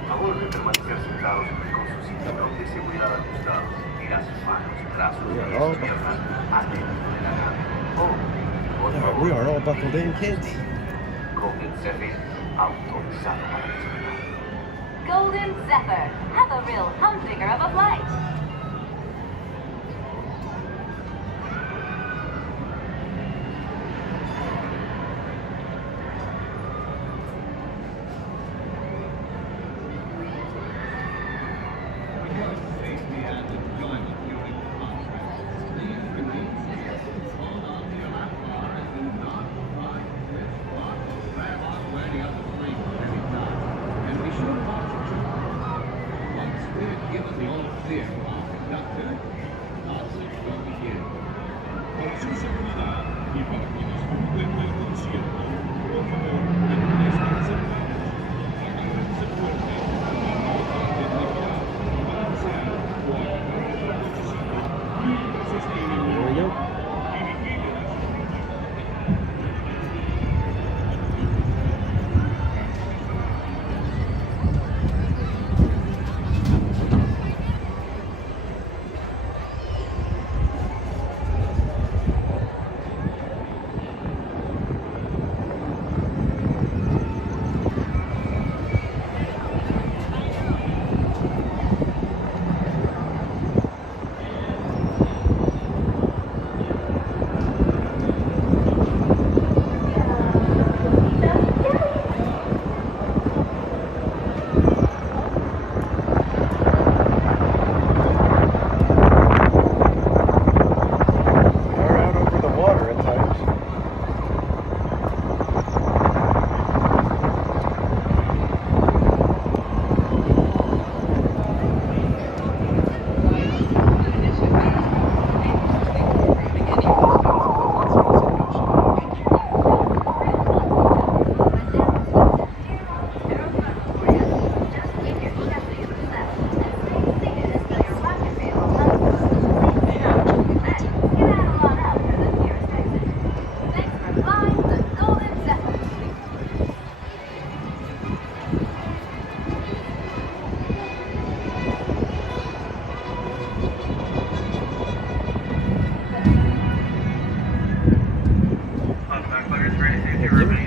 Favor de permanecer sentados con su cinturón de seguridad ajustado y las manos, brazos y piernas adentro de la nave. We are all buckled in, kids. Golden Zephyr, autorizado para despegar. Golden Zephyr. Have a real humdinger of a flight.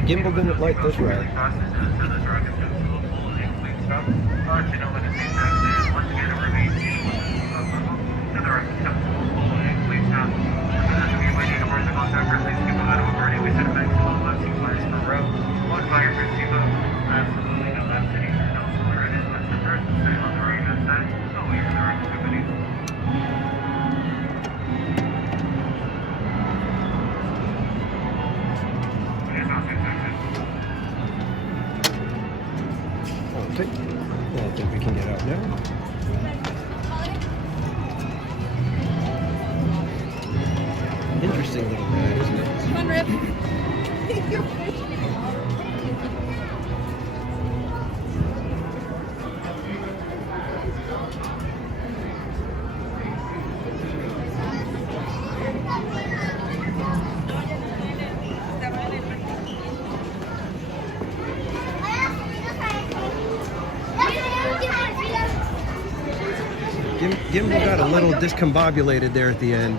Gimbal didn't like this ride. Okay. Well, I think we can get out now. Interesting little ride, isn't it? Fun rip. Gimbal got a little discombobulated there at the end.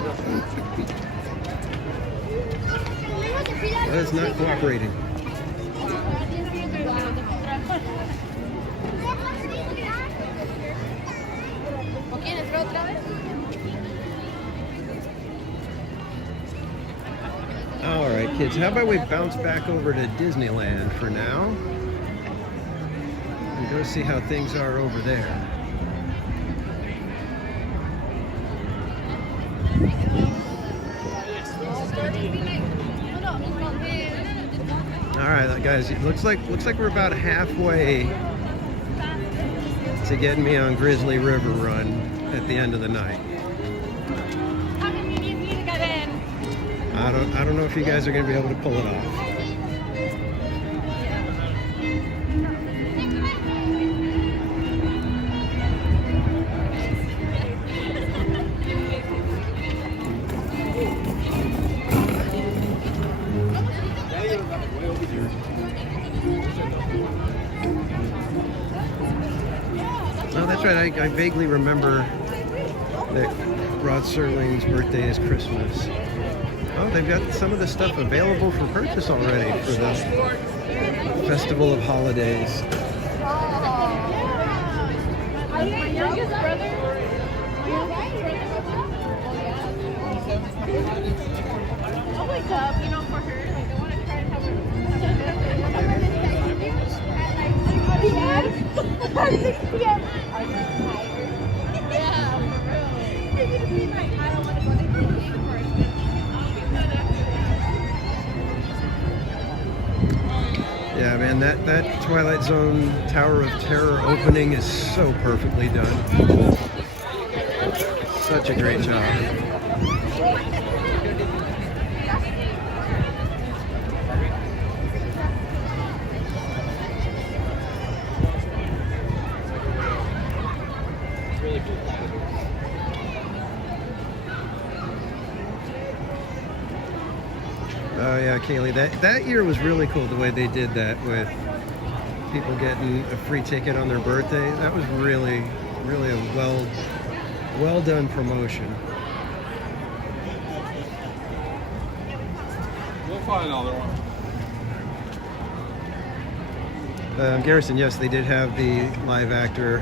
It's not cooperating. All right, kids, how about we bounce back over to Disneyland for now and go see how things are over there. All right, guys, it looks like we're about halfway to getting me on Grizzly River Run at the end of the night. I don't know if you guys are going to be able to pull it off. Oh, that's right. I vaguely remember that Rod Serling's birthday is Christmas. Oh, they've got some of the stuff available for purchase already for the Festival of Holidays. Are you my youngest brother? I'll wake up, you know, for her. Like, I want to try to have her. At 6 p.m. Are you tired? Yeah, for real. You're going to be like, I don't want to go to the gym first. Yeah, man, that Twilight Zone Tower of Terror opening is so perfectly done. Such a great job. Oh yeah, Kaylee, that year was really cool the way they did that with people getting a free ticket on their birthday. That was really a well done promotion. We'll find another one. Garrison, yes, they did have the live actor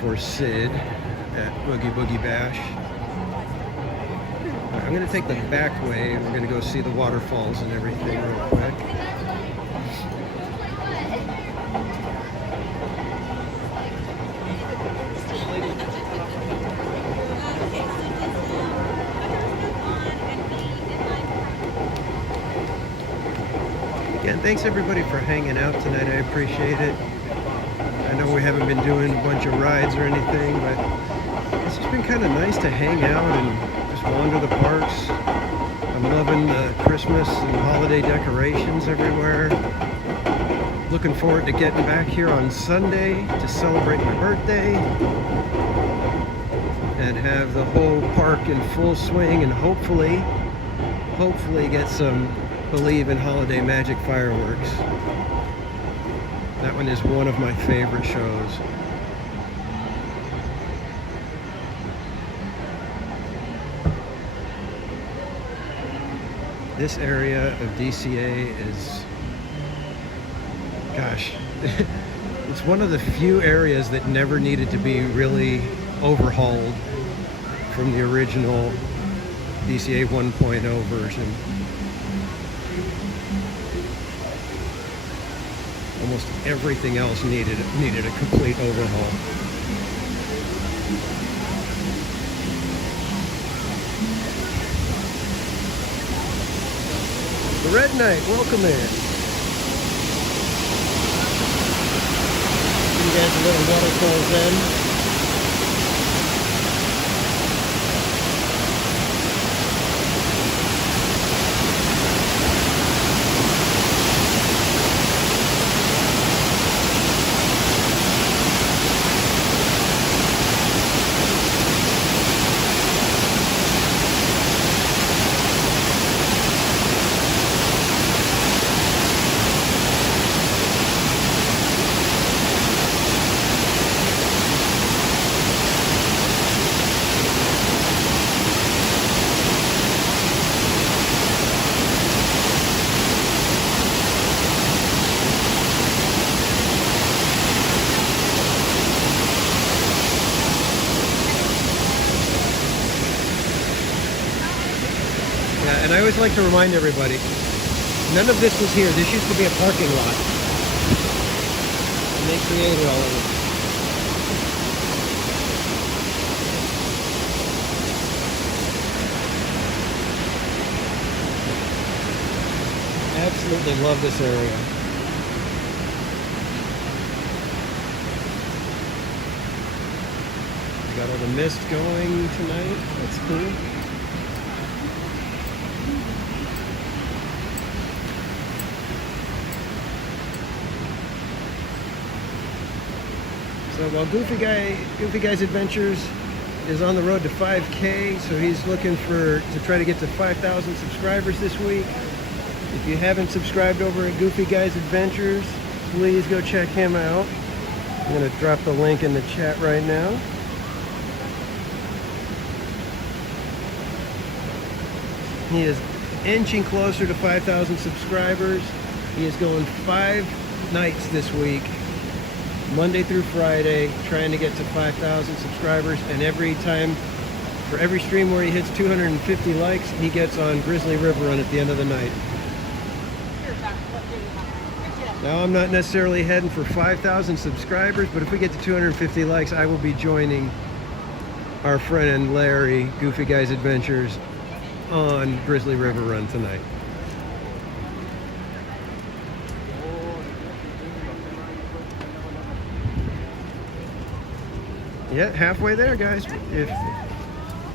for Sid at Boogie Boogie Bash. I'm going to take the back way. We're going to go see the waterfalls and everything real quick. Again, thanks everybody for hanging out tonight. I appreciate it. I know we haven't been doing a bunch of rides or anything, but it's just been kind of nice to hang out and wander the parks. I'm loving the Christmas and holiday decorations everywhere. Looking forward to getting back here on Sunday to celebrate my birthday and have the whole park in full swing and hopefully get some Believe in Holiday Magic fireworks. That one is one of my favorite shows. This area of DCA is gosh, it's one of the few areas that never needed to be really overhauled from the original DCA 1.0 version. Almost everything else needed a complete overhaul. The Red Knight, welcome in. You guys a little waterfalls in. And I always like to remind everybody, none of this was here. This used to be a parking lot. And they created all of it. Absolutely love this area. Got all the mist going tonight. That's cool. So while Goofy Guy's Adventures is on the road to 5K, so he's looking to try to get to 5,000 subscribers this week. If you haven't subscribed over at Goofy Guy's Adventures, please go check him out. I'm going to drop the link in the chat right now. He is inching closer to 5,000 subscribers. He is going 5 nights this week, Monday through Friday, trying to get to 5,000 subscribers, and for every stream where he hits 250 likes, he gets on Grizzly River Run at the end of the night. Now, I'm not necessarily heading for 5,000 subscribers, but if we get to 250 likes, I will be joining our friend Larry, Goofy Guy's Adventures, on Grizzly River Run tonight. Yeah, halfway there, guys.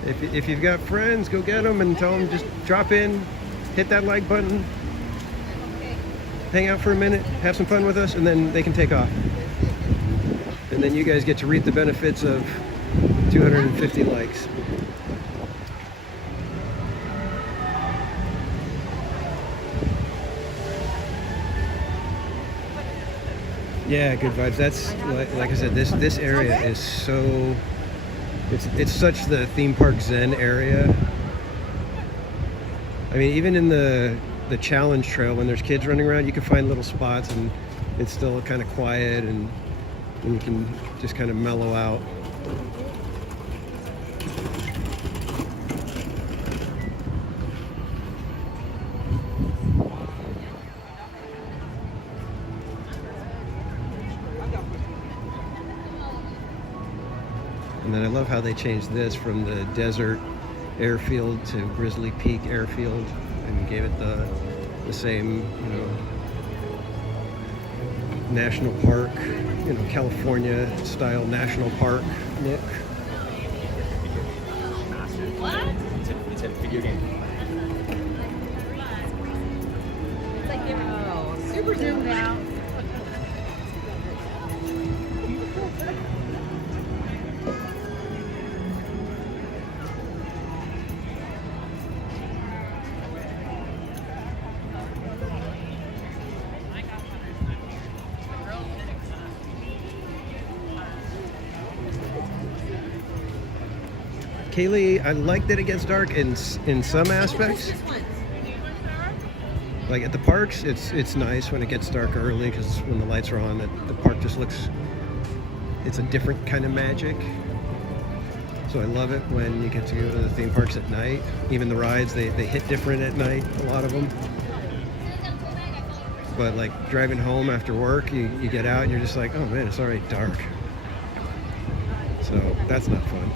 If you've got friends, go get them and tell them just drop in, hit that like button, hang out for a minute, have some fun with us, and then they can take off. And then you guys get to reap the benefits of 250 likes. Yeah, good vibes. That's like I said, this area is so it's such the theme park zen area. I mean, even in the challenge trail, when there's kids running around, you can find little spots and it's still kind of quiet and you can just kind of mellow out. And then I love how they changed this from the desert airfield to Grizzly Peak airfield and gave it the same, national park, California style national park look. What? It's a video game. It's like they super zoomed out. Kaylee, I like that it gets dark in some aspects. Like at the parks, it's nice when it gets dark early because when the lights are on, the park just looks, it's a different kind of magic. So I love it when you get to go to the theme parks at night. Even the rides, they hit different at night, a lot of them. But like driving home after work, you get out and you're just like, oh man, it's already dark. So that's not fun.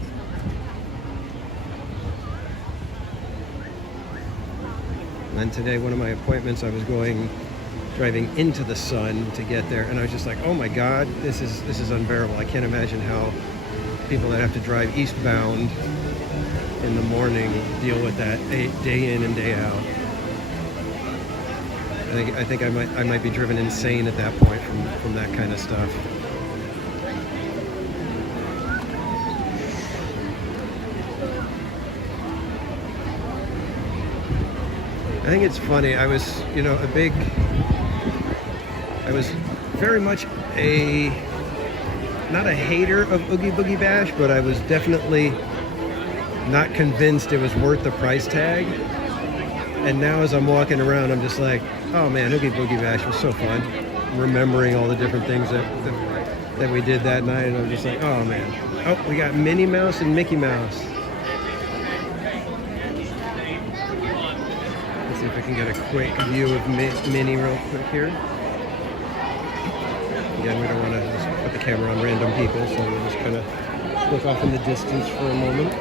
And then today, one of my appointments, I was driving into the sun to get there, and I was just like, oh my God, this is unbearable. I can't imagine how people that have to drive eastbound in the morning deal with that day in and day out. I think I might be driven insane at that point from that kind of stuff. I think it's funny. I was, I was very much not a hater of Oogie Boogie Bash, but I was definitely not convinced it was worth the price tag. And now as I'm walking around, I'm just like, oh man, Oogie Boogie Bash was so fun. Remembering all the different things that we did that night, and I'm just like, oh man. Oh, we got Minnie Mouse and Mickey Mouse. Let's see if I can get a quick view of Minnie real quick here. Again, we don't want to just put the camera on random people, so we'll just kind of look off in the distance for a moment.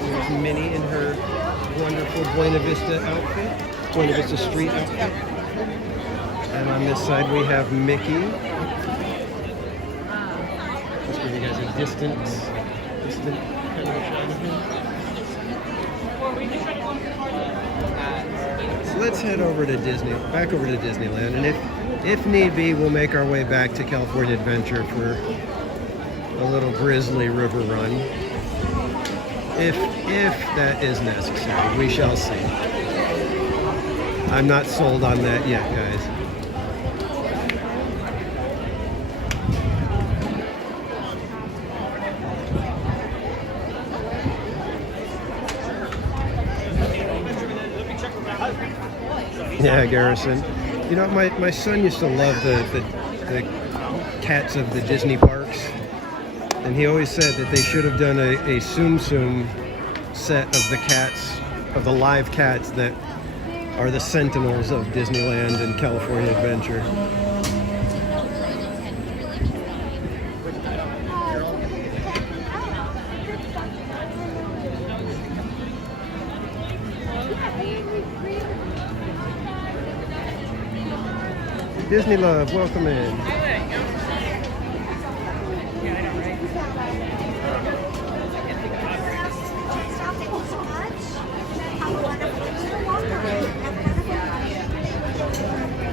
There's Minnie in her wonderful Buena Vista outfit, Buena Vista street outfit. And on this side we have Mickey. Let's give you guys a distant kind of shot of him. So let's head over to back over to Disneyland, and if need be, we'll make our way back to California Adventure for a little Grizzly River Run. If that is necessary, we shall see. I'm not sold on that yet, guys. Yeah, Garrison. You know, my son used to love the cats of the Disney parks. And he always said that they should have done a Tsum Tsum set of the cats, of the live cats that are the sentinels of Disneyland and California Adventure. Disney Love, welcome in.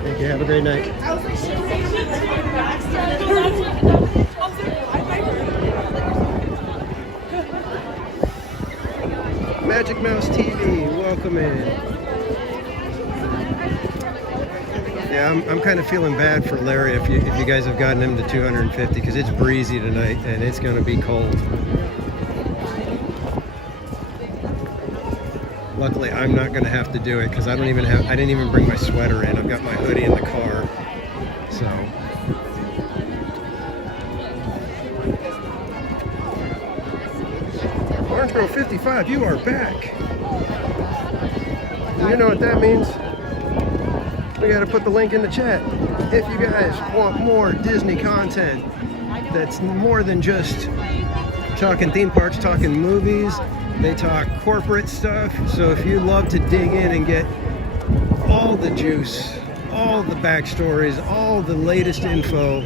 Thank you, have a great night. Magic Mouse TV, welcome in. Yeah, I'm kind of feeling bad for Larry if you guys have gotten him to 250 because it's breezy tonight and it's going to be cold. Luckily, I'm not going to have to do it because I didn't even bring my sweater in. I've got my hoodie in the car. So Orange Grove 55, you are back. You know what that means? We got to put the link in the chat. If you guys want more Disney content that's more than just talking theme parks, talking movies, they talk corporate stuff. So if you love to dig in and get all the juice, all the backstories, all the latest info,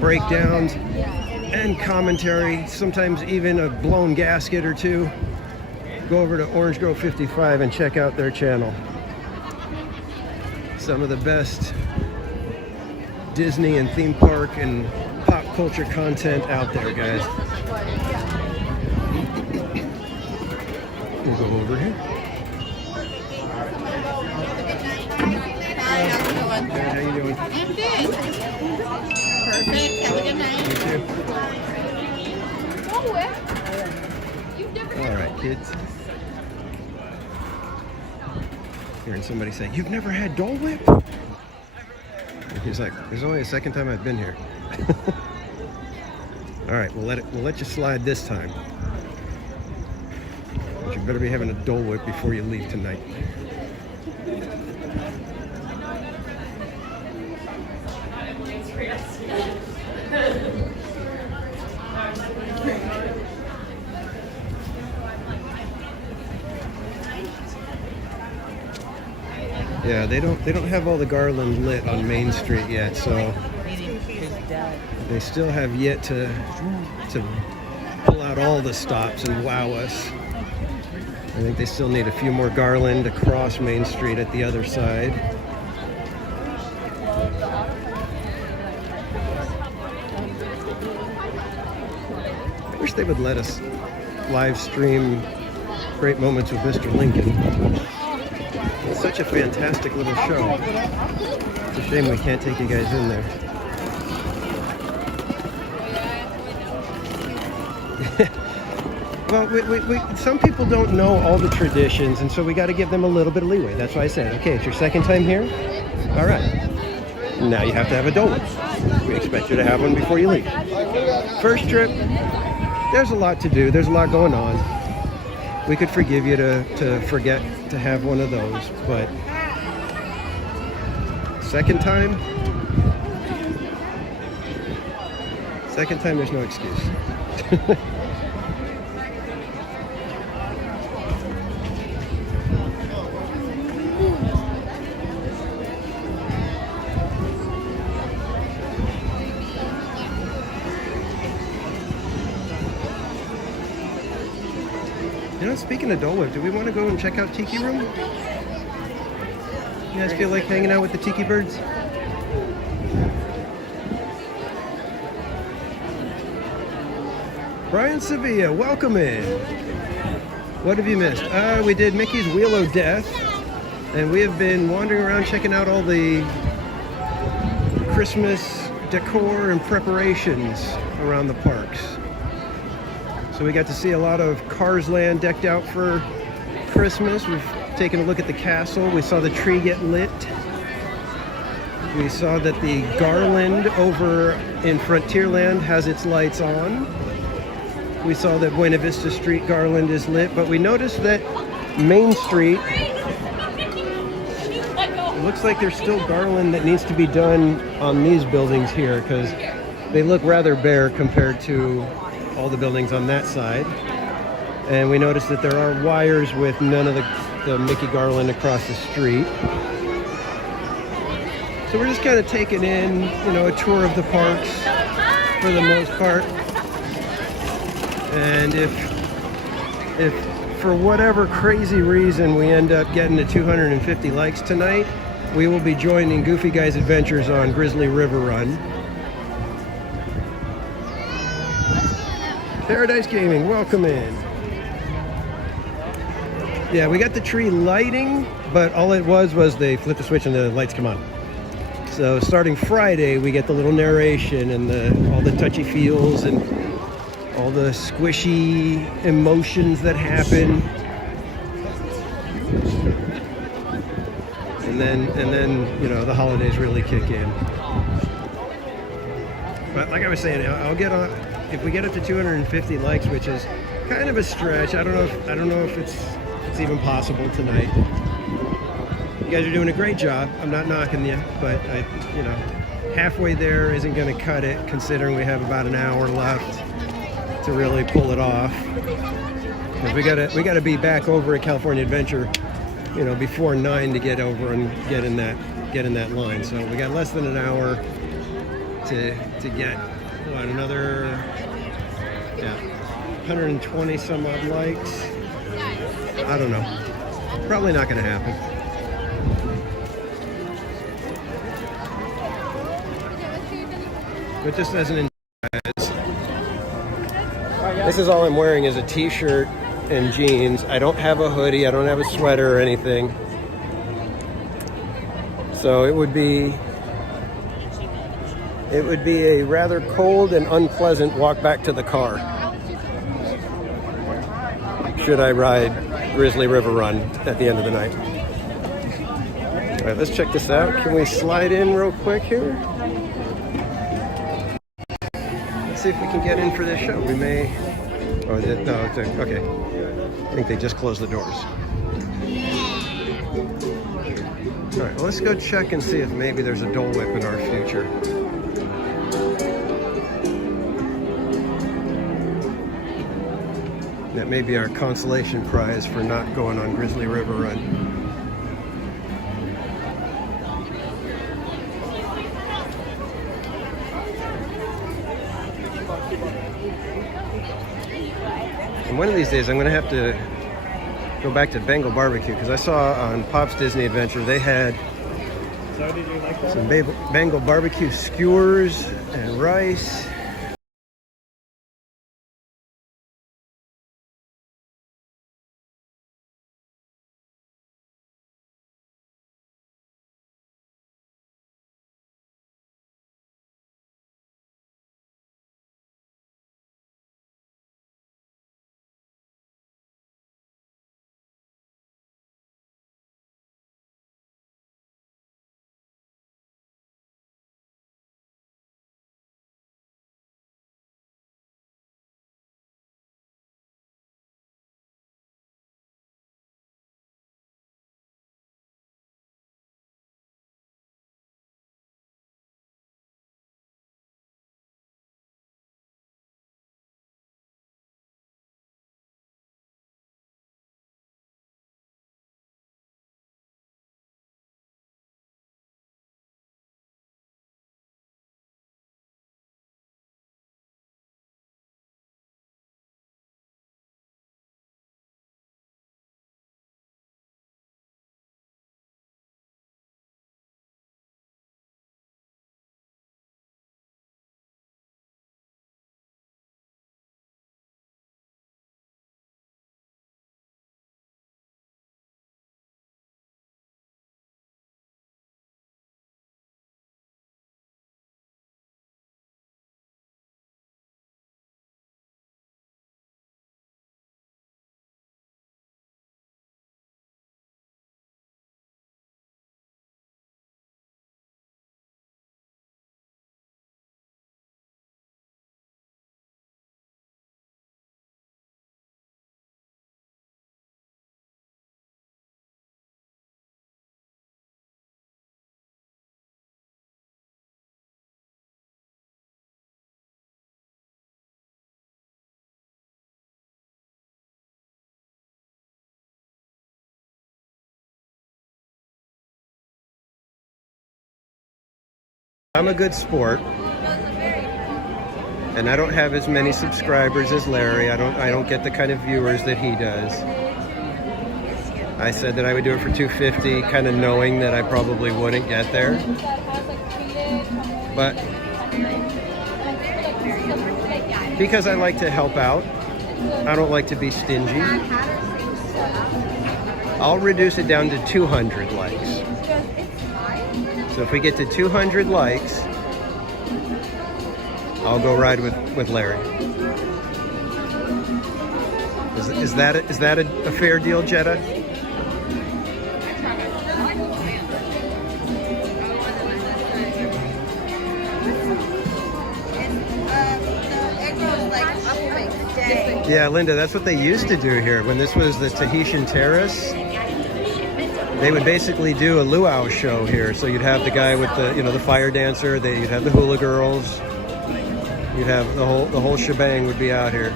breakdowns, and commentary, sometimes even a blown gasket or two, go over to Orange Grove 55 and check out their channel. Some of the best Disney and theme park and pop culture content out there, guys. We'll go over here. Hi, how's it going? How you doing? I'm good. Perfect. Have a good night. You too. Dole Whip. You've never All right, kids. Hearing somebody say, "You've never had Dole Whip?" He's like, "There's only a second time I've been here." All right, we'll let you slide this time. But you better be having a Dole Whip before you leave tonight. Yeah, they don't have all the garland lit on Main Street yet, so they still have yet to pull out all the stops and wow us. I think they still need a few more garland across Main Street at the other side. I wish they would let us live stream Great Moments with Mr. Lincoln. It's such a fantastic little show. It's a shame we can't take you guys in there. Well, some people don't know all the traditions, and so we got to give them a little bit of leeway. That's why I said, okay, it's your second time here? All right. Now you have to have a Dole Whip. We expect you to have one before you leave. First trip, there's a lot to do. There's a lot going on. We could forgive you to forget to have one of those, but second time, there's no excuse. You know, speaking of Dole Whip, do we want to go and check out Tiki Room? You guys feel like hanging out with the Tiki Birds? Brian Sevilla, welcome in. What have you missed? We did Mickey's Wheel of Death, and we have been wandering around checking out all the Christmas decor and preparations around the parks. So we got to see a lot of Cars Land decked out for Christmas. We've taken a look at the castle. We saw the tree get lit. We saw that the garland over in Frontierland has its lights on. We saw that Buena Vista Street garland is lit, but we noticed that Main Street, it looks like there's still garland that needs to be done on these buildings here because they look rather bare compared to all the buildings on that side. And we noticed that there are wires with none of the Mickey garland across the street. So we're just kind of taking in, you know, a tour of the parks for the most part. And if for whatever crazy reason we end up getting to 250 likes tonight, we will be joining Goofy Guy's Adventures on Grizzly River Run. Paradise Gaming, welcome in. Yeah, we got the tree lighting, but all it was they flip the switch and the lights come on. So starting Friday, we get the little narration and all the touchy feels and all the squishy emotions that happen. And then you know, the holidays really kick in. But like I was saying, I'll get on. If we get up to 250 likes, which is kind of a stretch, I don't know if it's even possible tonight. You guys are doing a great job. I'm not knocking you, but you know, halfway there isn't going to cut it, considering we have about an hour left to really pull it off. Because we gotta be back over at California Adventure, you know, before 9 to get over and get in that line. So we got less than an hour to get another 120 some odd likes. I don't know. Probably not going to happen. But just as an this is all I'm wearing is a t-shirt and jeans. I don't have a hoodie. I don't have a sweater or anything. So it would be a rather cold and unpleasant walk back to the car. should I ride Grizzly River Run at the end of the night? All right, let's check this out. Can we slide in real quick here? Let's see if we can get in for this show. We may... Oh, no, okay. I think they just closed the doors. All right, well, let's go check and see if maybe there's a Dole Whip in our future. That may be our consolation prize for not going on Grizzly River Run. And one of these days I'm going to have to go back to Bengal barbecue, because I saw on Pop's Disney Adventure they had some Bengal barbecue skewers and rice. I'm a good sport, and I don't have as many subscribers as Larry. I don't get the kind of viewers that he does. I said that I would do it for $250, kind of knowing that I probably wouldn't get there. But because I like to help out, I don't like to be stingy. I'll reduce it down to 200 likes. So if we get to 200 likes, I'll go ride with Larry. Is that a fair deal, Jetta? Yeah, Linda, that's what they used to do here. When this was the Tahitian Terrace, they would basically do a luau show here. So you'd have the guy with the fire dancer, you'd have the hula girls, you'd have the whole shebang would be out here.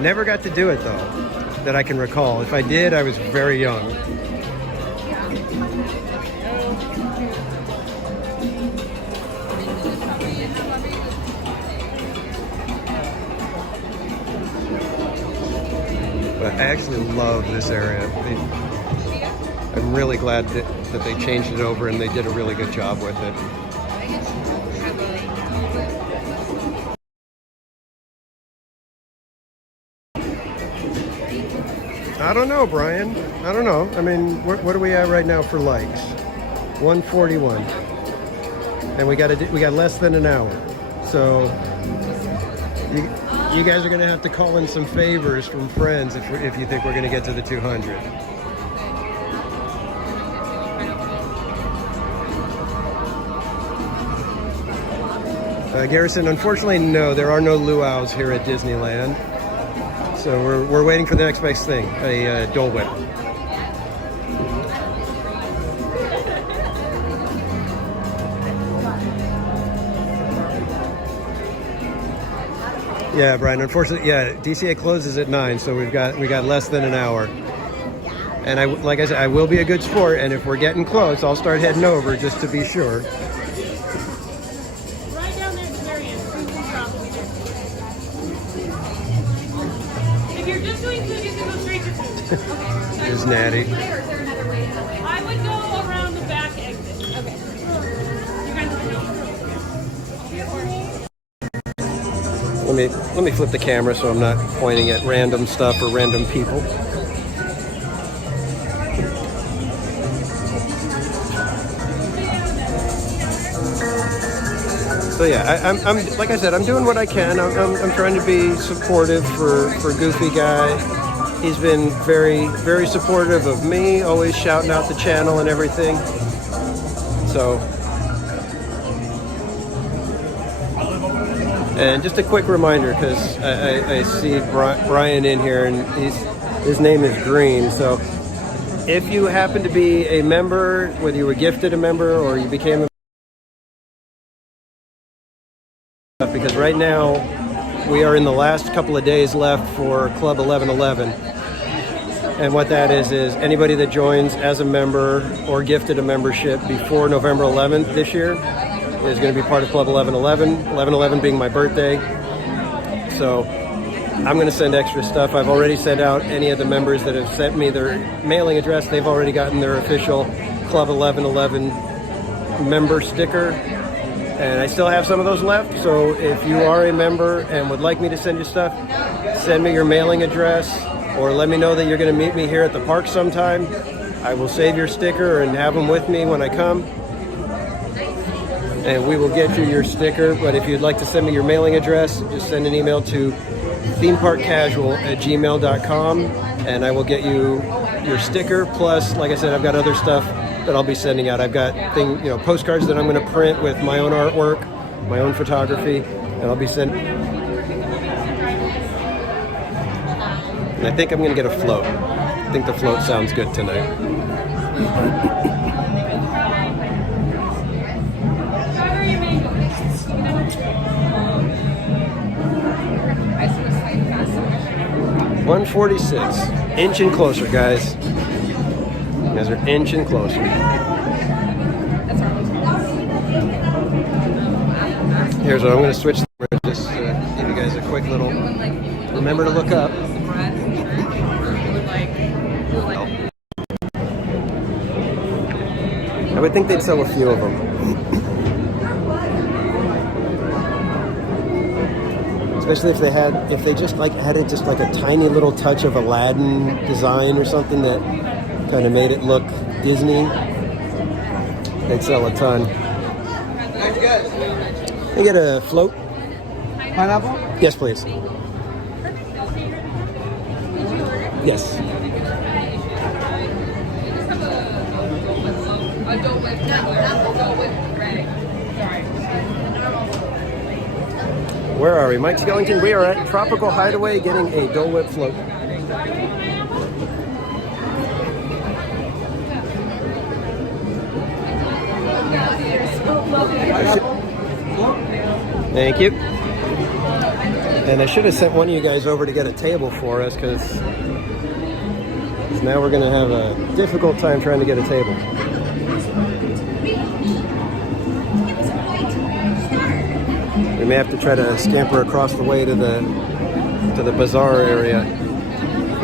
Never got to do it though, that I can recall. If I did, I was very young. But I actually love this area. I'm really glad that they changed it over and they did a really good job with it. I don't know, Brian. I don't know. I mean, what are we at right now for likes? 141. And we got less than an hour. So You guys are going to have to call in some favors from friends if you think we're going to get to the 200. Garrison, unfortunately, no, there are no luau's here at Disneyland. So we're waiting for the next best thing, a Dole Whip. Yeah, Brian, unfortunately, yeah, DCA closes at 9, so we got less than an hour. And like I said, I will be a good sport, and if we're getting close, I'll start heading over just to be sure. Is Natty. I would go around the back exit. Okay. Let me flip the camera so I'm not pointing at random stuff or random people. So yeah, I'm like I said, I'm doing what I can. I'm trying to be supportive for Goofy Guy. He's been very, very supportive of me, always shouting out the channel and everything. So, and just a quick reminder, because I see Brian in here, and his name is Green. So, if you happen to be a member, whether you were gifted a member or you became a member, because right now we are in the last couple of days left for Club 1111. And what that is anybody that joins as a member or gifted a membership before November 11th this year is going to be part of Club 1111, 1111 being my birthday. So I'm going to send extra stuff. I've already sent out any of the members that have sent me their mailing address. They've already gotten their official Club 1111 member sticker. And I still have some of those left. So if you are a member and would like me to send you stuff, send me your mailing address, or let me know that you're going to meet me here at the park sometime. I will save your sticker and have them with me when I come. And we will get you your sticker. But if you'd like to send me your mailing address, just send an email to themeparkcasual@gmail.com, and I will get you your sticker. Plus, like I said, I've got other stuff that I'll be sending out. I've got postcards that I'm going to print with my own artwork, my own photography, and I'll be sending. And I think I'm going to get a float. I think the float sounds good tonight. $146. Inching closer, guys. You guys are inching closer. Here's what I'm going to switch. Just give you guys a quick little. Remember to look up. I would think they'd sell a few of them. Especially if they just added just like a tiny little touch of Aladdin design or something that kind of made it look Disney. They'd sell a ton. Can I get a float? Pineapple? Yes, please. Yes. Where are we? Mike Skellington. We are at Tropical Hideaway getting a Dole Whip float. Thank you. And I should have sent one of you guys over to get a table for us, because now we're going to have a difficult time trying to get a table. We may have to try to scamper across the way to the bazaar area.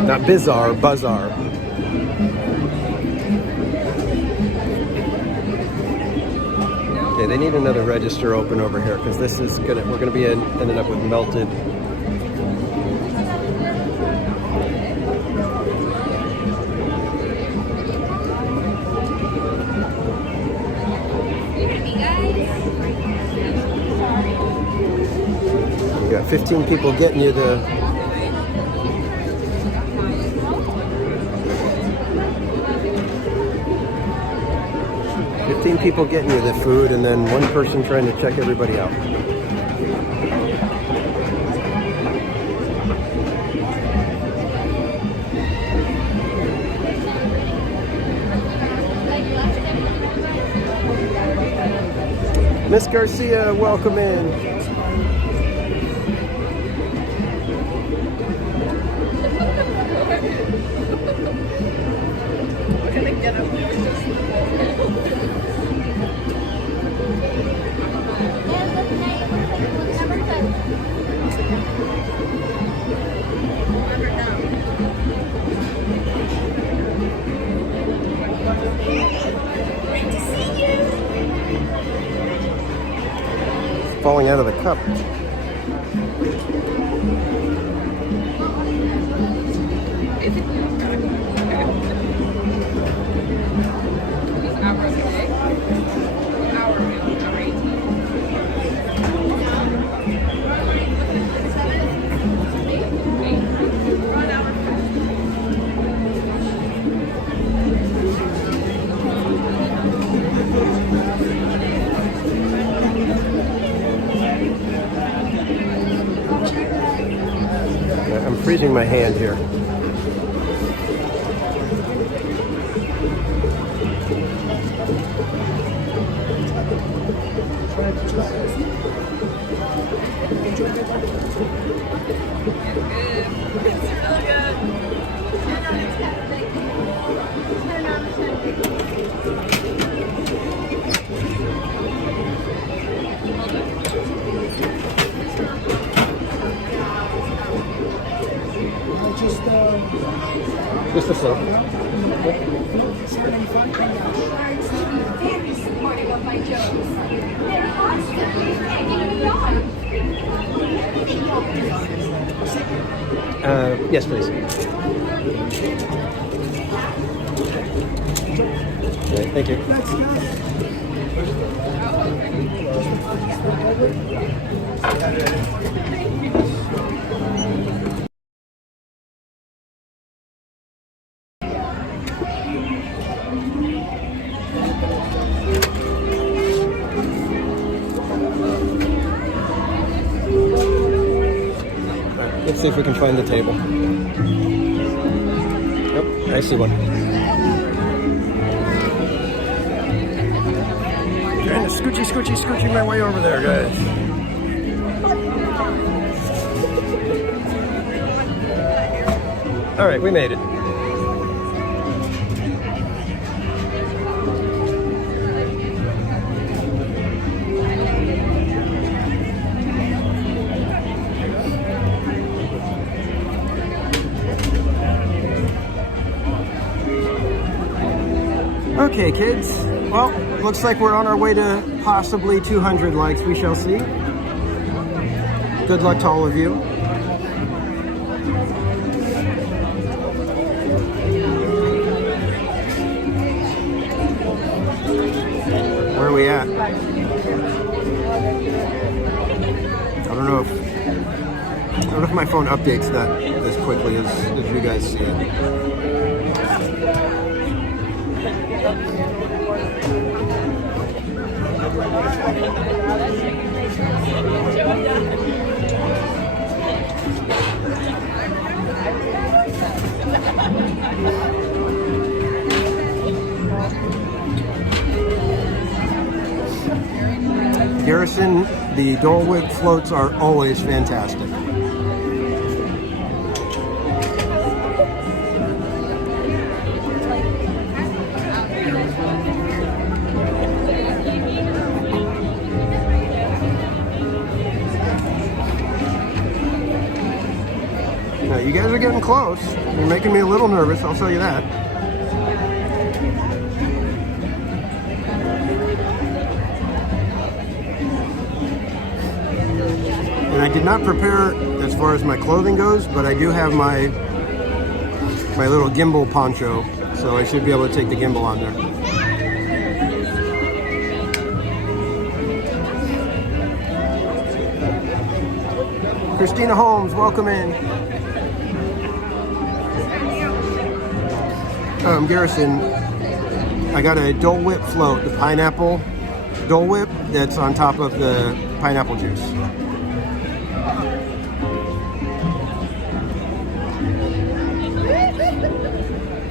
Not bizarre, bazaar. Okay, they need another register open over here, because we're gonna be ending up with melted. We got 15 people getting you the... 15 people getting you the food, and then one person trying to check everybody out. Miss Garcia, welcome in. Falling out of the cup. I'm freezing my hand here. Just a float. Yes, please. Okay, thank you. Let's see if we can find the table. Yep, I see one. Trying to scoochie my way over there, guys. All right, we made it. Okay, kids. Well, looks like we're on our way to possibly 200 likes. We shall see. Good luck to all of you. Where are we at? I don't know if my phone updates that as quickly as you guys see it. Garrison, the Dole Whip floats are always fantastic. Now, you guys are getting close. You're making me a little nervous, I'll tell you that. And I did not prepare as far as my clothing goes, but I do have my little gimbal poncho, so I should be able to take the gimbal on there. Christina Holmes, welcome in. Garrison, I got a Dole Whip float, the pineapple Dole Whip that's on top of the pineapple juice.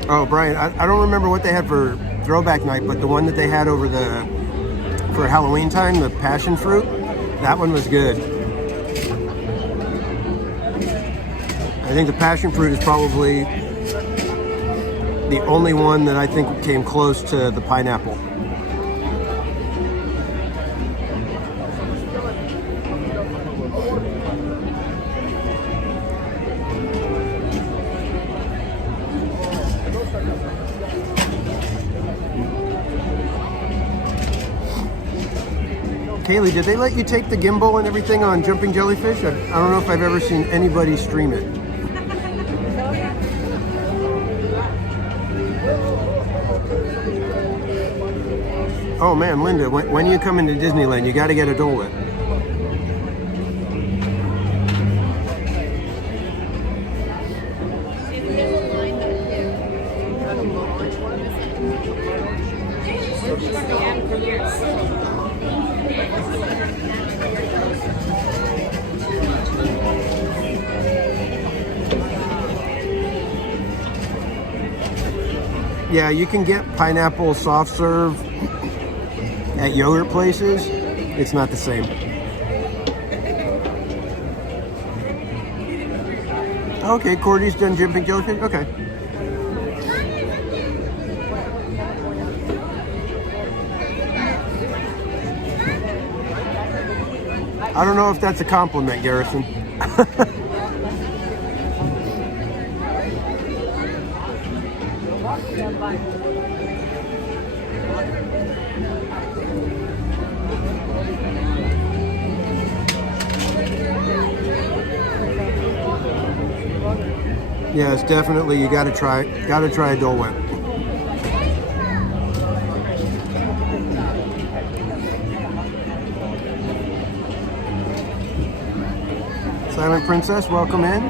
Oh, Brian, I don't remember what they had for throwback night, but the one that they had over for Halloween time, the passion fruit, that one was good. I think the passion fruit is probably the only one that I think came close to the pineapple. Kaylee, did they let you take the gimbal and everything on Jumping Jellyfish? I don't know if I've ever seen anybody stream it. Oh man, Linda, when you come into Disneyland, you got to get a Dole Whip. Yeah, you can get pineapple soft serve at yogurt places. It's not the same. Okay, Cordy's done Jumping Jellyfish. Okay. I don't know if that's a compliment, Garrison. Yes, definitely. You got to try a Dole Whip. Silent Princess, welcome in.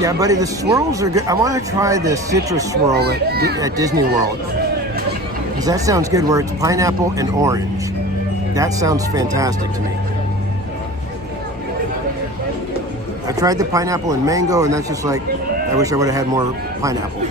Yeah, buddy, the swirls are good. I want to try the citrus swirl at Disney World. Because that sounds good, where it's pineapple and orange. That sounds fantastic to me. I tried the pineapple and mango, and that's just like, I wish I would have had more pineapple.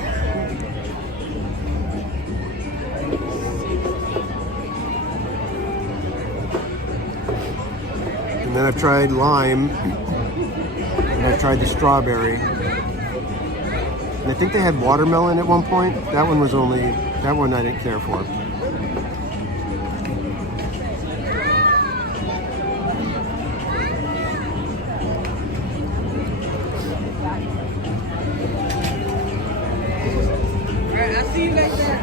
And then I've tried lime, and I've tried the strawberry. And I think they had watermelon at one point. That one I didn't care for. Alright, I'll see you guys there.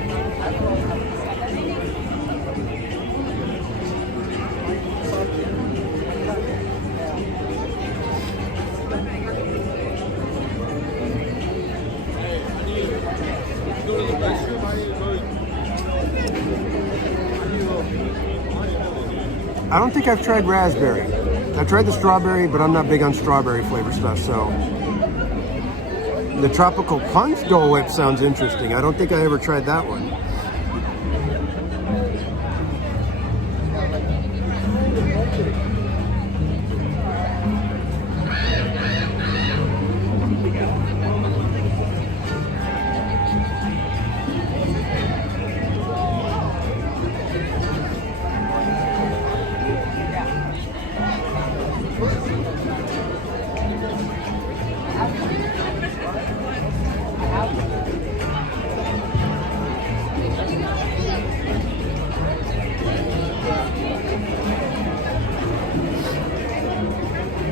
I don't think I've tried raspberry. I tried the strawberry, but I'm not big on strawberry flavor stuff, so. The tropical punch Dole Whip sounds interesting. I don't think I ever tried that one.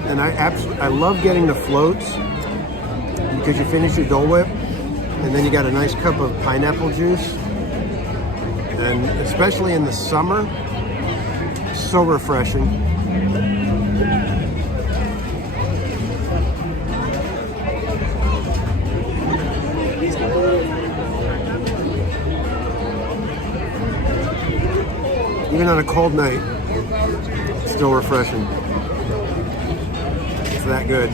And I love getting the floats because you finish your Dole Whip and then you got a nice cup of pineapple juice, and especially in the summer, so refreshing. even on a cold night, it's still refreshing. It's that good.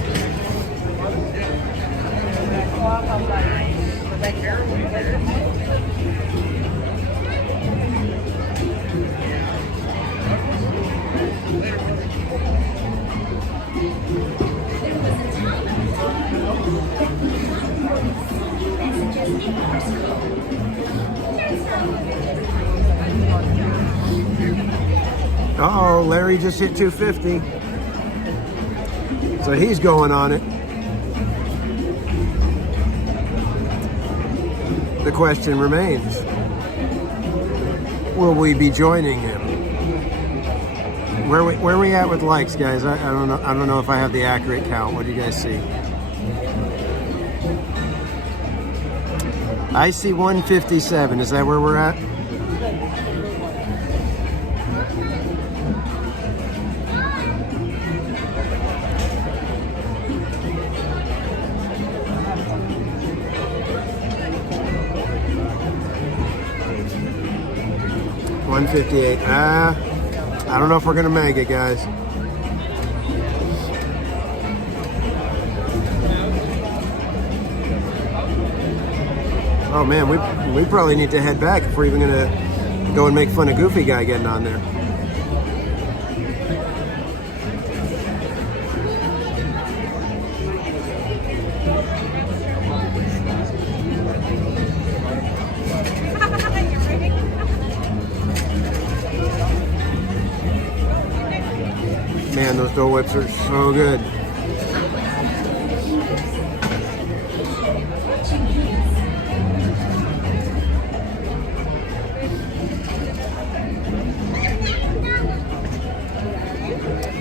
Uh-oh, Larry just hit 250. So he's going on it. The question remains, will we be joining him? Where are we at with likes, guys? I don't know if I have the accurate count. What do you guys see? I see 157. Is that where we're at? $158. I don't know if we're gonna make it, guys. Oh man, we probably need to head back if we're even gonna go and make fun of Goofy Guy getting on there. Man, those Dole Whips are so good.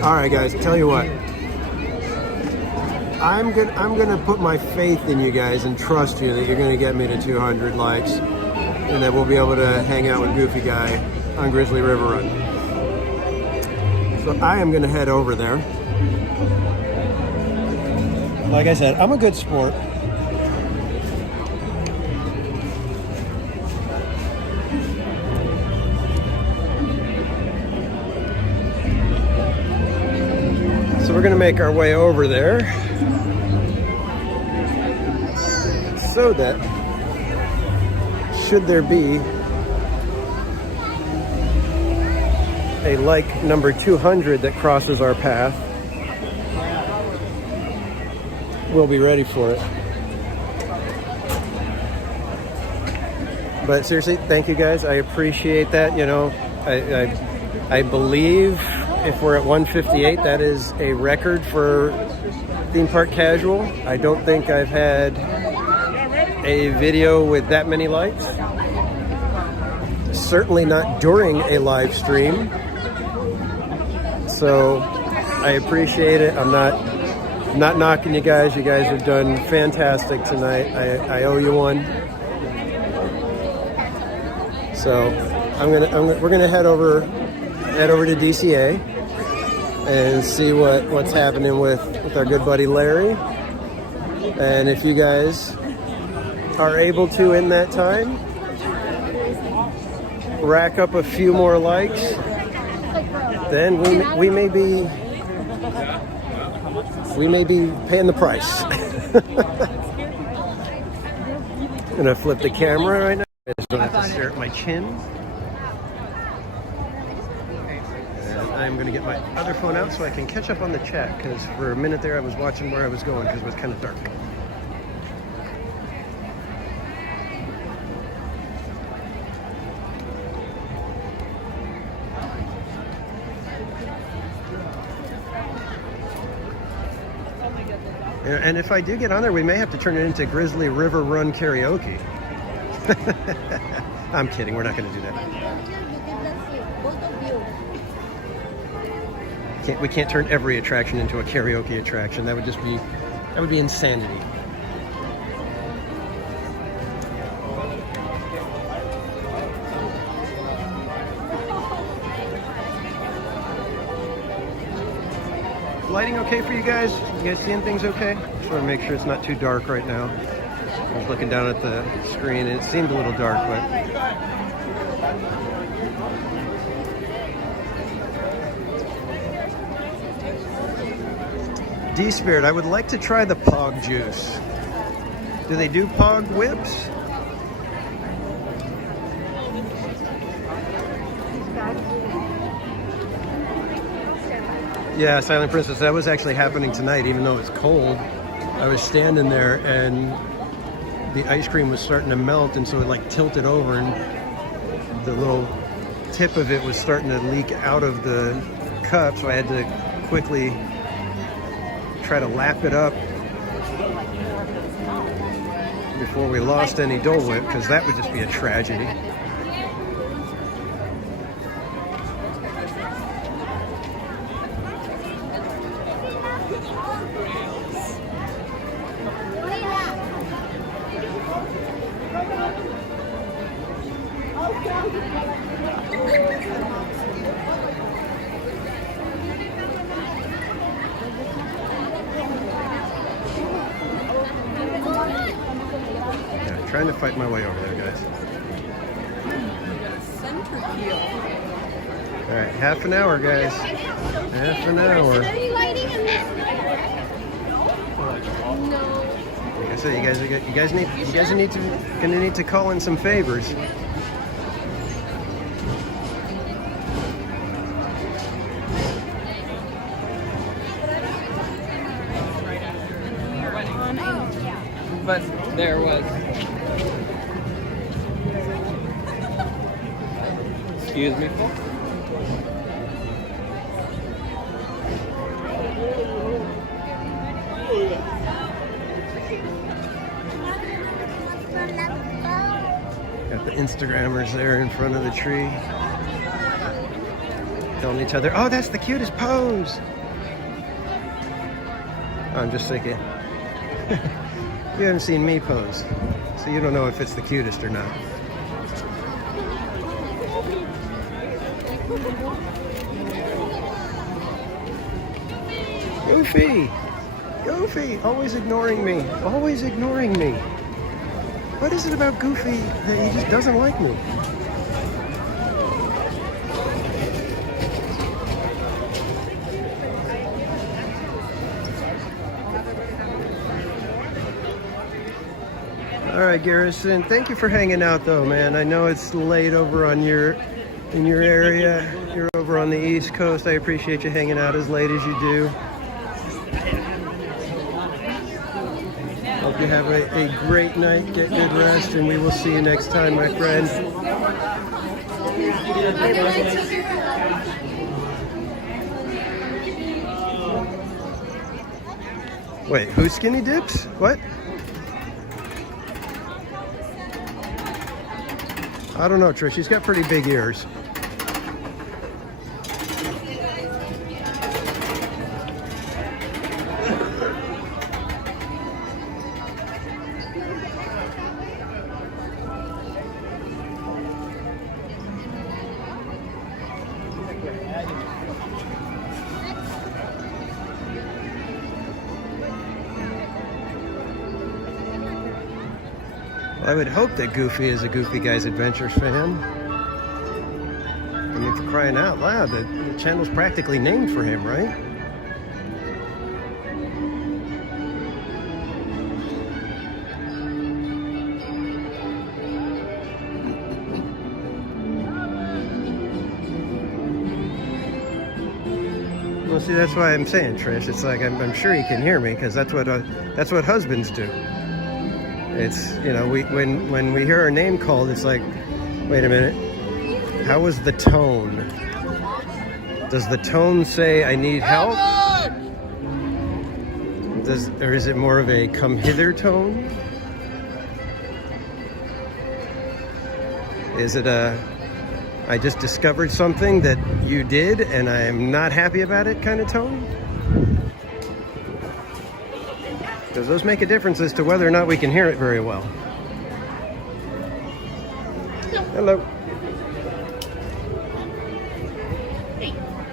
All right, guys, tell you what. I'm gonna put my faith in you guys and trust you that you're gonna get me to 200 likes and that we'll be able to hang out with Goofy Guy on Grizzly River Run. So I am gonna head over there. Like I said, I'm a good sport. So we're gonna make our way over there so that should there be a like number 200 that crosses our path, we'll be ready for it. But seriously, thank you guys. I appreciate that. You know, I believe if we're at 158, that is a record for theme park casual. I don't think I've had a video with that many likes. Certainly not during a live stream. So I appreciate it. I'm not knocking you guys. You guys have done fantastic tonight. I owe you one. So we're gonna head over to DCA and see what's happening with our good buddy Larry. And if you guys are able to in that time rack up a few more likes, then we may be paying the price. I'm gonna flip the camera right now. I just don't have to stare at my chin. And I'm gonna get my other phone out so I can catch up on the chat, because for a minute there I was watching where I was going because it was kind of dark. And if I do get on there, we may have to turn it into Grizzly River Run karaoke. I'm kidding, we're not going to do that. We can't turn every attraction into a karaoke attraction. That would be insanity. Lighting okay for you guys? You guys seeing things okay? Just want to make sure it's not too dark right now. I was looking down at the screen and it seemed a little dark, but D-Spirit, I would like to try the Pog juice. Do they do Pog whips? Yeah, Silent Princess, that was actually happening tonight, even though it's cold. I was standing there and the ice cream was starting to melt, and so it like tilted over and the little tip of it was starting to leak out of the cup, so I had to quickly try to lap it up before we lost any Dole Whip, because that would just be a tragedy. Trying to fight my way over there, guys. All right, half an hour, guys. Half an hour. Like I said, you guys gonna need to call in some favors. But there was. Excuse me. Got the Instagrammers there in front of the tree, telling each other, "Oh, that's the cutest pose." I'm just thinking, you haven't seen me pose, so you don't know if it's the cutest or not. Goofy! Goofy! Always ignoring me. Always ignoring me. What is it about Goofy that he just doesn't like me? All right, Garrison. Thank you for hanging out, though, man. I know it's late over on in your area. You're over on the East Coast. I appreciate you hanging out as late as you do. Hope you have a great night. Get good rest, and we will see you next time, my friend. Wait, who skinny dips? What? I don't know, Trish. She's got pretty big ears. I would hope that Goofy is a Goofy Guys Adventures fan. I mean, for crying out loud, the channel's practically named for him, right? Well, see, that's why I'm saying, Trish. It's like I'm sure he can hear me, because that's what husbands do. It's, you know, when we hear our name called, it's like, wait a minute, how was the tone? Does the tone say I need help? Or is it more of a come hither tone? Is it a I just discovered something that you did and I am not happy about it kind of tone? Because those make a difference as to whether or not we can hear it very well. Hello.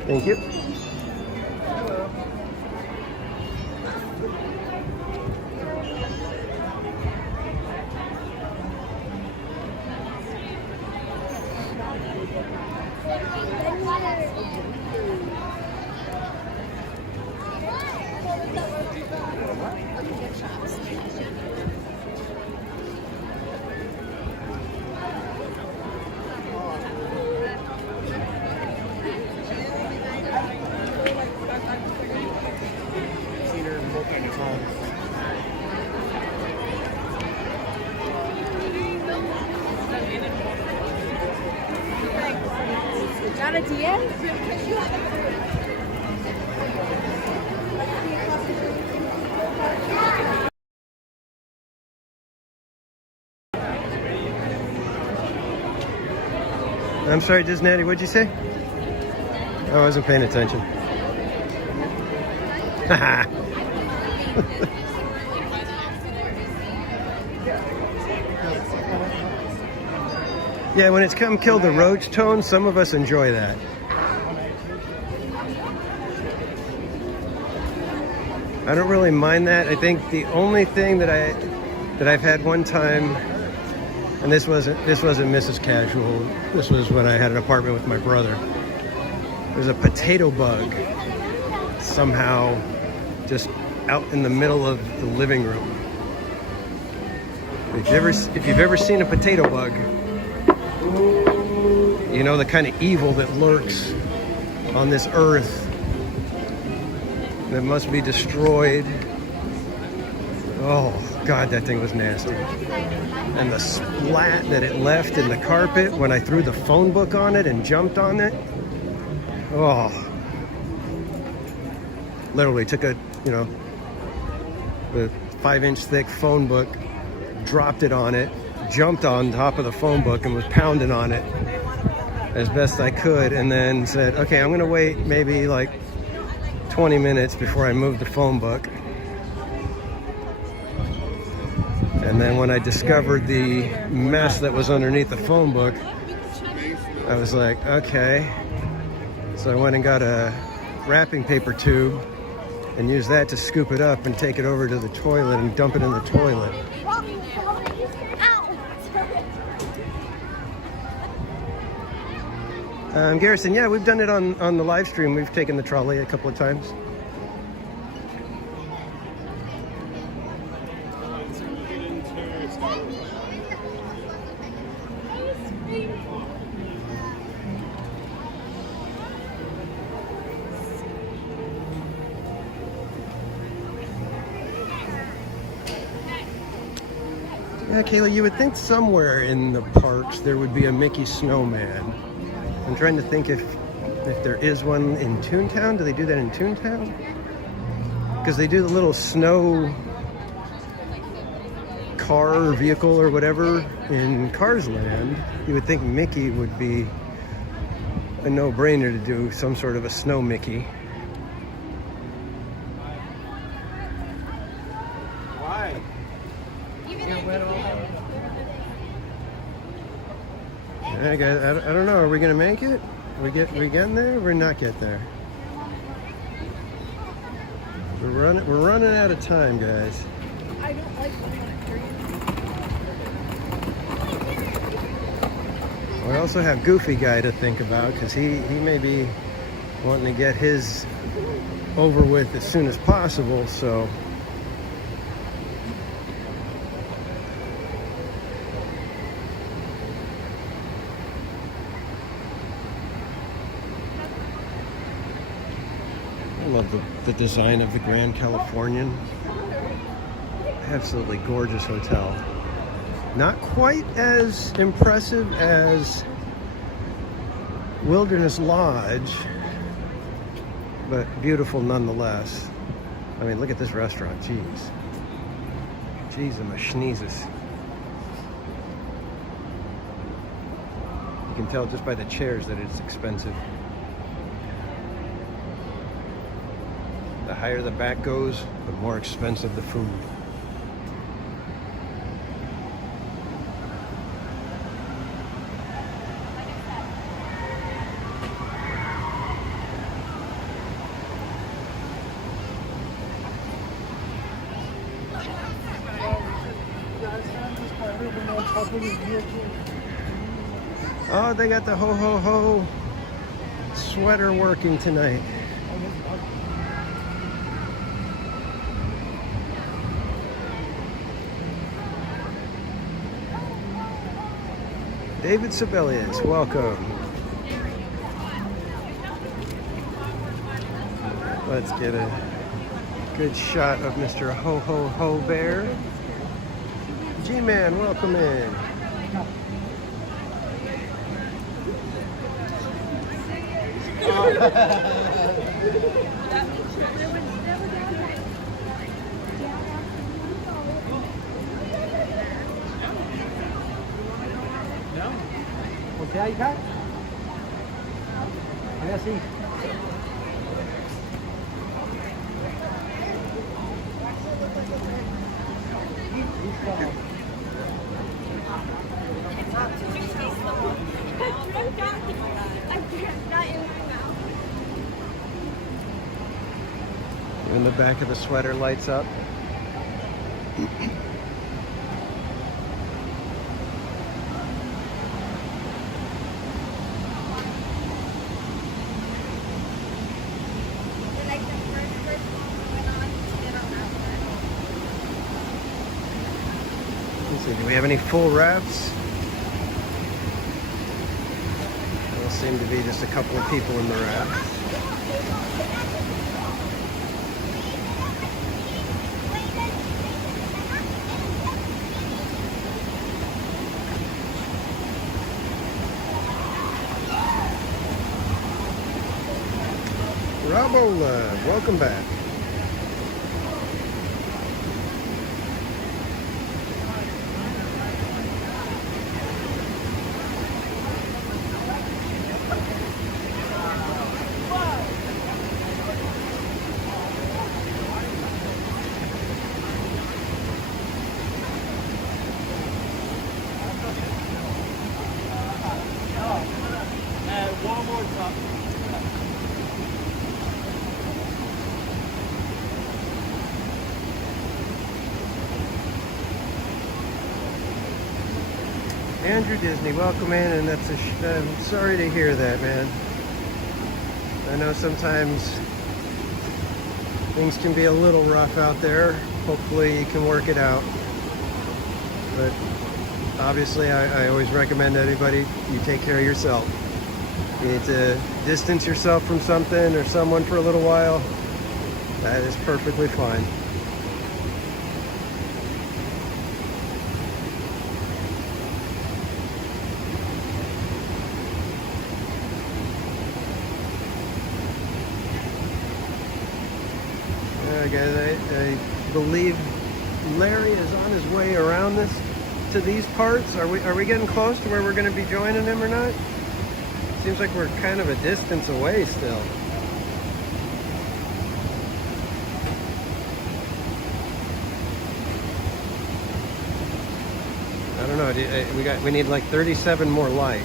Thank you. quesadillas? I'm sorry, Disney, what'd you say? I wasn't paying attention. Haha. Yeah, when it's come kill the roach tone, some of us enjoy that. I don't really mind that. I think the only thing that I've had one time, and this wasn't Mrs. Casual. This was when I had an apartment with my brother. There's a potato bug somehow just out in the middle of the living room. If you've ever seen a potato bug, you know the kind of evil that lurks on this earth that must be destroyed. Oh God, that thing was nasty. And the splat that it left in the carpet when I threw the phone book on it and jumped on it. Oh, literally took a, the 5-inch thick phone book, dropped it on it, jumped on top of the phone book and was pounding on it as best I could, and then said, okay, I'm gonna wait maybe like 20 minutes before I move the phone book. And then when I discovered the mess that was underneath the phone book, I was like, okay. So I went and got a wrapping paper tube and used that to scoop it up and take it over to the toilet and dump it in the toilet. Garrison, yeah, we've done it on the live stream. We've taken the trolley a couple of times. Yeah, Kayla, you would think somewhere in the parks there would be a Mickey snowman. I'm trying to think if there is one in Toontown. Do they do that in Toontown? Because they do the little snow car or vehicle or whatever in Cars Land. You would think Mickey would be a no-brainer to do some sort of a snow Mickey. Why? Yeah, guys, I don't know. Are we gonna make it? We getting there? Or we're not get there. We're running out of time, guys. I don't like We also have Goofy Guy to think about because he may be wanting to get his over with as soon as possible. So. I love the design of the Grand Californian. Absolutely gorgeous hotel. Not quite as impressive as Wilderness Lodge, but beautiful nonetheless. I mean, look at this restaurant, jeez. Jeez, I'm a sneezes. You can tell just by the chairs that it's expensive. The higher the back goes, the more expensive the food. Oh, they got the ho ho ho sweater working tonight. David Sebelius, welcome. Let's get a good shot of Mr. Ho Ho Ho Bear. G-Man, welcome in. ¿Usted ahí, acá? Ahí así. And the back of the sweater lights up. Let's see, do we have any full wraps? There seem to be just a couple of people in the wrap. Robola, welcome back. One more time. Andrew Disney, welcome in, and that's I'm sorry to hear that, man. I know sometimes things can be a little rough out there. Hopefully you can work it out. But obviously I always recommend everybody, you take care of yourself. You need to distance yourself from something or someone for a little while. That is perfectly fine. Guys, I believe Larry is on his way around to these parts. Are we getting close to where we're going to be joining him or not? Seems like we're kind of a distance away still. I don't know. We need like 37 more likes,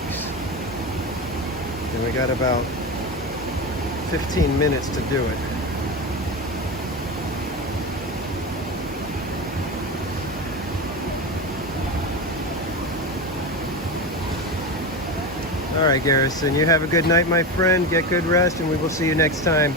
and we got about 15 minutes to do it. All right, Garrison, you have a good night, my friend. Get good rest, and we will see you next time.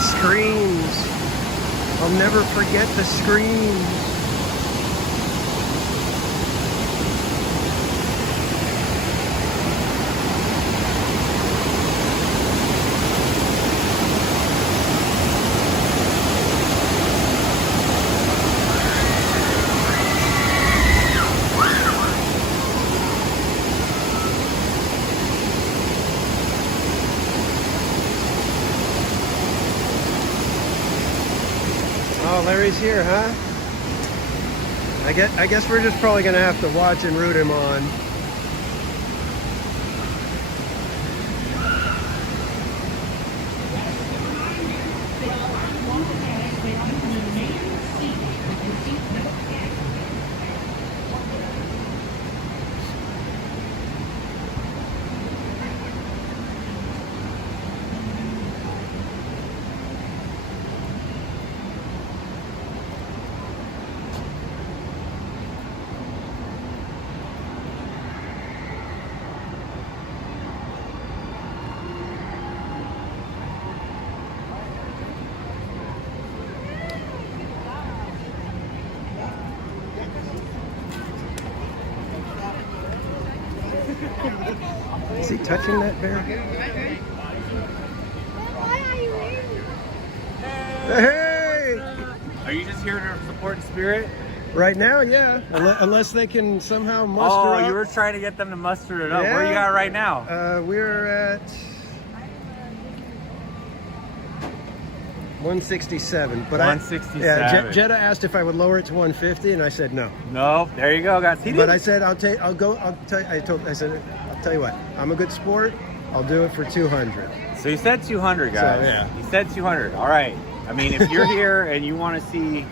Screams. I'll never forget the screams. Oh, Larry's here, huh? I guess we're just probably gonna have to watch and root him on. Is he touching that bear? Hey! Are you just here to support in spirit? Right now, yeah. Unless they can somehow muster up. Oh, you were trying to get them to muster it up. Yeah. Where you at right now? We're at 167. But 167. Jetta asked if I would lower it to 150, and I said no. No, there you go, guys. But I said I said I'll tell you what. I'm a good sport. I'll do it for 200. So you said 200, guys. So, yeah. You said 200. All right. I mean, if you're here and you want to see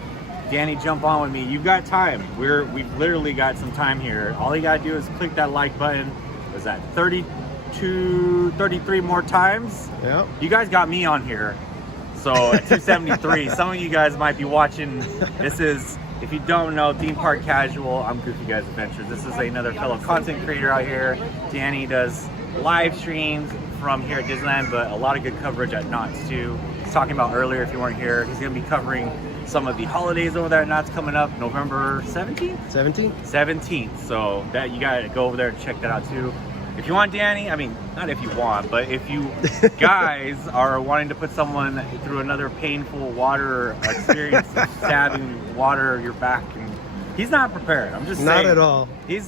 Danny jump on with me, you've got time. We've literally got some time here. All you gotta do is click that like button. Was that 33 more times? Yeah. You guys got me on here. So at 273, some of you guys might be watching. This is, if you don't know, Theme Park Casual. I'm Goofy Guys Adventures. This is another fellow content creator out here. Danny does live streams from here at Disneyland, but a lot of good coverage at Knott's too. He's talking about earlier, if you weren't here, he's gonna be covering some of the holidays over there at Knott's coming up November 17th? 17th. So that you gotta go over there and check that out too. If you want Danny, I mean, not if you want, but if you guys are wanting to put someone through another painful water experience of stabbing water your back, and he's not prepared. I'm just saying. Not at all. He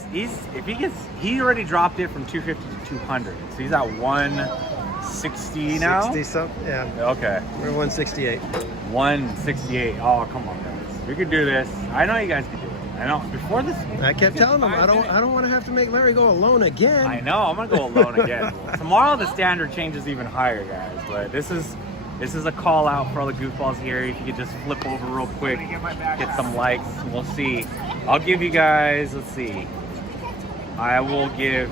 already dropped it from 250 to 200. So he's at 160 now? 60 something, yeah. Okay. We're 168. 168. Oh, come on, guys. We could do this. I know you guys can do it. I know. Before this, I kept telling them I don't want to have to make Larry go alone again. I know. I'm gonna go alone again. Tomorrow the standard changes even higher, guys. But this is a call out for all the goofballs here. If you could just flip over real quick, get some likes. We'll see. I'll give you guys. Let's see. I will give.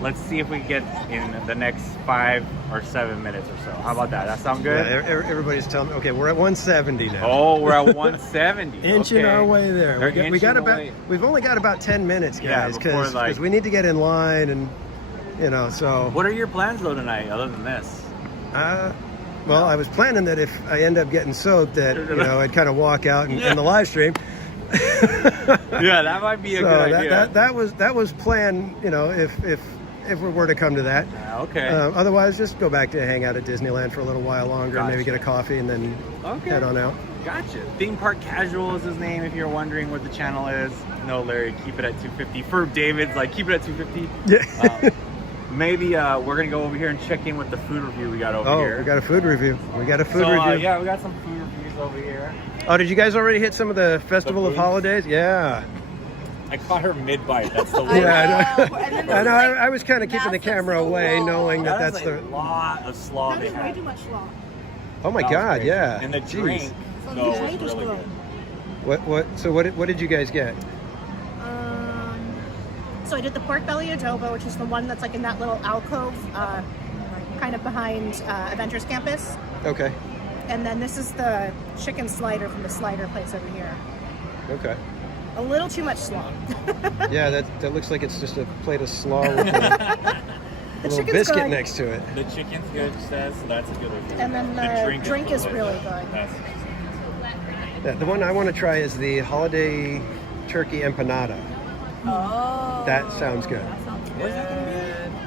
Let's see if we get in the next 5 or 7 minutes or so. How about that? That sound good? Yeah, everybody's telling me. Okay, we're at 170 now. Oh, we're at 170. Inching our way there. We got about. Away. We've only got about 10 minutes, guys, because because we need to get in line, and so. What are your plans though tonight, other than this? Well, I was planning that if I end up getting soaked, that I'd kind of walk out and in the live stream. Yeah, that might be a good idea. That was planned. If we were to come to that. Okay. Otherwise, just go back to hang out at Disneyland for a little while longer, Gotcha. maybe get a coffee, and then head on out. Gotcha. Theme Park Casual is his name. If you're wondering what the channel is, no, Larry, keep it at 250. For David's, keep it at 250. Yeah. Maybe we're gonna go over here and check in with the food review we got over here. We got a food review. We got a food review. Yeah, we got some food reviews over here. Oh, did you guys already hit some of the Festival of Holidays? Yeah. I caught her mid-bite. That's the worst. Yeah, I know. I was kind of keeping the camera away, knowing that's a lot of slaw they had. Way too much slaw. Oh my God, yeah. And the drink. No, the drink was good. What did you guys get? So I did the pork belly adobo, which is the one that's in that little alcove, kind of behind Avengers Campus. Okay. And then this is the chicken slider from the slider place over here. Okay. A little too much slaw. Yeah, that looks like it's just a plate of slaw with a little biscuit good. next to it. The chicken's good, so that's a good one. And then the drink is really good. Yeah, the one I want to try is the holiday turkey empanada. Oh. That sounds good. Where's that gonna be?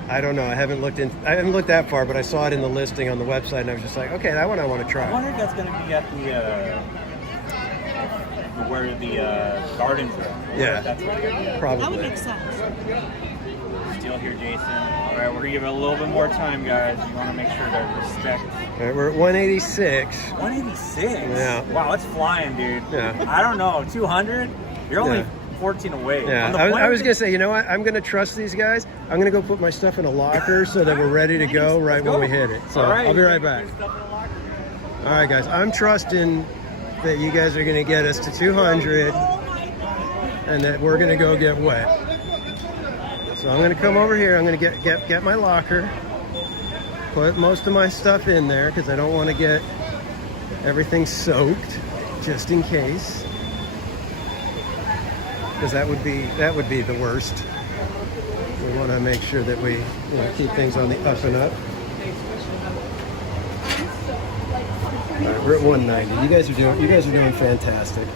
I don't know. I haven't looked that far, but I saw it in the listing on the website, and I was just like, okay, that one I want to try. I wonder if that's gonna be at the where the gardens are. Yeah, that's where probably. That would make sense. Still here, Jason. All right, we're gonna give it a little bit more time, guys. You want to make sure to respect. All right, we're at 186. 186. Yeah. Wow, it's flying, dude. Yeah. I don't know. 200. You're only 14 away. Yeah. I was gonna say, you know what? I'm gonna trust these guys. I'm gonna go put my stuff in a locker so that we're ready to go right when we hit it. So I'll be right back. All right, guys. I'm trusting that you guys are going to get us to 200 and that we're going to go get wet. So I'm going to come over here. I'm going to get my locker, put most of my stuff in there because I don't want to get everything soaked just in case, because that would be the worst. We want to make sure that we keep things on the up and up. All right, we're at 190. You guys are doing fantastic.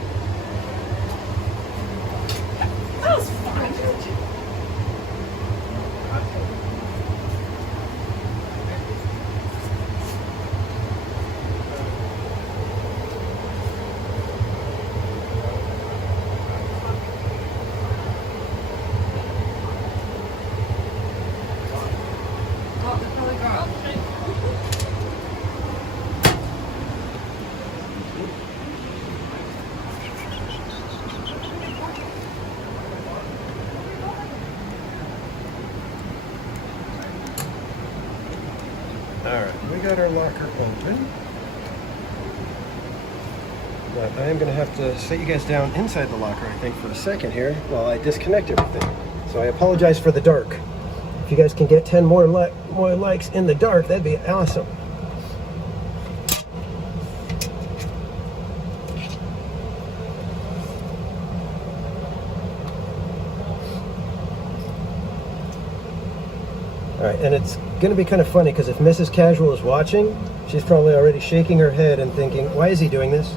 got our locker open. But I am going to have to set you guys down inside the locker, I think, for a second here while I disconnect everything. So I apologize for the dark. If you guys can get 10 more likes in the dark, that'd be awesome. All right, and it's going to be kind of funny because if Mrs. Casual is watching, she's probably already shaking her head and thinking, why is he doing this?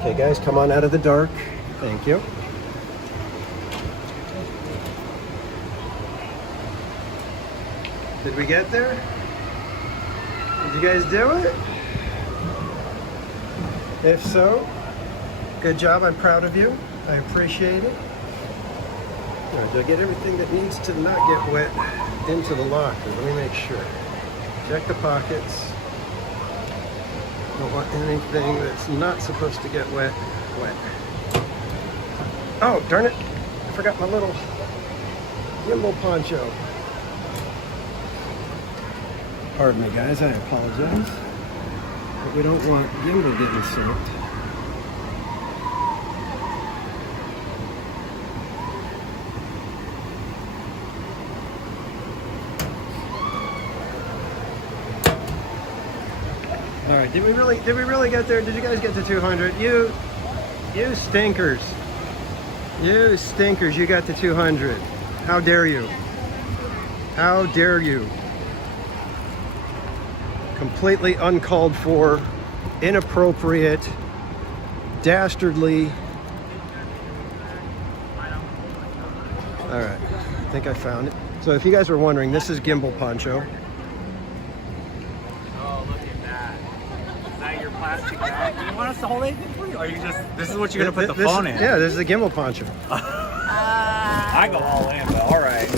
Okay, guys, come on out of the dark. Thank you. Did we get there? Did you guys do it? If so, good job. I'm proud of you. I appreciate it. All right, did I get everything that needs to not get wet into the locker? Let me make sure. Check the pockets. Don't want anything that's not supposed to get wet. Oh, darn it. I forgot my little gimbal poncho. Pardon me, guys. I apologize. But we don't want gimbal getting soaked. All right, did we really get there? Did you guys get to 200? You stinkers. You stinkers, you got to 200. How dare you? How dare you? Completely uncalled for, inappropriate, dastardly. All right, I think I found it. So if you guys were wondering, this is gimbal poncho. Plastic bag. You want us to hold anything for you? Or are you just, this is what you're going to put the phone in? Yeah, this is the gimbal poncho. I go all in, but all right.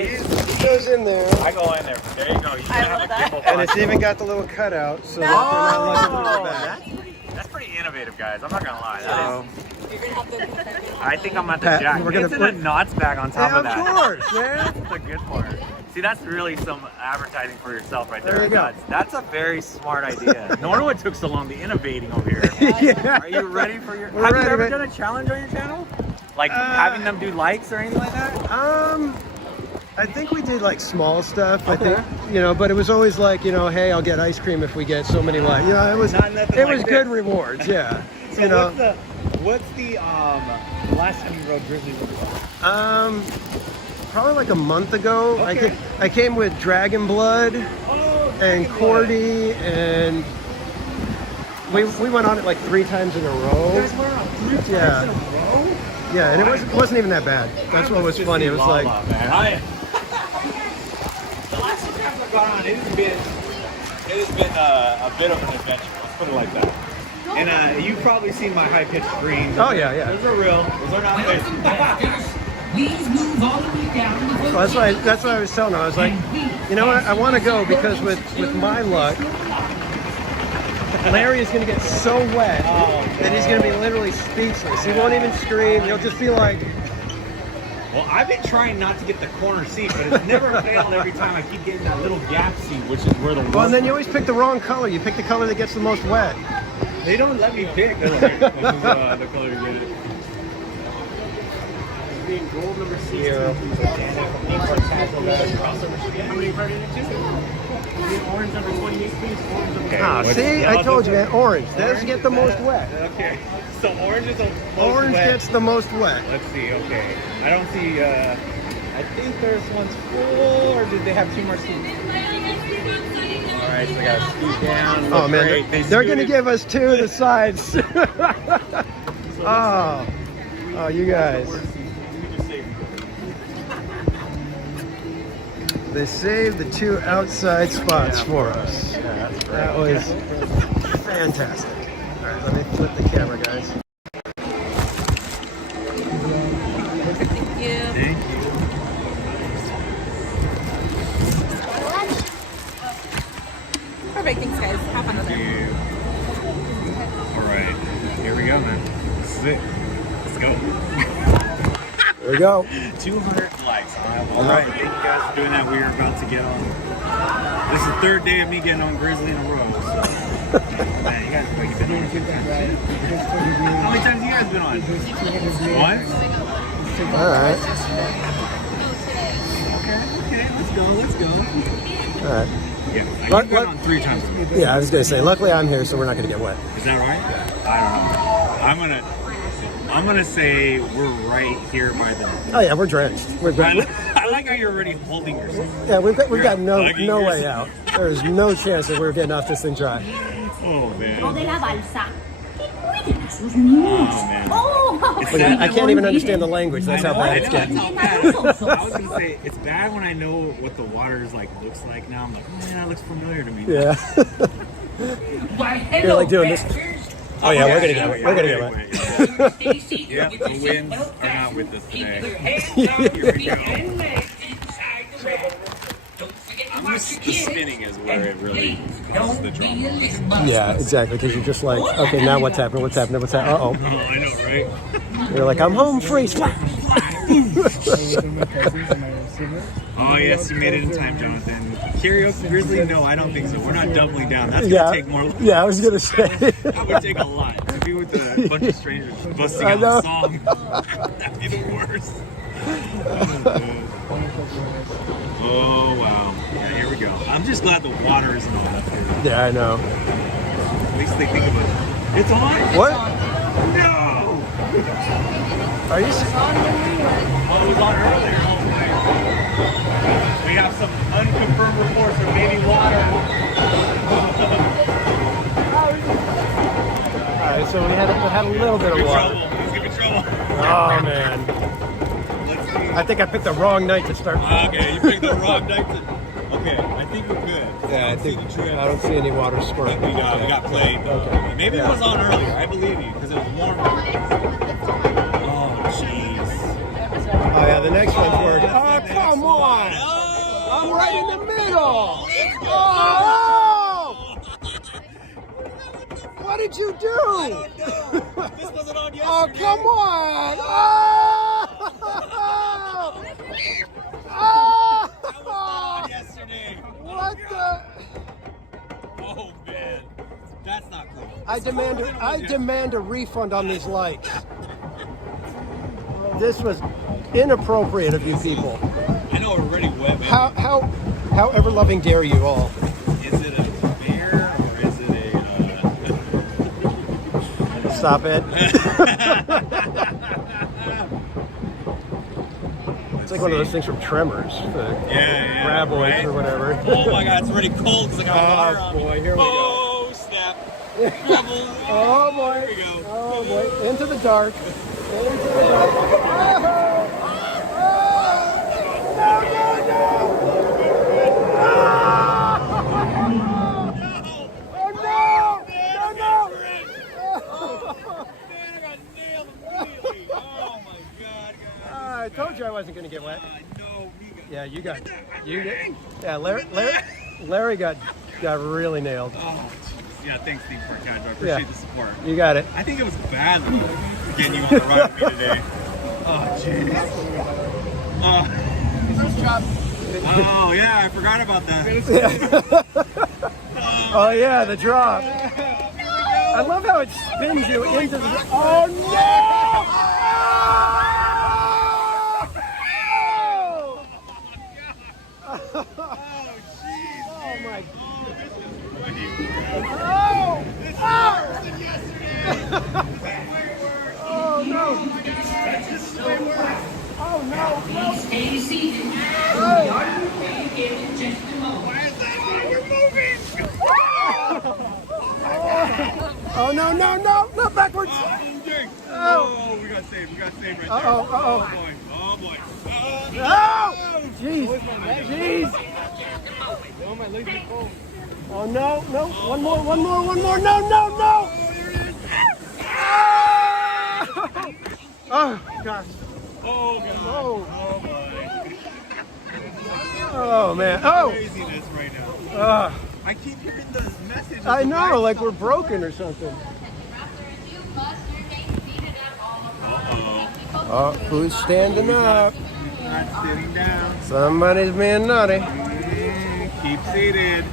It goes in there. I go in there. There you go. You can have a gimbal poncho. And it's even got the little cutout, so that they're not looking for the back. That's pretty innovative, guys. I'm not going to lie. I think I'm at the jack. We're gonna put a knots bag on top of that. Of course, man. That's the good part. See, that's really some advertising for yourself right there. There you go. That's a very smart idea. No wonder it took so long, the innovating over here. Yeah. Are you ready for your... We're Have ready, you ever man. done a challenge on your channel? Like having them do likes or anything like that? I think we did like small stuff. Okay. I think, you know, but it was always like, you know, hey, I'll get ice cream if we get so many likes. You know, it was good rewards. Yeah. So you know. what's the last time you rode Grizzly River Run? Probably like a month ago. Okay. I came with Dragon Blood and Cordy, and we went on it like 3 times in a row. You guys went on 3 times in a row? Yeah, and it wasn't even that bad. That's what was funny. It was like... The last 2 times I've gone on, it has been a bit of an adventure. Let's put it like that. And you've probably seen my high-pitched screams. Oh, yeah. Those are real. Those are not fake. Please move all the way down. Well, that's what I was telling him. I was like, you know what? I want to go because with my luck, Larry is going to get so wet that he's going to be literally speechless. He won't even scream. He'll just be like... Well, I've been trying not to get the corner seat, but it's never failed every time. I keep getting that little gap seat, which is where the... Well, and then you always pick the wrong color. You pick the color that gets the most wet. They don't let me pick. They're like, this is the color you get it. Being gold number 16. How many party orange number 28, please. Okay. See, I told you, man. Orange. Does get the most wet. Okay. So orange is the most orange wet. Gets the most wet. Let's see. Okay. I don't see. I think there's one's full, or did they have 2 more seats? All right, so we gotta scoot down. Oh man, they're gonna give us 2 of the sides. Oh, you guys. They saved the 2 outside spots for us. That was fantastic. All right, let me flip the camera, guys. Thank you. Thank you. Perfect. Thanks, guys. Have fun with it. All right, here we go, man. This is it. Let's go. There we go. 200 likes. All right, thank you guys for doing that. We are about to get on. This is the 3rd day of me getting on Grizzly in a row. So. Man, you guys have been on 2 times. How many times have you guys been on? Once? All right. Okay, let's go. All right. Yeah, I've been on 3 times. Yeah, I was gonna say. Luckily, I'm here, so we're not gonna get wet. Is that right? I don't know. I'm gonna say we're right here by the. Oh yeah, we're drenched. We're good. I like how you're already holding yourself. Yeah, we've got no yourself. way out. There is no chance that we're getting off this thing dry. Oh man. de la balsa. Oh man. Look, I can't even understand the language. That's how bad it's getting. I was gonna say it's bad when I know what the water is like looks like. Now I'm like, oh, man, that looks familiar to me. Yeah. You're like doing this. Oh yeah, we're gonna get wet. We're gonna get wet. Yeah, the winds are not with us today. The spinning is where it really causes the drama. Yeah, exactly. Because you're just like, okay, now what's happening? What's happening? What's happening? Oh, I know, right? You're like, I'm home free. Oh yes, you made it in time, Jonathan. Karaoke Grizzly? No, I don't think so. We're not doubling down. That's gonna take more. Yeah, I was gonna say. That would take a lot to be with a bunch of strangers busting out a song. That'd be the worst. Oh wow. Yeah, here we go. I'm just glad the water isn't on up here. Yeah, I know. At least they think of it. It's on? What? No! Are you? Well, it was on earlier. We have some unconfirmed reports of maybe water. Alright, so we had a little bit of water. He's gonna be trouble. Oh man. I think I picked the wrong night to start. Okay, you picked the wrong night to... Okay, I think we're good. Yeah, I think I don't see any water squirting. We got played. Okay. Maybe it was on earlier. I believe you because it was warm. Oh jeez. Oh yeah, the next one's working. Oh come on! I'm right in the middle. Oh! What did you do? I don't know. This wasn't on yesterday. Oh come on! Oh! That was not on yesterday. What the? Oh man, that's not cool. I demand a refund on these lights. This was inappropriate of you people. I know we're already wet. Man. How ever loving dare you all? Is it a bear or is it a? Stop it. It's like one of those things from Tremors, the graboids right? or whatever. Oh my God, it's already cold because I got water on me. Boy, here we go. Oh snap! Oh boy! Here we go. Oh boy! Into the dark. Into the dark. I told you I wasn't going to get wet. Yeah, you got. Yeah, Larry got really nailed. Oh, yeah, thanks, Steve, for catch. I appreciate the support. You got it. I think it was bad getting you on the run with me today. Oh, jeez. Oh, yeah, I forgot about that. Oh, yeah, the drop. I love how it spins you into the... Oh, no! Oh, jeez. Oh, my God. Oh, no. Oh, no. Stay seated. Oh. Why is that? We're moving! Oh, no, not backwards. dang. Oh. We got saved. We got saved right there. Uh-oh, uh-oh. Oh, boy. Oh, boy. Oh! Jeez. Jeez. Oh, my legs are cold. Oh, no, no. One more. No, no, no. Oh, gosh. Oh, God. Oh. Oh, boy. Oh, man. Oh. Craziness right now. I keep hearing the message. I know, like we're broken or something. Oh, who's standing up? Not sitting down. Somebody's being naughty. Keep seated.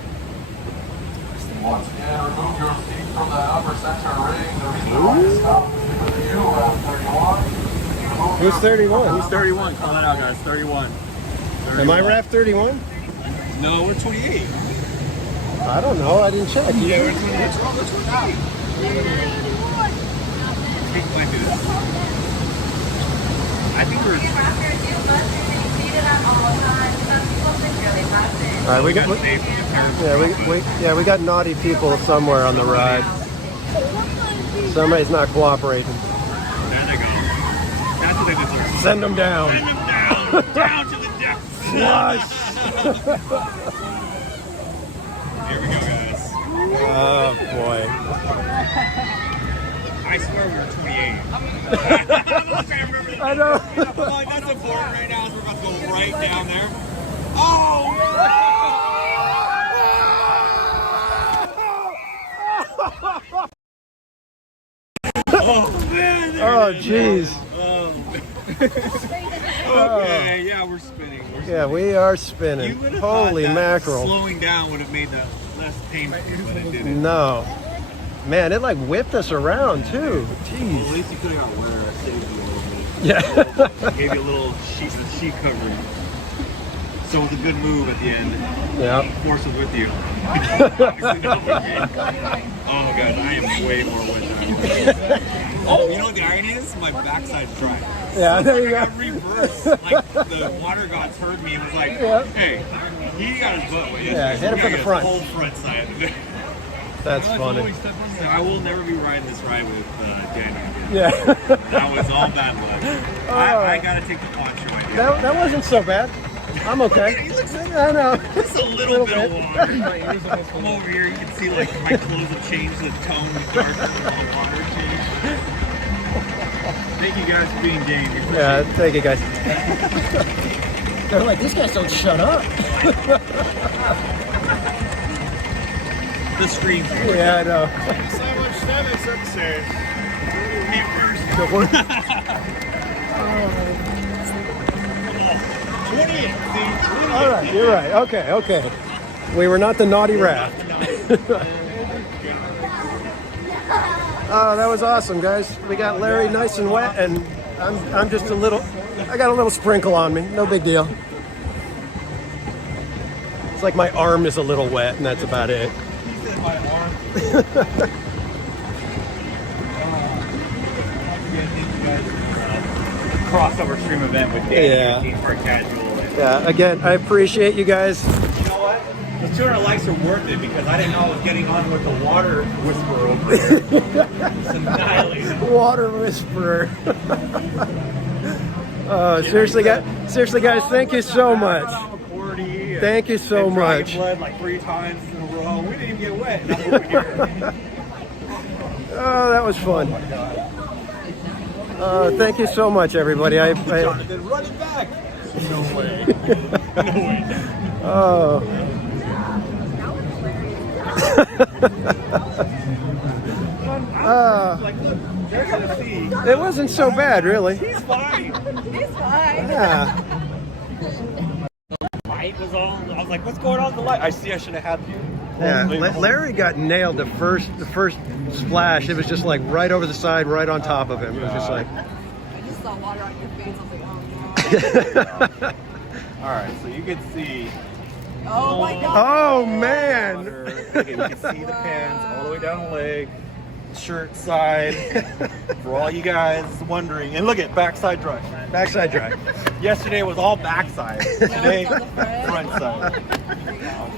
Once again, remove your feet from the upper center ring. The reason why it's stopped is because of you around 31. Who's 31? Who's 31? Call that out, guys. 31. Am I RAF 31? No, we're 28. I don't know. I didn't check. Yeah, we're 28. I think we're... All right, we got naughty people somewhere on the ride. Somebody's not cooperating. There they go. That's what they deserve. Send them down. Send them down. Down to the depths. Flush. Here we go, guys. Oh, boy. I swear we were 28. I know. I'm like, that's important right now, as we're about to go right down there. Oh! Oh, man. Oh, jeez. Okay, yeah, we're spinning. Yeah, we are spinning. Holy mackerel. Slowing down would have made that less painful, but it didn't. No. Man, it like whipped us around too. Jeez. Well, at least you could have got wetter. I saved you a little bit. Yeah. Gave you a little sheet covering. So it was a good move at the end. Yeah. Force was with you. Obviously not with me. Oh, guys, I am way more wet now. Oh, you know what the irony is? My backside's dry. Yeah, there you go. I got reversed. Like, the water gods heard me and was like, hey, he got his butt. Yeah, hit him from the front. Whole front side. That's funny. So I will never be riding this ride with Daniel. Yeah. That was all bad luck. I gotta take the poncho idea. That wasn't so bad. I'm okay. I know. Just a little bit of water. I'm over here. You can see like my clothes have changed. The tone is darker. The water changed. Thank you guys for being game. Yeah, thank you guys. They're like, these guys don't shut up. The stream. Yeah, I know. So much stomachs upstairs. The worst. All right, you're right. Okay, okay. We were not the naughty raft. Oh, that was awesome, guys. We got Larry nice and wet, and I'm just a little. I got a little sprinkle on me. No big deal. It's like my arm is a little wet, and that's about it. My arm. Crossover stream event with Danny for casual. Yeah, again, I appreciate you guys. You know what? The 200 likes are worth it because I didn't know I was getting on with the water whisperer over there. It's annihilated. Water whisperer. Seriously, guys, thank you so much. Thank you so much. Blood like 3 times in a row. We didn't even get wet. And I'm over here. Oh, that was fun. Thank you so much, everybody. Jonathan, run it back. No way. No way. Oh. It wasn't so bad, really. He's fine. He's fine. Yeah. Light was on. I was like, what's going on with the light? I should have had you. Yeah, Larry got nailed the first splash. It was just like right over the side, right on top of him. It was just like. I just saw water on your face. I was like, oh, All right, so you can see. oh my God. Oh man! Okay, you can see the pants all the way down the leg, shirt side. For all you guys wondering, and look at backside dry. Backside dry. Yesterday was all backside. Today, front side.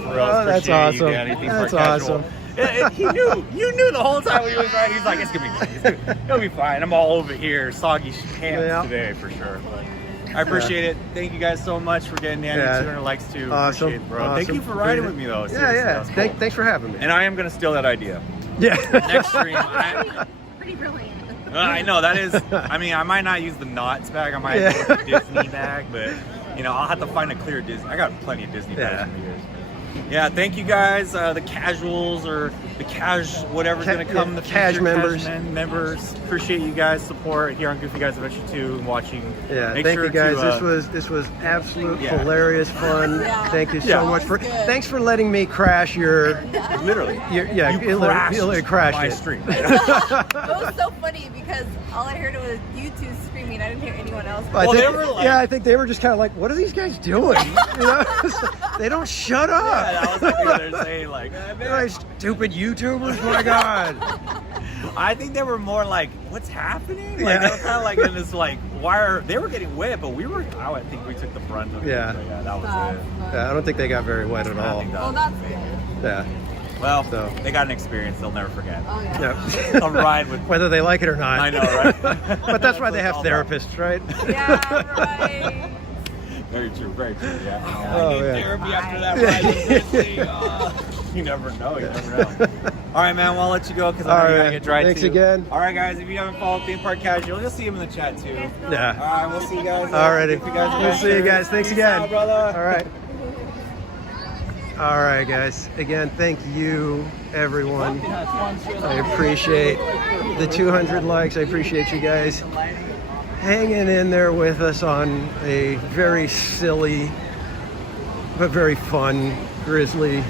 Oh, that's awesome. That's That's awesome. He knew. You knew the whole time when he was riding. He's like, it's gonna be fine. It'll be fine. I'm all over here, soggy hands today for sure. I appreciate it. Thank you guys so much for getting Andy 200 likes too. Awesome. Appreciate it, bro. Awesome. Thank you for riding with me though. Yeah. Seriously, cool. Thanks for having me. And I am gonna steal that idea. Yeah. Next stream. Pretty brilliant. I know that is. I mean, I might not use the knots bag. I might use the Disney bag, but you know, I'll have to find a clear Disney. I got plenty of Disney bags in the years. Yeah, thank you guys, the casuals or the whatever's gonna come in the future. Cash members. Members. Appreciate you guys' support here on Goofy Guys Adventure 2 and watching. Yeah, Make thank sure you guys. to, This was absolute hilarious fun. Thank you so much thanks for letting me crash your literally. You crashed my it. stream. It was so funny because all I heard was you two screaming. I didn't hear anyone else. I think they were just kind of like, what are these guys doing? You know, they don't shut up. Yeah, that was like the other day, like, they're stupid YouTubers. My God. I think they were more like, what's happening? Like they were kind of like in this like, they were getting wet, but I think we took the brunt of it. Yeah. So, yeah, that was it. Yeah, I don't think they got very wet at all. Well, that's good. Yeah. Well, they got an experience they'll never forget. Oh, yeah. A ride with whether they like it or not. I know, right? But that's why they have therapists, right? Yeah, right. Very true, very true. Yeah. Oh, yeah. Therapy after that ride. You never know. You never know. All right, man. Well, I'll let you go because I know you gotta get dry Thanks too. again. All right, guys. If you haven't followed Theme Park Casual, you'll see him in the chat too. Yeah. All right, we'll see you guys. Alrighty. We'll We'll see you guys. Thanks again. Out, brother. All right. All right, guys. Again, thank you, everyone. I appreciate the 200 likes. I appreciate you guys hanging in there with us on a very silly but very fun Grizzly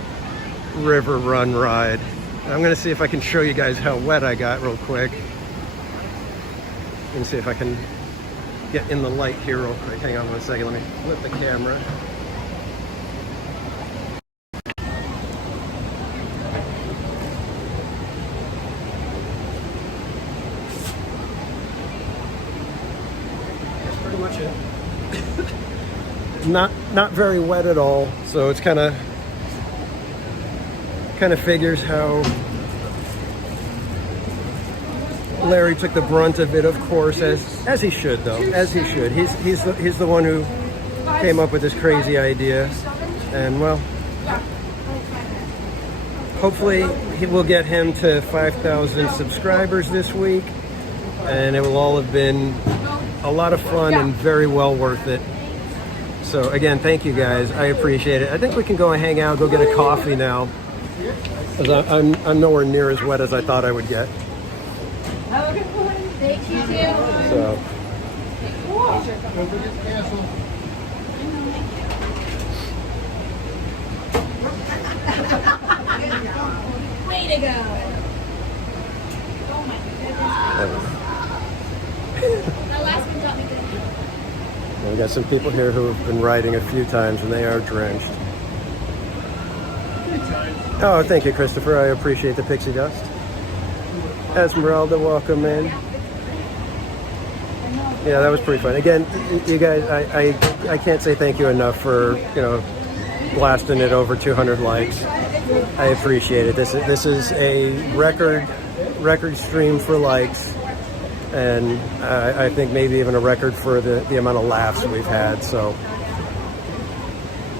River Run ride. I'm going to see if I can show you guys how wet I got real quick. And see if I can get in the light here real quick. Hang on one second. Let me flip the camera. Not very wet at all, so it's kind of figures how Larry took the brunt of it, of course, as he should though, as he should. He's the one who came up with this crazy idea, and well, hopefully we'll get him to 5,000 subscribers this week, and it will all have been a lot of fun and very well worth it. So again, thank you guys. I appreciate it. I think we can go and hang out, go get a coffee now, because I'm nowhere near as wet as I thought I would get. Thank you too. So. Way to go. Oh my goodness. That last one got me good. We got some people here who have been riding a few times and they are drenched. Oh, thank you, Christopher. I appreciate the pixie dust. Esmeralda, welcome in. Yeah, that was pretty fun. Again, you guys, I can't say thank you enough for, you know, blasting it over 200 likes. I appreciate it. This is a record stream for likes, and I think maybe even a record for the amount of laughs we've had. So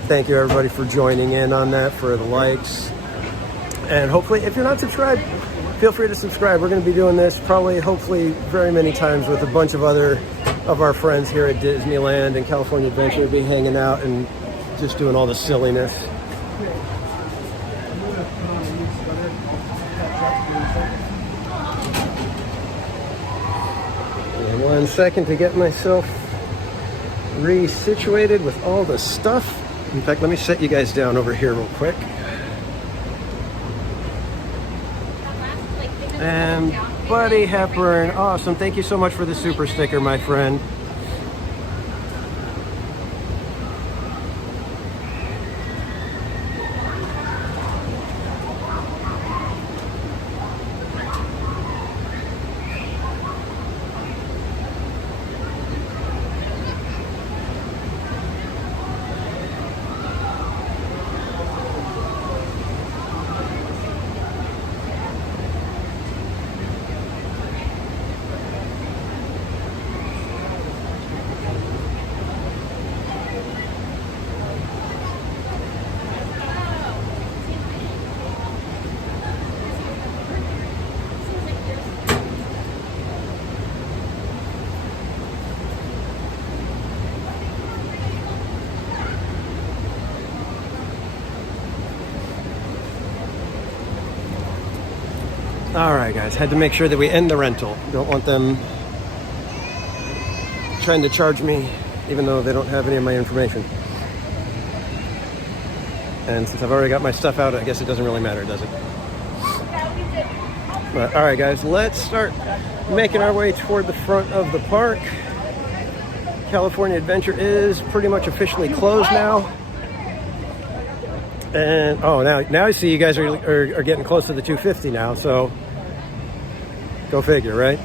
thank you everybody for joining in on that, for the likes. And hopefully, if you're not subscribed, feel free to subscribe. We're going to be doing this probably, hopefully, very many times with a bunch of other of our friends here at Disneyland and California Adventure. We'll be hanging out and just doing all the silliness. And 1 second to get myself resituated with all the stuff. In fact, let me set you guys down over here real quick. And Buddy Hepburn, awesome. Thank you so much for the super sticker, my friend. right, guys, had to make sure that we end the rental. Don't want them trying to charge me even though they don't have any of my information. And since I've already got my stuff out, I guess it doesn't really matter, does it? But all right, guys, let's start making our way toward the front of the park. California Adventure is pretty much officially closed now. And oh, now I see you guys are getting close to the 250 now, so go figure, right?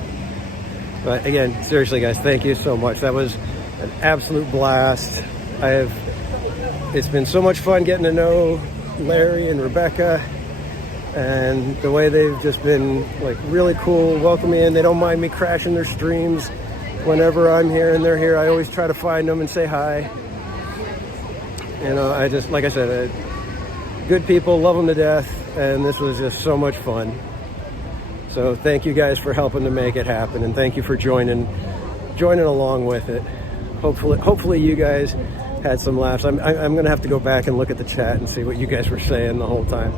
But again, seriously, guys, thank you so much. That was an absolute blast. It's been so much fun getting to know Larry and Rebecca, and the way they've just been like really cool, welcome me in. They don't mind me crashing their streams whenever I'm here and they're here. I always try to find them and say hi. You know, I just, like I said, good people, love them to death, and this was just so much fun. So thank you guys for helping to make it happen, and thank you for joining along with it. Hopefully you guys had some laughs. I'm gonna have to go back and look at the chat and see what you guys were saying the whole time.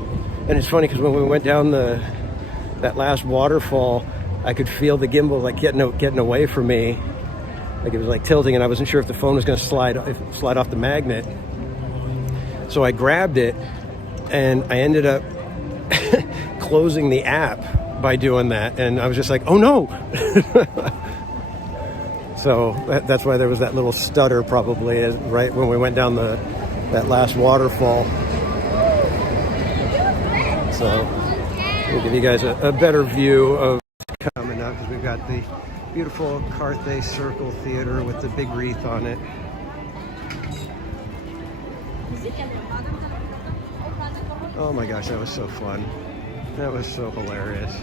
And it's funny because when we went down that last waterfall, I could feel the gimbal like getting away from me, like it was like tilting, and I wasn't sure if the phone was gonna slide off the magnet. So I grabbed it, and I ended up closing the app by doing that, and I was just like, oh no. So that's why there was that little stutter probably right when we went down that last waterfall. So we'll give you guys a better view of coming up, because we've got the beautiful Carthay Circle Theater with the big wreath on it. Oh my gosh, that was so fun. That was so hilarious.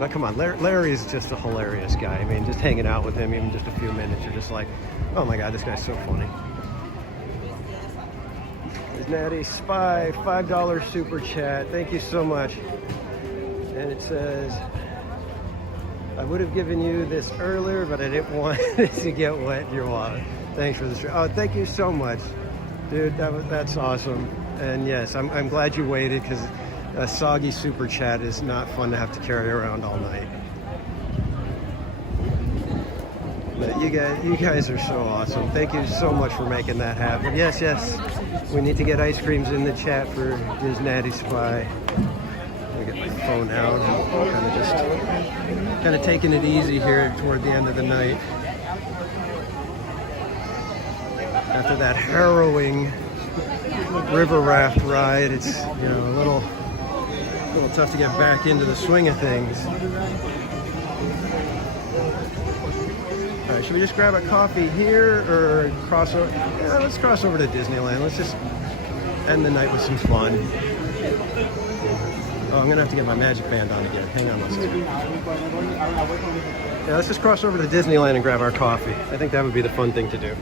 But come on, Larry is just a hilarious guy. I mean, just hanging out with him, even just a few minutes, you're just like, oh my God, this guy's so funny. There's Natty Spy, $5 super chat. Thank you so much. And it says, I would have given you this earlier, but I didn't want to get wet in your wallet. Thanks for this. Oh, thank you so much. Dude, that's awesome. And yes, I'm glad you waited, because a soggy super chat is not fun to have to carry around all night. But you guys are so awesome. Thank you so much for making that happen. Yes, we need to get ice creams in the chat for Disney Spy. Let me get my phone out. I'm kind of taking it easy here toward the end of the night. After that harrowing river raft ride, it's a little tough to get back into the swing of things. All right, should we just grab a coffee here or cross over? Yeah, let's cross over to Disneyland. Let's just end the night with some fun. Oh, I'm gonna have to get my magic band on again. Hang on, let's just cross over to Disneyland and grab our coffee. I think that would be the fun thing to do.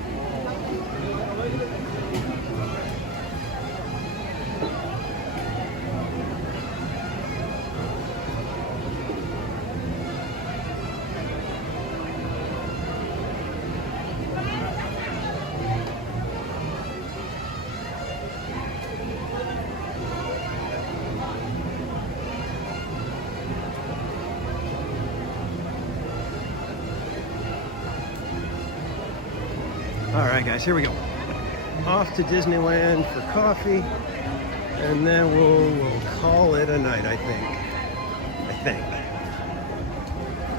All right, guys, here we go. Off to Disneyland for coffee, and then we'll call it a night, I think.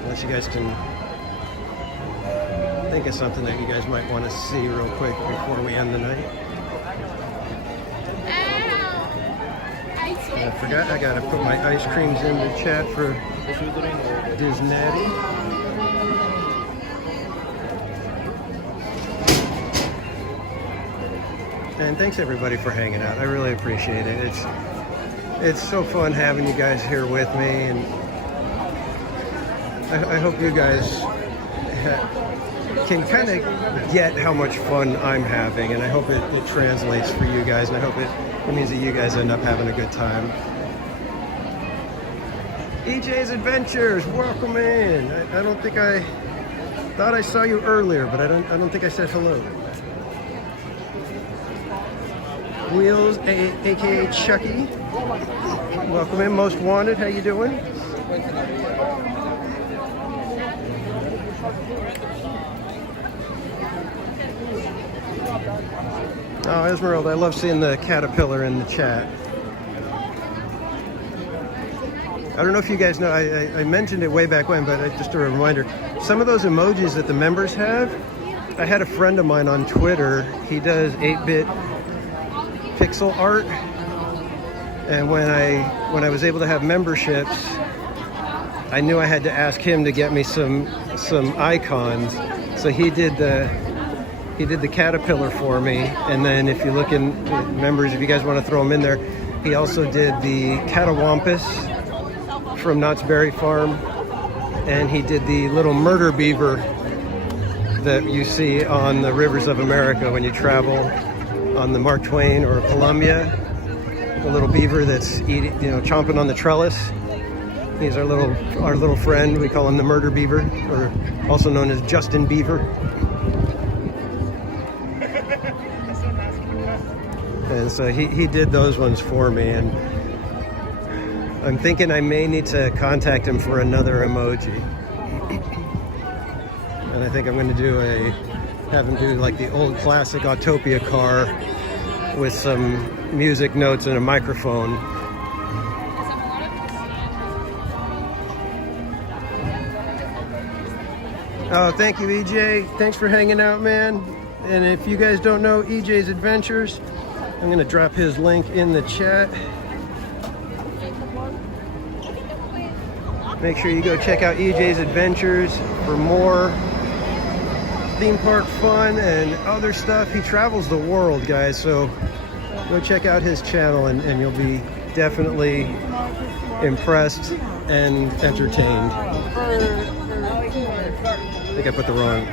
Unless you guys can think of something that you guys might want to see real quick before we end the night. I forgot I gotta put my ice creams in the chat for Disney. And thanks everybody for hanging out. I really appreciate it. It's so fun having you guys here with me, and I hope you guys can kind of get how much fun I'm having, and I hope it translates for you guys, and I hope it means that you guys end up having a good time. EJ's Adventures, welcome in. I don't think I thought I saw you earlier, but I don't think I said hello. Wheels, aka Chucky. Welcome in, Most Wanted. How you doing? Oh, Esmeralda, I love seeing the caterpillar in the chat. I don't know if you guys know, I mentioned it way back when, but just a reminder, some of those emojis that the members have, I had a friend of mine on Twitter, he does 8-bit pixel art, and when I was able to have memberships, I knew I had to ask him to get me some icons, so he did the caterpillar for me, and then if you look in members, if you guys want to throw them in there, he also did the catawampus from Knott's Berry Farm, and he did the little murder beaver that you see on the rivers of America when you travel on the Mark Twain or Columbia. The little beaver that's eating, chomping on the trellis. He's our little friend. We call him the murder beaver, or also known as Justin Beaver. And so he did those ones for me, and I'm thinking I may need to contact him for another emoji. And I think I'm going to have him do like the old classic Autopia car with some music notes and a microphone. Oh, thank you, EJ. Thanks for hanging out, man. And if you guys don't know EJ's Adventures, I'm going to drop his link in the chat. Make sure you go check out EJ's Adventures for more theme park fun and other stuff. He travels the world, guys, so go check out his channel and you'll be definitely impressed and entertained. I think I put the wrong.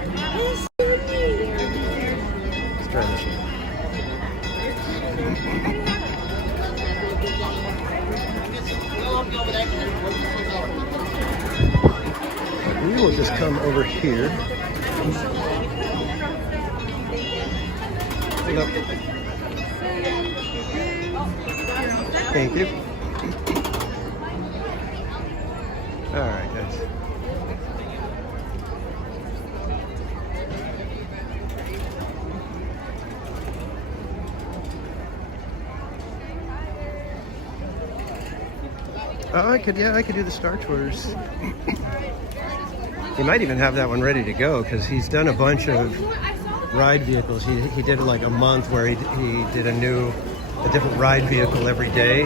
Let's try this one. We will just come over here. Hello. Thank you. All right, guys. Oh, I could do the Star Tours. He might even have that one ready to go because he's done a bunch of ride vehicles. He did like a month where he did a different ride vehicle every day.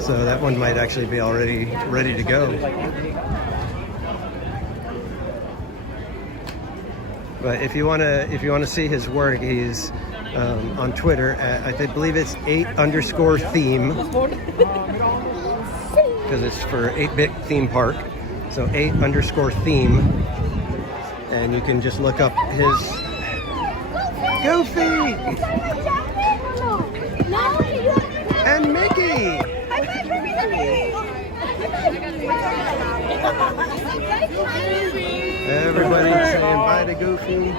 So that one might actually be already ready to go. But if you wanna see his work, he's on Twitter at, I believe it's 8_theme. Because it's for 8-bit theme park, so 8_theme, and you can just look up his Goofy and Mickey. Everybody saying bye to Goofy.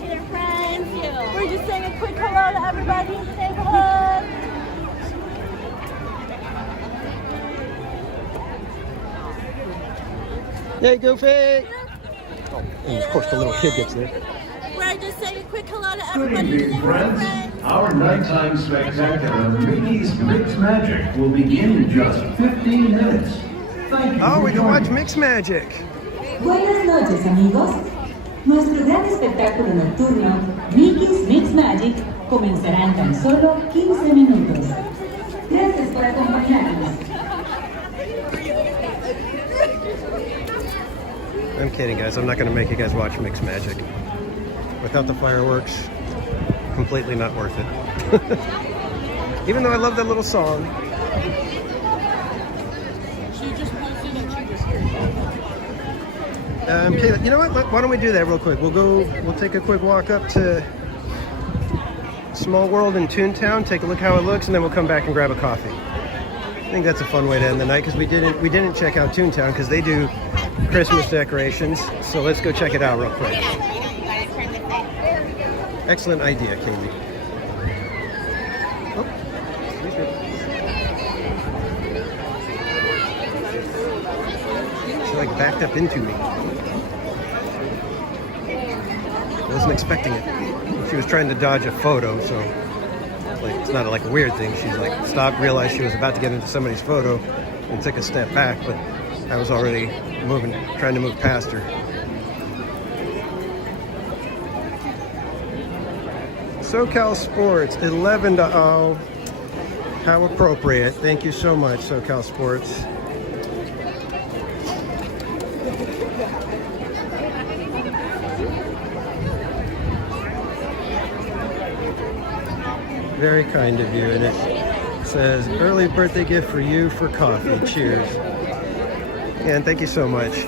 Dear friends, we're just saying a quick hello to everybody. Say hello. Hey, Goofy! Oh, and of course the little kid gets there. We're just saying a quick hello to Good everybody. evening, friends. Our nighttime spectacular of Mickey's Mix Magic will begin in just 15 minutes. Thank you. Oh, we can watch Mix Magic. Buenas noches, amigos. Nuestro gran espectáculo nocturno, Mickey's Mix Magic, comenzará en tan solo 15 minutos. Gracias por acompañarnos. I'm kidding, guys. I'm not going to make you guys watch Mix Magic. Without the fireworks, completely not worth it. Even though I love that little song. Kayla, you know what? Why don't we do that real quick? We'll take a quick walk up to Small World in Toontown, take a look how it looks, and then we'll come back and grab a coffee. I think that's a fun way to end the night because we didn't check out Toontown because they do Christmas decorations. So let's go check it out real quick. Excellent idea, Kaylee. Oh, excuse me. like backed up into me. I wasn't expecting it. She was trying to dodge a photo, so like it's not like a weird thing. She's like stopped, realized she was about to get into somebody's photo, and took a step back, but I was already trying to move past her. SoCal Sports, 11 to 0. How appropriate. Thank you so much, SoCal Sports. Very kind of you, and it says, early birthday gift for you for coffee. Cheers. And thank you so much.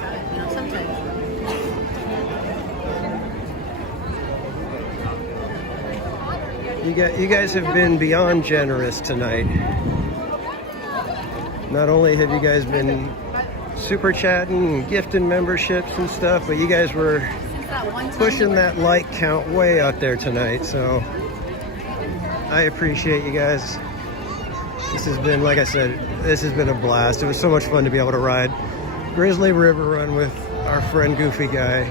You guys have been beyond generous tonight. Not only have you guys been super chatting and gifting memberships and stuff, but you guys were pushing that like count way out there tonight, so I appreciate you guys. This has been, like I said, this has been a blast. It was so much fun to be able to ride Grizzly River Run with our friend Goofy Guy.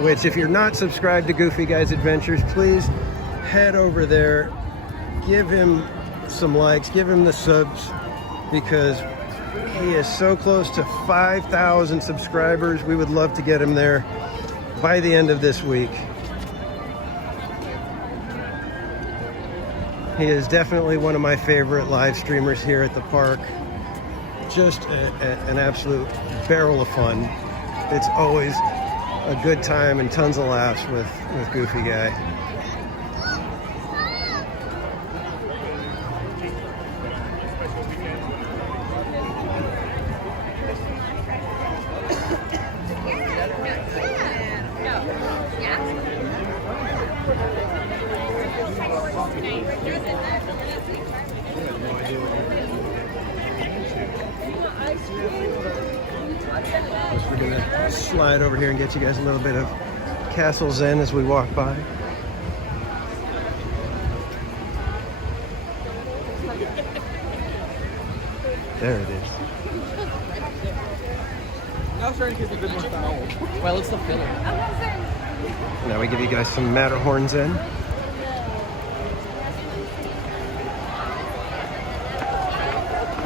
Which, if you're not subscribed to Goofy Guy's Adventures, please head over there, give him some likes, give him the subs, because he is so close to 5,000 subscribers. We would love to get him there by the end of this week. He is definitely one of my favorite live streamers here at the park. Just an absolute barrel of fun. It's always a good time and tons of laughs with Goofy Guy. We're gonna slide over here and get you guys a little bit of Castle Zen as we walk by. There it is. Well, it's the filler. Now we give you guys some Matterhorn Zen.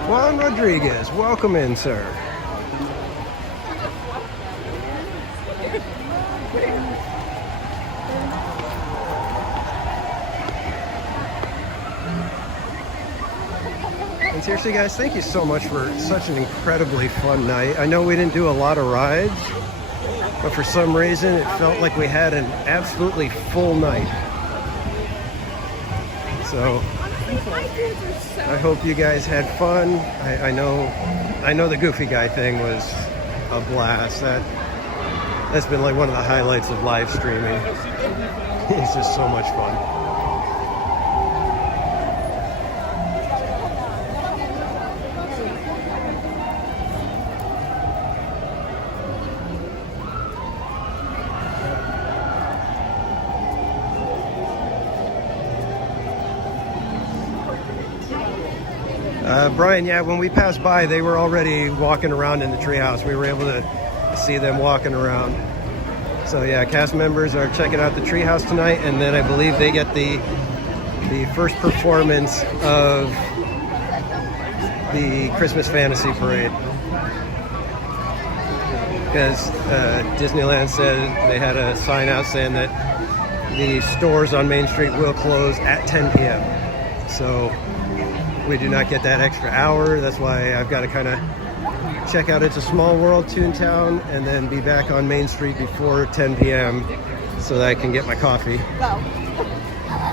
Juan Rodriguez, welcome in, sir. And seriously, guys, thank you so much for such an incredibly fun night. I know we didn't do a lot of rides, but for some reason it felt like we had an absolutely full night. So I hope you guys had fun. I know the Goofy Guy thing was a blast. That's been like one of the highlights of live streaming. It's just so much fun. Brian, yeah, when we passed by, they were already walking around in the treehouse. We were able to see them walking around. So yeah, cast members are checking out the treehouse tonight, and then I believe they get the first performance of the Christmas Fantasy Parade. Because Disneyland said they had a sign out saying that the stores on Main Street will close at 10 p.m. So we do not get that extra hour. That's why I've got to kind of check out It's a Small World Toontown and then be back on Main Street before 10 p.m. so that I can get my coffee.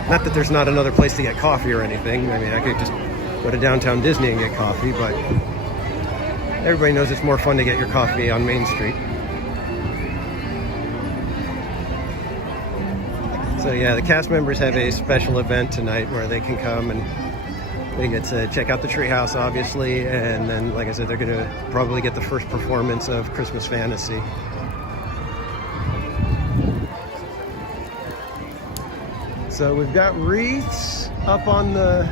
Not that there's not another place to get coffee or anything. I mean, I could just go to downtown Disney and get coffee, but everybody knows it's more fun to get your coffee on Main Street. So yeah, the cast members have a special event tonight where they can come and they get to check out the treehouse, obviously, and then, like I said, they're going to probably get the first performance of Christmas Fantasy. So we've got wreaths up on the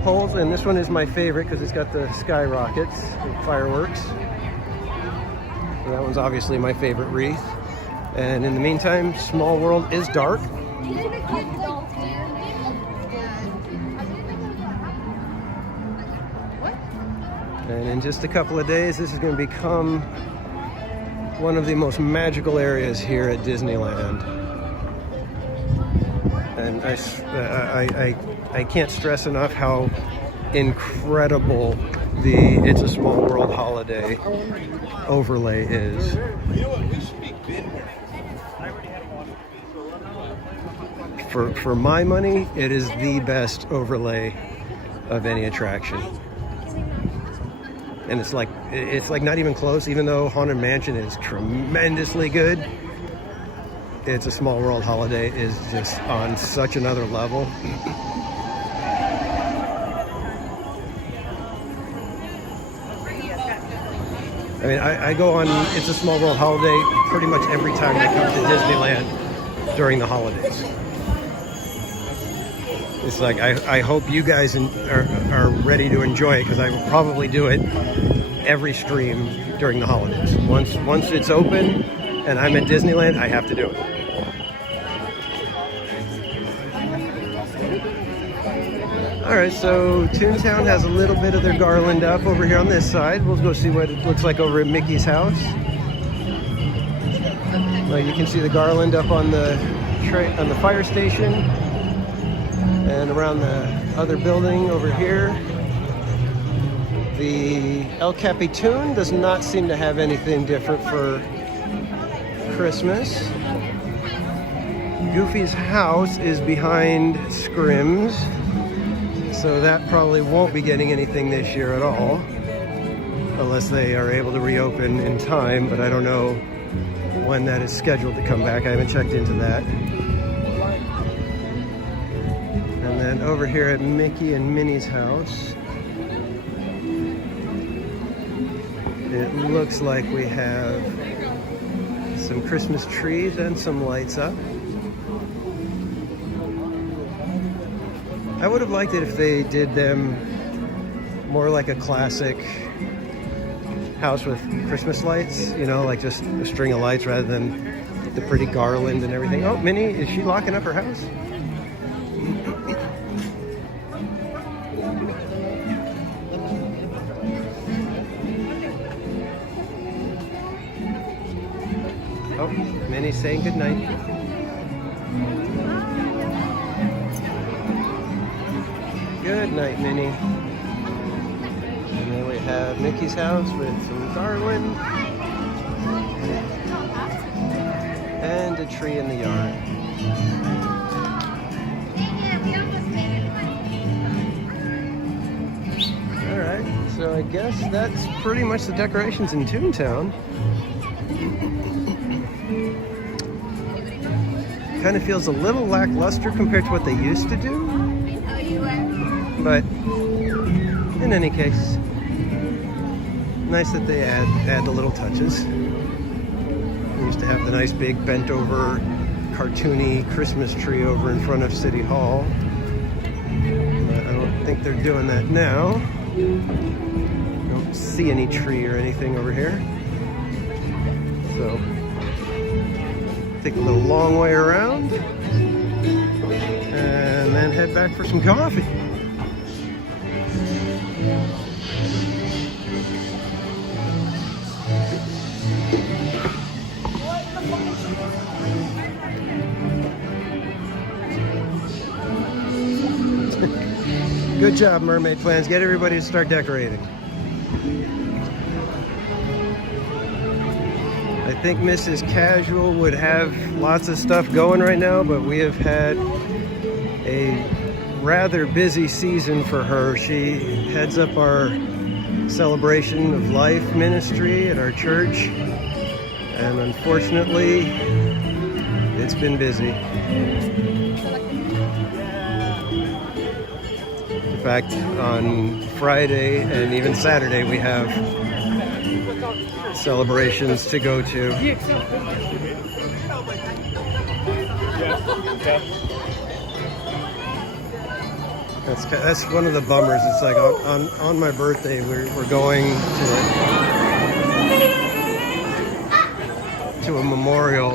poles, and this one is my favorite because it's got the skyrockets, the fireworks. So that one's obviously my favorite wreath. And in the meantime, Small World is dark. And in just a couple of days, this is going to become one of the most magical areas here at Disneyland. And I can't stress enough how incredible the It's a Small World holiday overlay is. For my money, it is the best overlay of any attraction. And it's like not even close, even though Haunted Mansion is tremendously good. It's a Small World holiday is just on such another level. I mean, I go on It's a Small World holiday pretty much every time I come to Disneyland during the holidays. It's like, I hope you guys are ready to enjoy it, because I will probably do it every stream during the holidays. Once it's open and I'm at Disneyland, I have to do it. Alright, so Toontown has a little bit of their garland up over here on this side. We'll go see what it looks like over at Mickey's house. Well, you can see the garland up on the fire station. And around the other building over here, the El Capitan does not seem to have anything different for Christmas. Goofy's house is behind Scrim's, so that probably won't be getting anything this year at all, unless they are able to reopen in time, but I don't know when that is scheduled to come back. I haven't checked into that. And over here at Mickey and Minnie's house, it looks like we have some Christmas trees and some lights up. I would have liked it if they did them more like a classic house with Christmas lights, you know, like just a string of lights rather than the pretty garland and everything. Oh, Minnie, is she locking up her house? Oh, Minnie's saying goodnight. Good night, Minnie. And then we have Mickey's house with some garland and a tree in the yard. Alright, so I guess that's pretty much the decorations in Toontown. Kind of feels a little lackluster compared to what they used to do. But in any case, nice that they add the little touches. We used to have the nice big bent over cartoony Christmas tree over in front of City Hall. But I don't think they're doing that now. Don't see any tree or anything over here. So take a little long way around and then head back for some coffee. Good job, Mermaid Plans. Get everybody to start decorating. I think Mrs. Casual would have lots of stuff going right now, but we have had a rather busy season for her. She heads up our Celebration of Life ministry at our church, and unfortunately, it's been busy. In fact, on Friday and even Saturday, we have celebrations to go to. That's one of the bummers. It's like on my birthday, we're going to a memorial,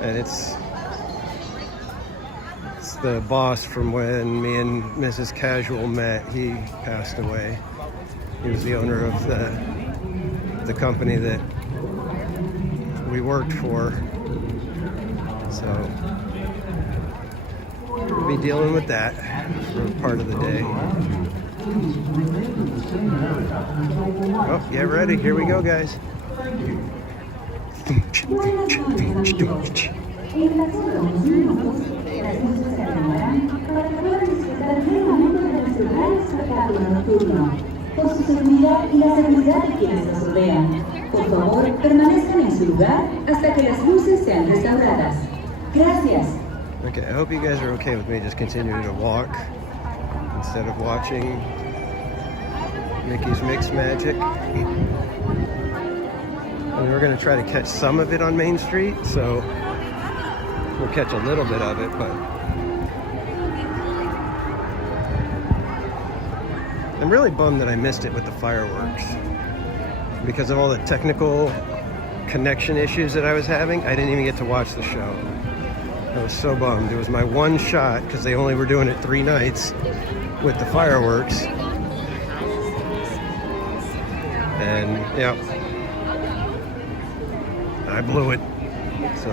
and it's the boss from when me and Mrs. Casual met. He passed away. He was the owner of the company that we worked for. So we'll be dealing with that for part of the day. Oh, get ready. Here we go, guys. Por su seguridad y la seguridad de quienes nos rodean. Por favor, permanezcan en su lugar hasta que las luces sean restauradas. Gracias. Okay, I hope you guys are okay with me just continuing to walk instead of watching Mickey's Mix Magic. And we're going to try to catch some of it on Main Street, so we'll catch a little bit of it, but I'm really bummed that I missed it with the fireworks. Because of all the technical connection issues that I was having, I didn't even get to watch the show. I was so bummed. It was my one shot, because they only were doing it 3 nights with the fireworks. And, yeah, I blew it, so.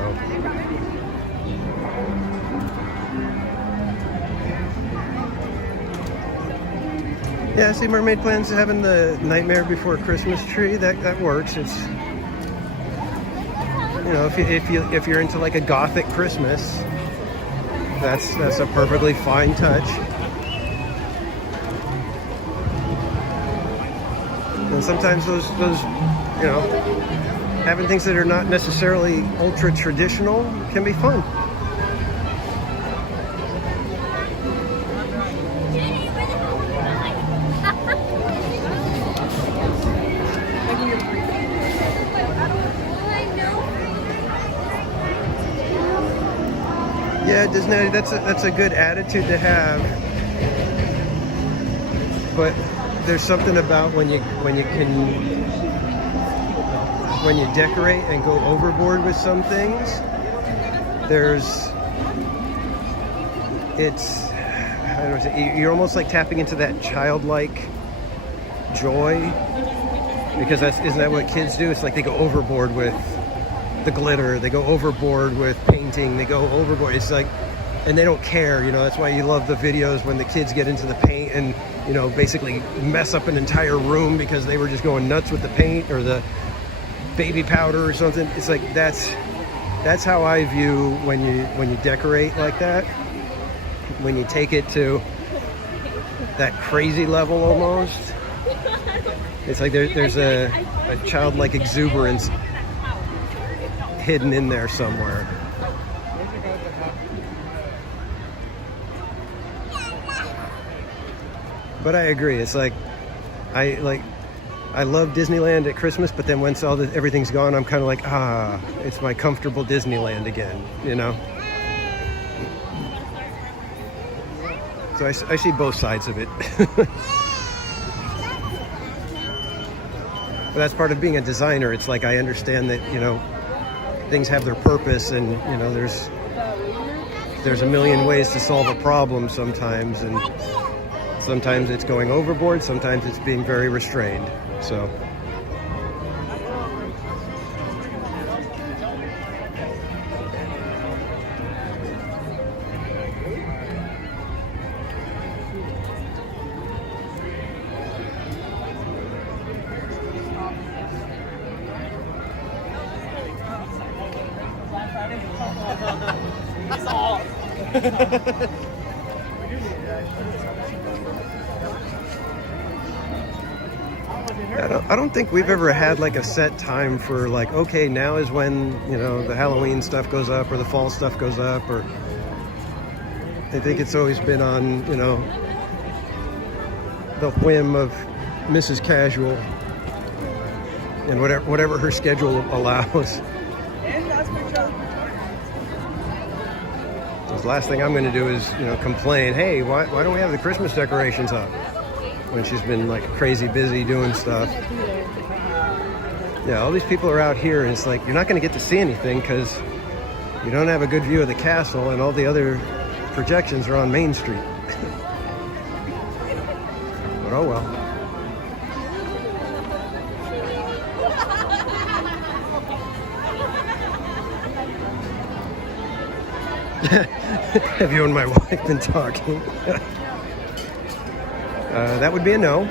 Yeah, see, Mermaid Plan's having the Nightmare Before Christmas tree. That works. It's, you know, if you're into like a gothic Christmas, that's a perfectly fine touch. And sometimes those you know, having things that are not necessarily ultra traditional can be fun. Yeah, Disney, that's a good attitude to have. But there's something about when you decorate and go overboard with some things. You're almost like tapping into that childlike joy, because isn't that what kids do? It's like they go overboard with the glitter, they go overboard with painting, they go overboard. It's like, and they don't care, you know. That's why you love the videos when the kids get into the paint and, you know, basically mess up an entire room because they were just going nuts with the paint or the baby powder or something. It's like that's how I view when you decorate like that. When you take it to that crazy level almost, it's like there's a childlike exuberance hidden in there somewhere. But I agree. It's like I love Disneyland at Christmas, but then once everything's gone, I'm kind of like, it's my comfortable Disneyland again, you know? So I see both sides of it. But that's part of being a designer. It's like I understand that, you know, things have their purpose, and, you know, there's a million ways to solve a problem sometimes, and sometimes it's going overboard, sometimes it's being very restrained. So I don't think we've ever had like a set time for like, okay, now is when, you know, the Halloween stuff goes up or the fall stuff goes up, or I think it's always been on, you know, the whim of Mrs. Casual and whatever her schedule allows. Because the last thing I'm going to do is, complain, hey, why don't we have the Christmas decorations up? When she's been like crazy busy doing stuff. Yeah, all these people are out here, and it's like, you're not going to get to see anything because you don't have a good view of the castle, and all the other projections are on Main Street. But oh well. Have you and my wife been talking? That would be a no.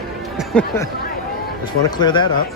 Just want to clear that up.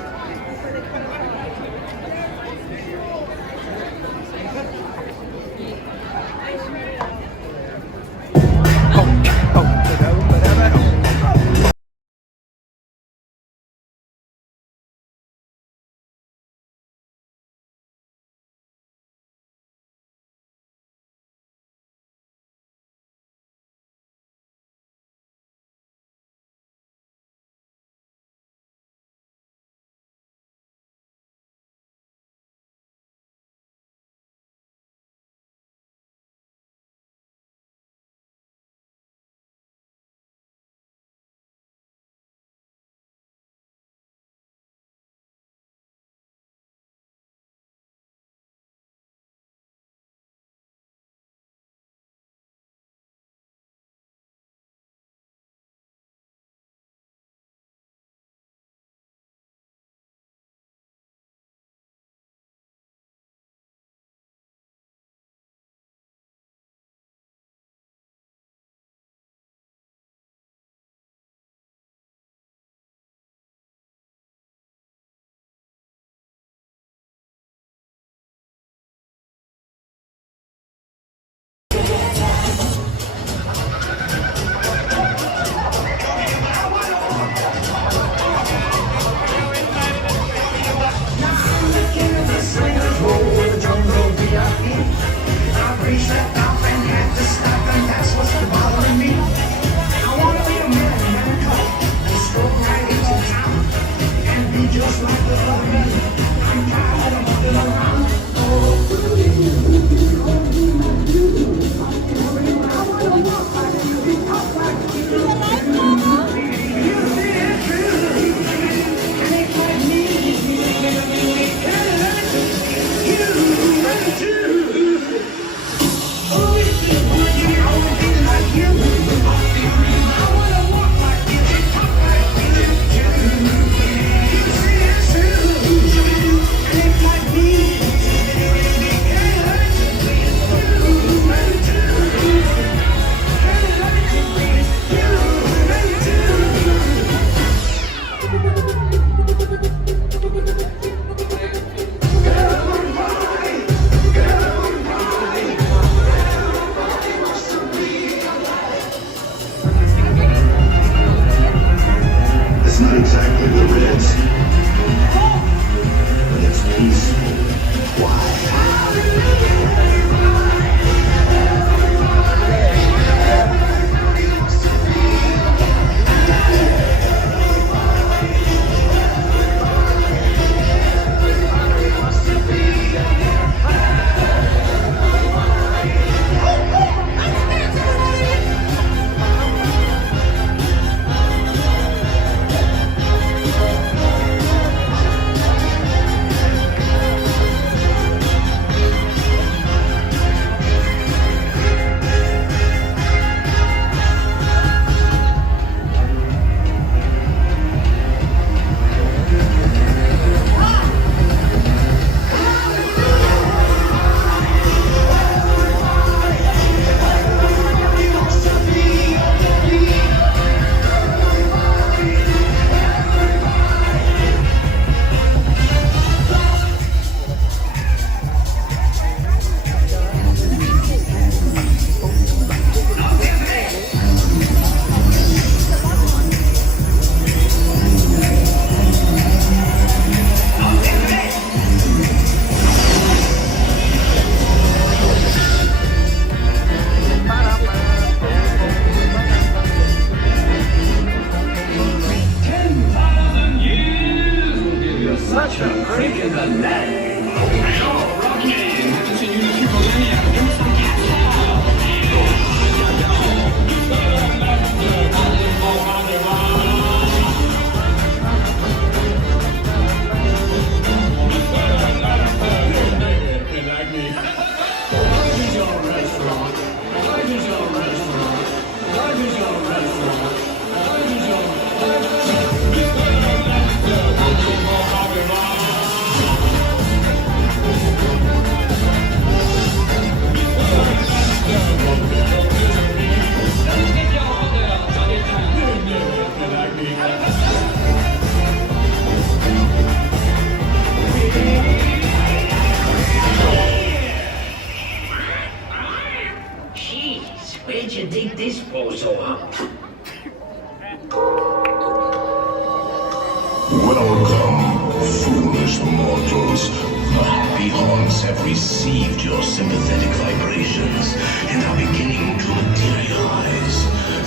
Welcome, foolish mortals. The happy haunts have received your sympathetic vibrations and are beginning to materialize.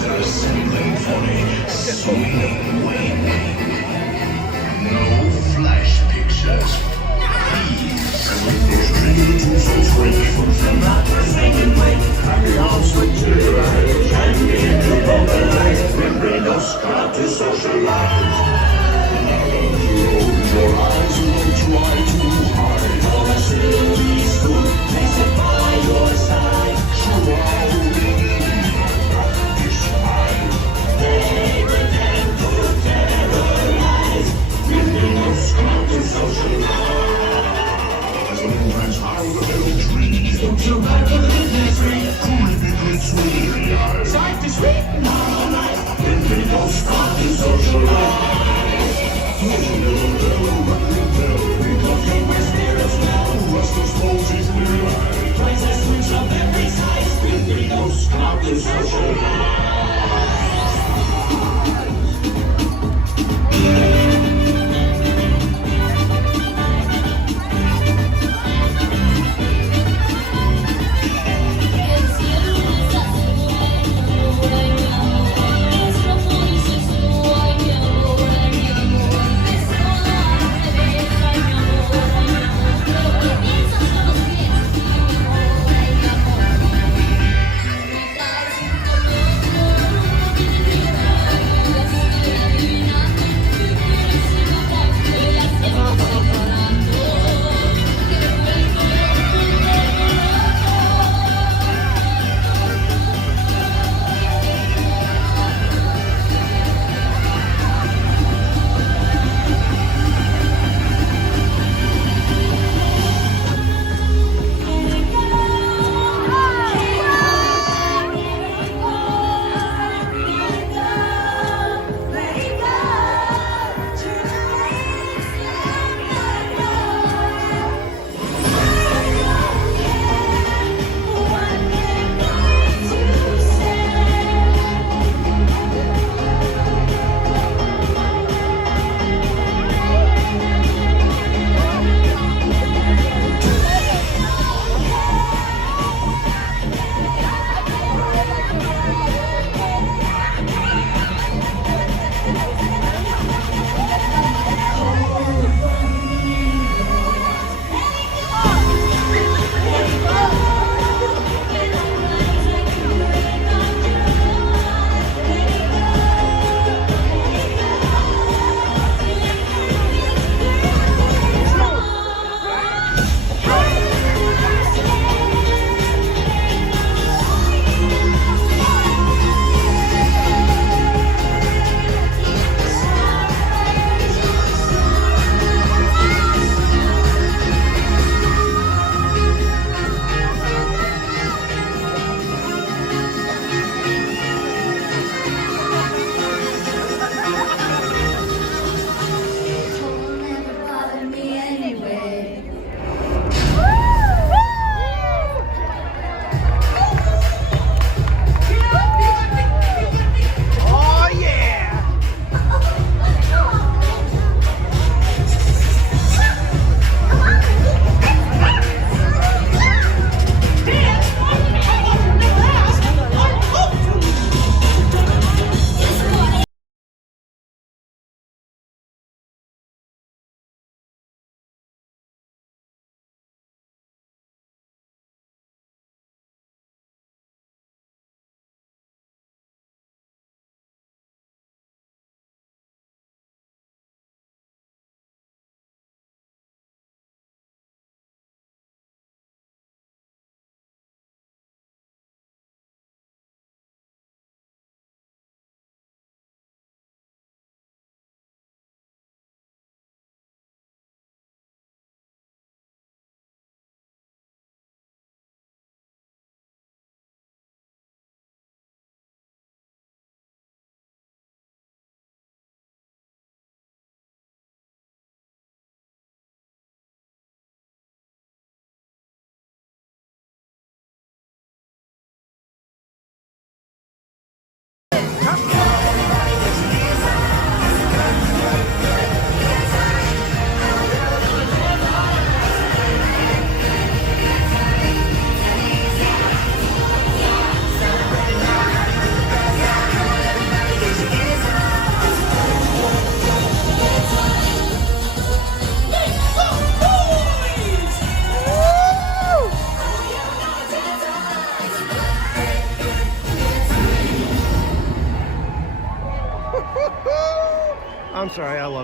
They're assembling for a swinging wing. No flash pictures. Please. From that forsaken way, happy haunts materialize. And into broken light, Membrinos got to socialize. Close your eyes, don't try to hide. All the city's food, place it by your side. Surrounding this mind. They pretend to terrorize. Membrinos got to socialize. As the moon hangs high with a mellow tree. Don't survive the living tree. Creepy grits weary eyes. Time to sleep, not night. Membrinos got to socialize.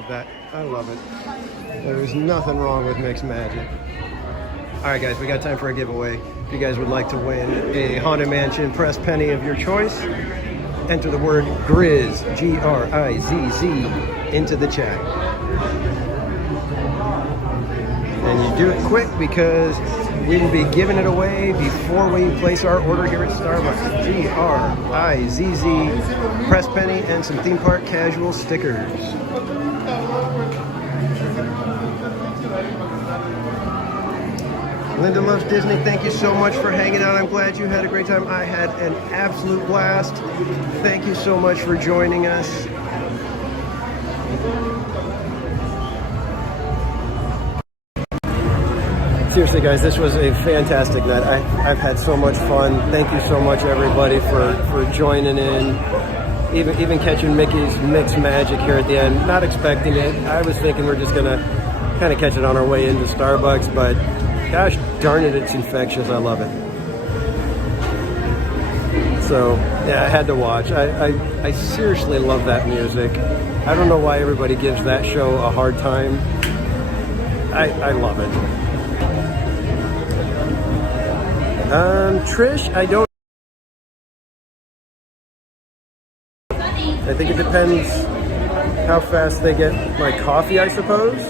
that. I love it. There's nothing wrong with mixed magic. All right, guys, we got time for a giveaway. If you guys would like to win a Haunted Mansion press penny of your choice, enter the word Grizz, G-R-I-Z-Z, into the chat. And you do it quick because we will be giving it away before we place our order here at Starbucks. G-R-I-Z-Z, press penny, and some theme park casual stickers. Linda Loves Disney, thank you so much for hanging out. I'm glad you had a great time. I had an absolute blast. Thank you so much for joining us. Seriously, guys, this was a fantastic night. I've had so much fun. Thank you so much, everybody, for joining in. Even catching Mickey's Mixed Magic here at the end. Not expecting it. I was thinking we're just going to kind of catch it on our way into Starbucks, but gosh darn it, it's infectious. I love it. So, yeah, I had to watch. I seriously love that music. I don't know why everybody gives that show a hard time. I love it. Trish, I think it depends how fast they get my coffee, I suppose.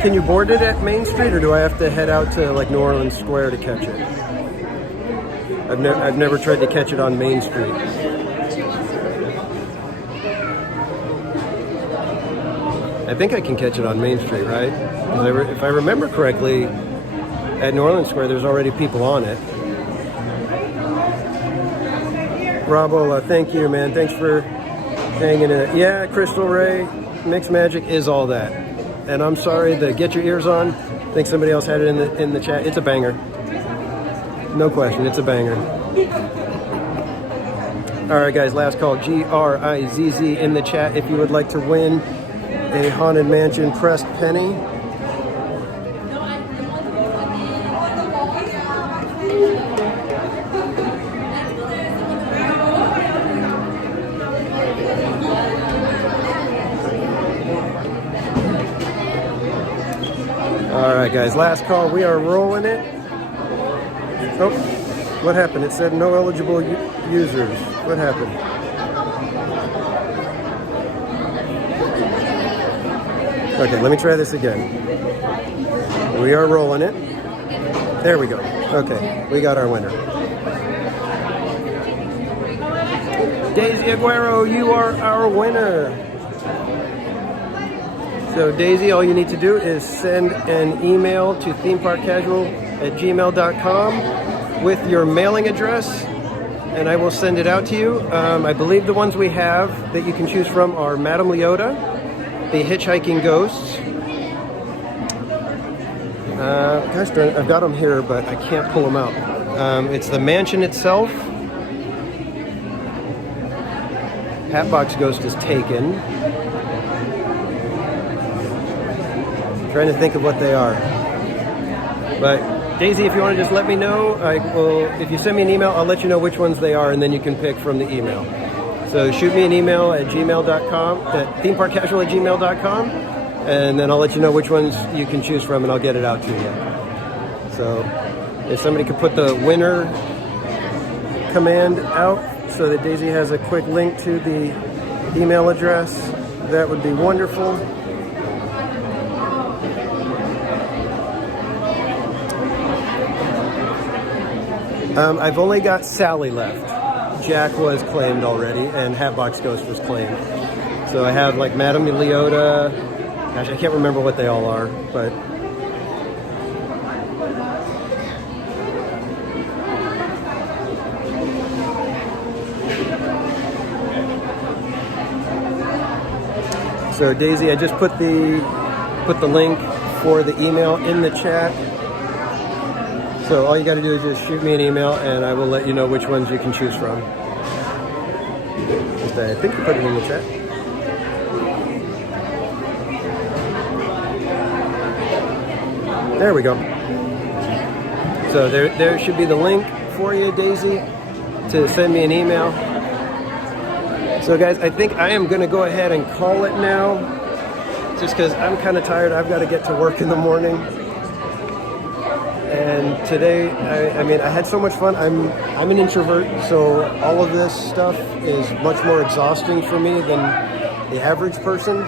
Can you board it at Main Street, or do I have to head out to like New Orleans Square to catch it? I've never tried to catch it on Main Street. I think I can catch it on Main Street, right? Because if I remember correctly, at New Orleans Square, there's already people on it. Robola, thank you, man. Thanks for hanging in. Yeah, Crystal Ray, Mixed Magic is all that. And I'm sorry, the Get Your Ears On, I think somebody else had it in the chat. It's a banger. No question, it's a banger. All right, guys, last call, G-R-I-Z-Z in the chat if you would like to win a Haunted Mansion pressed penny. All right, guys, last call. We are rolling it. Oh, what happened? It said no eligible users. What happened? Okay, let me try this again. We are rolling it. There we go. Okay, we got our winner. Daisy Aguero, you are our winner. So Daisy, all you need to do is send an email to themeparkcasual@gmail.com with your mailing address, and I will send it out to you. I believe the ones we have that you can choose from are Madame Leota, the Hitchhiking Ghosts. Gosh darn it, I've got them here, but I can't pull them out. It's the mansion itself. Hatbox Ghost is taken. Trying to think of what they are. But Daisy, if you want to just let me know, I will. If you send me an email, I'll let you know which ones they are, and then you can pick from the email. So shoot me an email at gmail.com, at themeparkcasual@gmail.com, and then I'll let you know which ones you can choose from, and I'll get it out to you. So if somebody could put the winner command out so that Daisy has a quick link to the email address, that would be wonderful. I've only got Sally left. Jack was claimed already, and Hatbox Ghost was claimed. So I have like Madame Leota. Gosh, I can't remember what they all are, but so Daisy, I just put the link for the email in the chat. So all you got to do is just shoot me an email, and I will let you know which ones you can choose from. I think you put it in the chat. There we go. So there should be the link for you, Daisy, to send me an email. So guys, I think I am going to go ahead and call it now. just because I'm kind of tired. I've got to get to work in the morning. And today, I mean, I had so much fun. I'm an introvert, so all of this stuff is much more exhausting for me than the average person.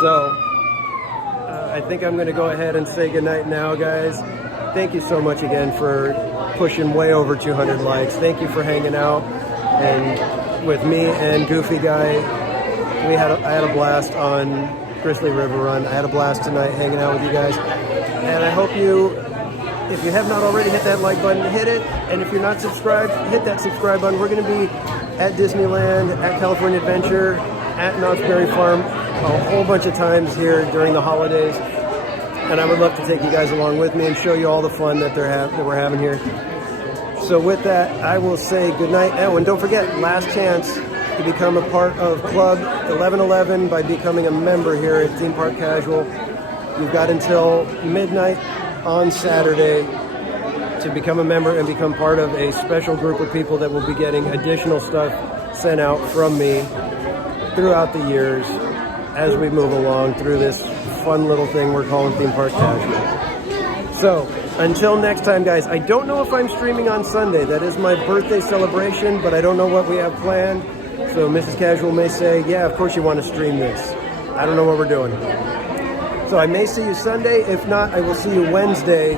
So I think I'm going to go ahead and say goodnight now, guys. Thank you so much again for pushing way over 200 likes. Thank you for hanging out and with me and Goofy Guy. I had a blast on Grizzly River Run. I had a blast tonight hanging out with you guys. And I hope you, if you have not already, hit that like button, hit it. And if you're not subscribed, hit that subscribe button. We're going to be at Disneyland, at California Adventure, at Knott's Berry Farm a whole bunch of times here during the holidays. And I would love to take you guys along with me and show you all the fun that we're having here. So with that, I will say goodnight. Oh, and don't forget, last chance to become a part of Club 1111 by becoming a member here at Theme Park Casual. You've got until midnight on Saturday to become a member and become part of a special group of people that will be getting additional stuff sent out from me throughout the years as we move along through this fun little thing we're calling Theme Park Casual. So, until next time, guys, I don't know if I'm streaming on Sunday. That is my birthday celebration, but I don't know what we have planned. So Mrs. Casual may say, yeah, of course you want to stream this. I don't know what we're doing. So I may see you Sunday. If not, I will see you Wednesday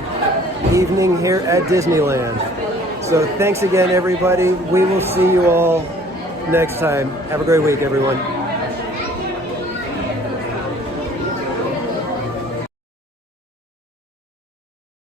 evening here at Disneyland. So thanks again, everybody. We will see you all next time. Have a great week, everyone.